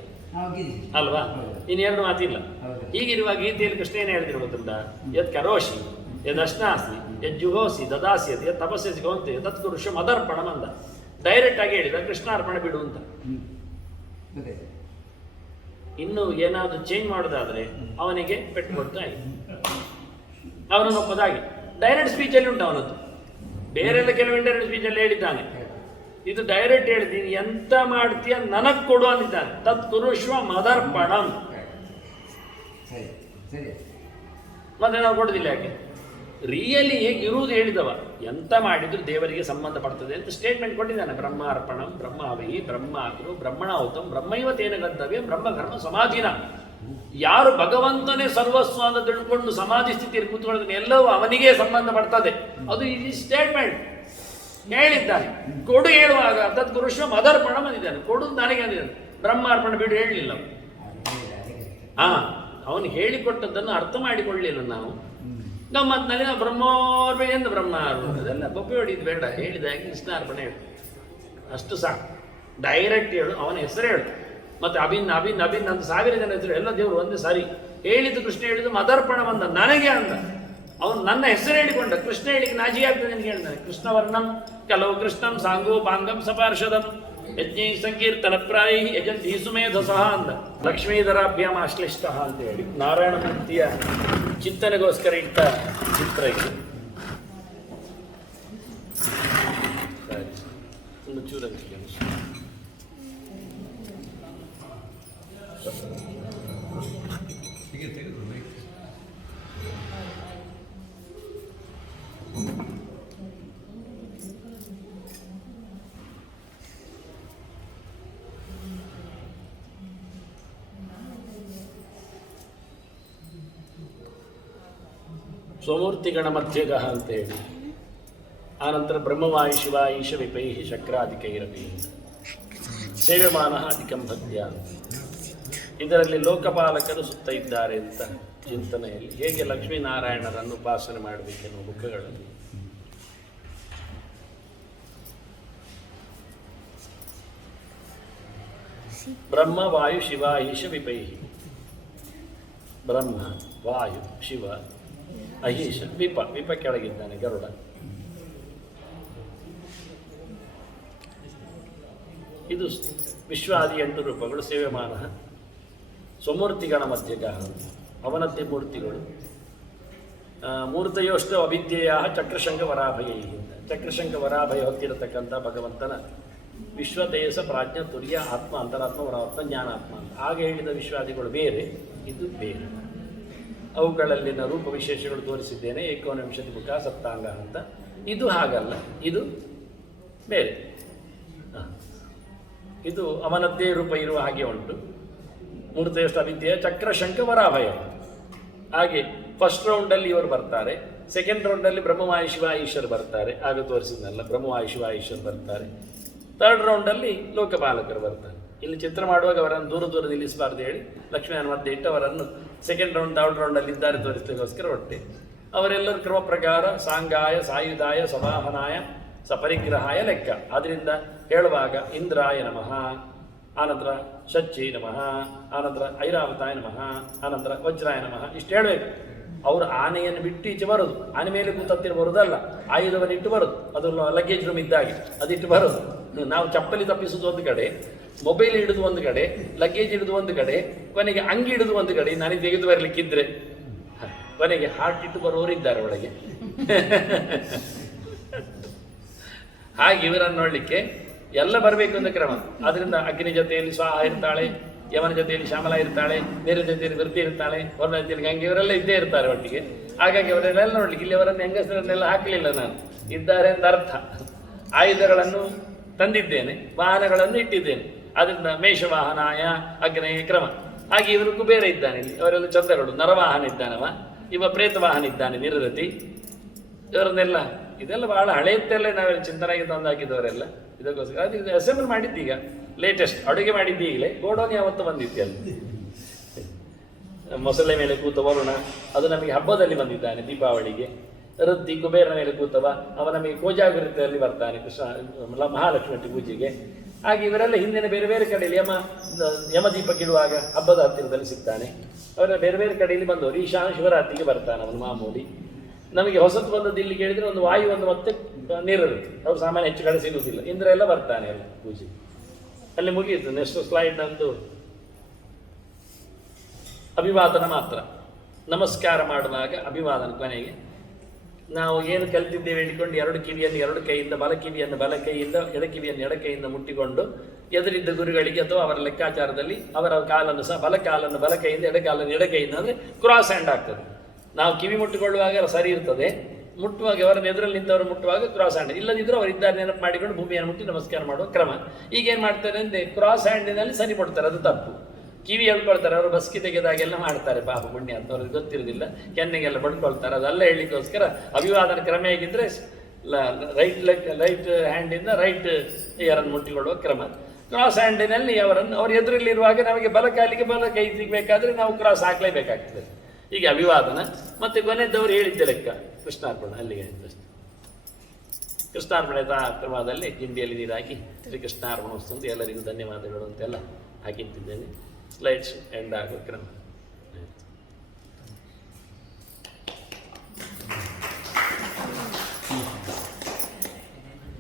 ಅಲ್ವಾ? ಇನ್ನೆರಡು ಮಾತಿಲ್ಲ. ಹೀಗಿರುವ ಗೀತೆಯಲ್ಲಿ ಕೃಷ್ಣ ಏನು ಹೇಳ್ತೀನಿ ಗೊತ್ತುಂಟ? ಯತ್ ಕರೋಷಿ ಯದ್ ಅಶ್ನಾಸಿ ಯದ್ ಜುಹೋಸಿ ದದಾಸಿ ಯದ್ ತಪಸ್ಸಿ ಗೋಂತೆ ತತ್ ಪುರುಷ ಮದರ್ಪಣ ಅಂದ. ಡೈರೆಕ್ಟ್ ಆಗಿ ಹೇಳಿದ ಕೃಷ್ಣಾರ್ಪಣೆ ಬಿಡು ಅಂತ. ಇನ್ನು ಏನಾದರೂ ಚೇಂಜ್ ಮಾಡೋದಾದ್ರೆ ಅವನಿಗೆ ಪೆಟ್ಟು ಕೊಡ್ತಾ ಇದೆ, ಅವನನ್ನು ಒಪ್ಪದಾಗಿ. ಡೈರೆಕ್ಟ್ ಸ್ಪೀಚಲ್ಲಿ ಉಂಟು ಅವನದ್ದು. ಬೇರೆಲ್ಲ ಕೆಲವು ಇಂಡೈರೆಕ್ಟ್ ಸ್ಪೀಚಲ್ಲಿ ಹೇಳಿದ್ದಾನೆ. ಇದು ಡೈರೆಕ್ಟ್ ಹೇಳಿದ್ದೀನಿ, ಎಂತ ಮಾಡ್ತೀಯ ನನಗೆ ಕೊಡು ಅಂದಿದ್ದಾನೆ. ತತ್ ಕುರುಶ್ವ ಮದರ್ಪಣಂ. ಮತ್ತೆ ನಾವು ಕೊಡೋದಿಲ್ಲ ಯಾಕೆ? ರಿಯಲಿ ಹೇಗಿರುವುದು ಹೇಳಿದವ. ಎಂತ ಮಾಡಿದ್ರು ದೇವರಿಗೆ ಸಂಬಂಧಪಡ್ತದೆ ಅಂತ ಸ್ಟೇಟ್ಮೆಂಟ್ ಕೊಟ್ಟಿದ್ದಾನೆ. ಬ್ರಹ್ಮ ಅರ್ಪಣಂ, ಬ್ರಹ್ಮಾವಹಿ, ಬ್ರಹ್ಮಾಗ್ರು, ಬ್ರಹ್ಮಣಾಹುತಂ, ಬ್ರಹ್ಮೈವ ತೇನ ಗಂತವ್ಯ, ಬ್ರಹ್ಮಕರ್ಮ ಸಮಾಧಿನ. ಯಾರು ಭಗವಂತನೇ ಸರ್ವಸ್ವ ಅಂತ ತಿಳ್ಕೊಂಡು ಸಮಾಧಿ ಸ್ಥಿತಿಯಲ್ಲಿ ಕೂತ್ಕೊಳ್ಳೋದನ್ನ ಎಲ್ಲವೂ ಅವನಿಗೆ ಸಂಬಂಧಪಡ್ತದೆ. ಅದು ಈ ಸ್ಟೇಟ್ಮೆಂಟ್ ಹೇಳಿದ್ದಾನೆ. ಕೊಡು ಹೇಳುವಾಗ ತತ್ ಪುರುಷ ಮದರ್ಪಣ ಬಂದಿದ್ದಾನೆ. ಕೊಡು ನನಗೆ ಅಂದಿದ್ದಾನೆ. ಬ್ರಹ್ಮಾರ್ಪಣ ಬಿಡು ಹೇಳಲಿಲ್ಲ. ಅವನು ಹೇಳಿಕೊಟ್ಟದ್ದನ್ನು ಅರ್ಥ ಮಾಡಿಕೊಳ್ಳಲಿಲ್ಲ ನಾವು. ಗಮ್ಮತ್ನಲ್ಲಿ ನಾವು ಬ್ರಹ್ಮೋರ್ಮೆ ಎಂದು ಬ್ರಹ್ಮಾರ್ಪಣ ಅದೆಲ್ಲ ಬೊಬ್ಬೆ ಹೊಡಿದು ಬೇಡ. ಹೇಳಿದಾಗೆ ಕೃಷ್ಣಾರ್ಪಣೆ ಹೇಳು, ಅಷ್ಟು ಸಾಕು. ಡೈರೆಕ್ಟ್ ಹೇಳು, ಅವನ ಹೆಸರು ಹೇಳು. ಮತ್ತೆ ಅಭಿನ್ ಅಭಿನ್ ಅಭಿನ್ ಅಂತ 1000 ಜನ ಹೆಸರು ಎಲ್ಲ ದೇವರು ಒಂದೇ ಸಾರಿ ಹೇಳಿದ್ದು. ಕೃಷ್ಣ ಹೇಳಿದ್ದು ಮದರ್ಪಣ ಬಂದ ನನಗೆ ಅಂದ. ಅವನು ನನ್ನ ಹೆಸರು ಹೇಳಿಕೊಂಡ. ಕೃಷ್ಣ ಹೇಳಿಕ್ಕೆ ನಾಜಿ ಆಗ್ತದೆ ಅಂತ ಹೇಳ್ತಾನೆ. ಕೃಷ್ಣವರ್ಣಂ ಕೆಲವು ಕೃಷ್ಣಂ ಸಾಂಗೋ ಪಾಂಗಂ ಸಪಾರ್ಷದಂ ಯಜ್ಞ ಸಂಕೀರ್ತನ ಪ್ರಾಯ ಯಜಂತಿ ಸುಮೇಧಸಃ ಅಂದ. ಲಕ್ಷ್ಮೀಧರಾಭ್ಯಾಮ ಅಶ್ಲಿಷ್ಟ ಅಂತ ಹೇಳಿ ನಾರಾಯಣ ಮೂರ್ತಿಯ ಚಿಂತನೆಗೋಸ್ಕರ ಇಟ್ಟ ಚಿತ್ರ ಇದು. ಒಂದು ಚೂರಲ್ಲಿ ಸ್ವಮೂರ್ತಿಗಣ ಮಧ್ಯಗ ಅಂತ ಹೇಳಿ, ಆನಂತರ ಬ್ರಹ್ಮವಾಯು ಶಿವ ಈಶ ವಿಪೈ ಶಕ್ರಾಧಿಕೈರಪಿ ಸೇವ್ಯಮಾನ ಅಧಿಕಂ ಭಕ್ತ್ಯ. ಇದರಲ್ಲಿ ಲೋಕಪಾಲಕರು ಸುತ್ತ ಇದ್ದಾರೆ ಅಂತ ಚಿಂತನೆಯಲ್ಲಿ ಹೇಗೆ ಲಕ್ಷ್ಮೀನಾರಾಯಣರನ್ನು ಉಪಾಸನೆ ಮಾಡಬೇಕೆನ್ನುವ ಮುಖಗಳಲ್ಲಿ ಬ್ರಹ್ಮ ವಾಯು ಶಿವ ಈಶ ವಿಪೈ. ಬ್ರಹ್ಮ, ವಾಯು, ಶಿವ, ಅಹೀಶ, ವಿಪ ಕೆಳಗಿದ್ದಾನೆ ಗರುಡ. ಇದು ವಿಶ್ವಾದಿ 8 ರೂಪಗಳು. ಸೇವ್ಯಮಾನ ಸ್ವಮೂರ್ತಿಗಣ ಮಧ್ಯಗ, ಅವನದ್ದೇ ಮೂರ್ತಿಗಳು. ಮೂರ್ತಯೋಷ್ಟು ಅವಿದ್ಯೆಯ ಚಕ್ರಶಂಕ ವರಾಭಯ. ಚಕ್ರಶಂಕ ವರಾಭಯ ಹೊತ್ತಿರತಕ್ಕಂಥ ಭಗವಂತನ ವಿಶ್ವದೇಶ ಪ್ರಾಜ್ಞ ತುರ್ಯ ಆತ್ಮ ಅಂತರಾತ್ಮ ವರಾತ್ಮ ಜ್ಞಾನಾತ್ಮ ಅಂತ ಆಗ ಹೇಳಿದ ವಿಶ್ವಾದಿಗಳು ಬೇರೆ, ಇದು ಬೇರೆ. ಅವುಗಳಲ್ಲಿನ ರೂಪ ವಿಶೇಷಗಳು ತೋರಿಸಿದ್ದೇನೆ. ಏಕೋನವಿಂಶತಿ ಮುಖ ಸಪ್ತಾಂಗ ಅಂತ. ಇದು ಹಾಗಲ್ಲ, ಇದು ಬೇರೆ. ಇದು ಅವನದ್ದೇ ರೂಪ ಇರುವ ಹಾಗೆ ಉಂಟು. ಮೂರ್ತಯಷ್ಟು ಅವಿದ್ಯೆಯ ಚಕ್ರಶಂಕ ವರಾಭಯ. ಹಾಗೆ ಫಸ್ಟ್ ರೌಂಡಲ್ಲಿ ಇವರು ಬರ್ತಾರೆ, ಸೆಕೆಂಡ್ ರೌಂಡಲ್ಲಿ ಬ್ರಹ್ಮವಾಯು ಶಿವ ಈಶ್ವರ್ ಬರ್ತಾರೆ. ಆಗ ತೋರಿಸಿದ್ನಲ್ಲ, ಬ್ರಹ್ಮವಾಯು ಶಿವ ಈಶ್ವರ್ ಬರ್ತಾರೆ. ಥರ್ಡ್ ರೌಂಡಲ್ಲಿ ಲೋಕಪಾಲಕರು ಬರ್ತಾರೆ. ಇಲ್ಲಿ ಚಿತ್ರ ಮಾಡುವಾಗ ಅವರನ್ನು ದೂರ ನಿಲ್ಲಿಸಬಾರ್ದು ಹೇಳಿ ಲಕ್ಷ್ಮೀನ ಮಧ್ಯೆ ಇಟ್ಟು ಅವರನ್ನು ಸೆಕೆಂಡ್ ರೌಂಡ್ ಥರ್ಡ್ ರೌಂಡಲ್ಲಿ ಇದ್ದಾರೆ ತೋರಿಸಲಿಕ್ಕೋಸ್ಕರ ಹೊಟ್ಟೆ. ಅವರೆಲ್ಲರೂ ಕ್ರಮ ಪ್ರಕಾರ ಸಾಂಗಾಯ ಸಾಯುಧಾಯ ಸವಾಹನಾಯ ಸಪರಿಗ್ರಹಾಯ ಲೆಕ್ಕ. ಆದ್ದರಿಂದ ಹೇಳುವಾಗ ಇಂದ್ರಾಯ ನಮಃ, ಆನಂತರ ಶಚ್ಚಿ ನಮಃ, ಆನಂತರ ಐರಾವತಾಯ ನಮಃ, ಆನಂತರ ವಜ್ರಾಯ ನಮಃ, ಇಷ್ಟು ಹೇಳಬೇಕು. ಅವರು ಆನೆಯನ್ನು ಬಿಟ್ಟು ಈಚೆ ಬರೋದು, ಆನೆ ಮೇಲೆ ಕೂತತ್ತಿರ ಬರೋದಲ್ಲ, ಆಯುಧವನ್ನು ಇಟ್ಟು ಬರೋದು. ಅದು ಲಗೇಜ್ ರೂಮ್ ಇದ್ದಾಗೆ ಅದಿಟ್ಟು ಬರೋದು. ನಾವು ಚಪ್ಪಲಿ ತಪ್ಪಿಸೋದು ಒಂದು ಕಡೆ, ಮೊಬೈಲ್ ಹಿಡಿದು ಒಂದು ಕಡೆ, ಲಗೇಜ್ ಹಿಡಿದು ಒಂದು ಕಡೆ, ಕೊನೆಗೆ ಅಂಗಿ ಹಿಡಿದು ಒಂದು ಕಡೆ. ನನಗೆ ತೆಗೆದು ಬರಲಿಕ್ಕಿದ್ರೆ ಕೊನೆಗೆ ಹಾರ್ಟ್ ಇಟ್ಟು ಬರೋರು ಇದ್ದಾರೆ ಒಳಗೆ. ಹಾಗೆ ಇವರನ್ನು ನೋಡಲಿಕ್ಕೆ ಎಲ್ಲ ಬರಬೇಕು ಅಂತ ಕ್ರಮ. ಅದರಿಂದ ಅಗ್ನಿ ಜೊತೆಯಲ್ಲಿ ಸ್ವಾಹ ಇರ್ತಾಳೆ, ಯಮನ ಜೊತೆಯಲ್ಲಿ ಶ್ಯಾಮಲ ಇರ್ತಾಳೆ, ಬೇರೆ ಜೊತೆಯಲ್ಲಿ ವೃತ್ತಿ ಇರ್ತಾಳೆ, ಹೊರ ಜೊತೆಯಲ್ಲಿ ಗಂಗೆ, ಇವರೆಲ್ಲ ಇದ್ದೇ ಇರ್ತಾರೆ ಒಟ್ಟಿಗೆ. ಹಾಗಾಗಿ ಅವರೆಲ್ಲ ನೋಡ್ಲಿಕ್ಕೆ ಇಲ್ಲಿ ಅವರನ್ನು ಹೆಂಗಸರನ್ನೆಲ್ಲ ಹಾಕಲಿಲ್ಲ ನಾನು, ಇದ್ದಾರೆ ಅಂತ ಅರ್ಥ. ಆಯುಧಗಳನ್ನು ತಂದಿದ್ದೇನೆ, ವಾಹನಗಳನ್ನು ಇಟ್ಟಿದ್ದೇನೆ. ಅದರಿಂದ ಮೇಷವಾಹನಾಯ ಅಗ್ನೇಯ ಕ್ರಮ. ಹಾಗೆ ಇವರು ಕುಬೇರ ಇದ್ದಾನೆ ಇಲ್ಲಿ, ಅವರೆಲ್ಲ ಚಂದಗಳು. ನರವಾಹನ ಇದ್ದಾನವ, ಇವ ಪ್ರೇತವಾಹನ ಇದ್ದಾನೆ ನಿರರತಿ. ಇವರನ್ನೆಲ್ಲ ಇದೆಲ್ಲ ಬಹಳ ಹಳೆಯದ್ದೆಲ್ಲ ನಾವೆಲ್ಲ ಚಿಂತನೆಗೆ ತಂದು ಹಾಕಿದವರೆಲ್ಲ. ಇದಕ್ಕೋಸ್ಕರ ಅದು ಇದು ಅಸೆಂಬಲ್ ಮಾಡಿದ್ದೀಗ ಲೇಟೆಸ್ಟ್ ಅಡುಗೆ ಮಾಡಿದ್ದು ಈಗಲೇ. ಗೋಡೋನಿ ಯಾವತ್ತು ಬಂದಿತ್ತು ಅಲ್ಲಿ, ಮೊಸಳೆ ಮೇಲೆ ಕೂತ ವರುಣ, ಅದು ನಮಗೆ ಹಬ್ಬದಲ್ಲಿ ಬಂದಿದ್ದಾನೆ ದೀಪಾವಳಿಗೆ. ವೃತ್ತಿ ಕುಬೇರನ ಮೇಲೆ ಕೂತವ, ಅವ ನಮಗೆ ಕೋಜಾಗೃತಿಯಲ್ಲಿ ಬರ್ತಾನೆ ಕೃಷ್ಣ ಮಹಾಲಕ್ಷ್ಮಿ ಪೂಜೆಗೆ. ಹಾಗೆ ಇವರೆಲ್ಲ ಹಿಂದಿನ ಬೇರೆ ಬೇರೆ ಕಡೆಯಲ್ಲಿ ಯಮದೀಪಕ್ಕಿಡುವಾಗ ಹಬ್ಬದ ಹತ್ತಿರದಲ್ಲಿ ಸಿಗ್ತಾನೆ. ಅವರ ಬೇರೆ ಬೇರೆ ಕಡೆಯಲ್ಲಿ ಬಂದವರು. ಈಶಾನ ಶಿವರಾತ್ರಿಗೆ ಬರ್ತಾನೆ ಅವನು ಮಾಮೂಲಿ. ನಮಗೆ ಹೊಸತು ಬಂದದ್ದು ಇಲ್ಲಿ ಕೇಳಿದರೆ ಒಂದು ವಾಯು, ಒಂದು ಮತ್ತೆ ನೀರಿರುತ್ತೆ. ಅವ್ರು ಸಾಮಾನ್ಯ ಹೆಚ್ಚು ಕಡೆ ಸಿಗುವುದಿಲ್ಲ. ಇಂದ್ರ ಎಲ್ಲ ಬರ್ತಾನೆ ಅಲ್ಲಿ ಪೂಜೆ. ಅಲ್ಲಿ ಮುಗಿಯಿತು. ನೆಕ್ಸ್ಟ್ ಸ್ಲೈಡ್ ನಂದು ಅಭಿವಾದನ ಮಾತ್ರ. ನಮಸ್ಕಾರ ಮಾಡುವಾಗ ಅಭಿವಾದನ ಕೊನೆಗೆ ನಾವು ಏನು ಕಲಿತಿದ್ದೇವೆ ಹೇಳಿಕೊಂಡು 2 ಕಿವಿಯನ್ನು 2 ಕೈಯಿಂದ, ಬಲ ಕಿವಿಯನ್ನು ಬಲ ಕೈಯಿಂದ, ಎಡ ಕಿವಿಯನ್ನು ಎಡ ಕೈಯಿಂದ ಮುಟ್ಟಿಕೊಂಡು ಎದುರಿದ್ದ ಗುರುಗಳಿಗೆ ಅಥವಾ ಅವರ ಲೆಕ್ಕಾಚಾರದಲ್ಲಿ ಅವರ ಕಾಲನ್ನು ಸಹ ಬಲ ಕಾಲನ್ನು ಬಲ ಕೈಯಿಂದ, ಎಡ ಕಾಲನ್ನು ಎಡ ಕೈಯಿಂದ, ಅಂದರೆ ಕ್ರಾಸ್ ಹ್ಯಾಂಡ್ ಆಗ್ತದೆ. ನಾವು ಕಿವಿ ಮುಟ್ಟಿಕೊಳ್ಳುವಾಗ ಸರಿ ಇರ್ತದೆ, ಮುಟ್ಟುವಾಗ ಅವರನ್ನು ಎದುರಲ್ಲಿ ನಿಂತವರು ಮುಟ್ಟುವಾಗ ಕ್ರಾಸ್ ಹ್ಯಾಂಡ್. ಇಲ್ಲದಿದ್ದರೂ ಅವರಿದ್ದಾರೆ ನೆನಪು ಮಾಡಿಕೊಂಡು ಭೂಮಿಯನ್ನು ಮುಟ್ಟಿ ನಮಸ್ಕಾರ ಮಾಡುವ ಕ್ರಮ. ಈಗೇನು ಮಾಡ್ತಾರೆ ಅಂದರೆ ಕ್ರಾಸ್ ಹ್ಯಾಂಡಿನಲ್ಲಿ ಸರಿ ಮುಟ್ತಾರೆ, ಅದು ತಪ್ಪು. ಕಿವಿ ಹೇಳ್ಕೊಳ್ತಾರೆ, ಅವರು ಬಸ್ಕಿ ತೆಗೆದಾಗೆಲ್ಲ ಮಾಡ್ತಾರೆ ಪಾಪ ಪುಣ್ಯ ಅಂತ, ಅವ್ರಿಗೆ ಗೊತ್ತಿರೋದಿಲ್ಲ. ಕೆನ್ನೆಗೆಲ್ಲ ಬಡ್ಕೊಳ್ತಾರೆ. ಅದೆಲ್ಲ ಹೇಳಲಿಕ್ಕೋಸ್ಕರ ಅಭಿವಾದನ ಕ್ರಮ ಹೇಗಿದ್ರೆ ರೈಟ್ ಹ್ಯಾಂಡಿಂದ ರೈಟ್ ಇಯರನ್ನು ಮುಟ್ಟಿಕೊಳ್ಳುವ ಕ್ರಮ. ಕ್ರಾಸ್ ಹ್ಯಾಂಡಿನಲ್ಲಿ ಅವರನ್ನು ಅವ್ರ ಎದುರಲ್ಲಿರುವಾಗ ನಮಗೆ ಬಲ ಕಾಲಿಗೆ ಬಲ ಕೈ ಸಿಗಬೇಕಾದ್ರೆ ನಾವು ಕ್ರಾಸ್ ಹಾಕಲೇಬೇಕಾಗ್ತದೆ. ಹೀಗೆ ಅಭಿವಾದನ. ಮತ್ತು ಕೊನೆಯದವರು ಹೇಳಿದ್ದೆ ಲೆಕ್ಕ ಕೃಷ್ಣಾರ್ಪಣ. ಅಲ್ಲಿಗೆ ಕೃಷ್ಣಾರ್ಪಣದ ಕ್ರಮದಲ್ಲಿ ಗಿಂಡಿಯಲ್ಲಿ ನೀರು ಹಾಕಿ ಶ್ರೀಕೃಷ್ಣಾರ್ಪಣ ವಸ್ತು ಎಲ್ಲರಿಗೂ ಧನ್ಯವಾದಗಳು ಅಂತೆಲ್ಲ ಹಾಕಿಟ್ಟಿದ್ದೇನೆ. ಸ್ಲೈಡ್ಸ್ ಎಂಡ್ ಆಗುವ ಕ್ರಮ.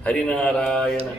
ಹರಿನಾರಾಯಣ.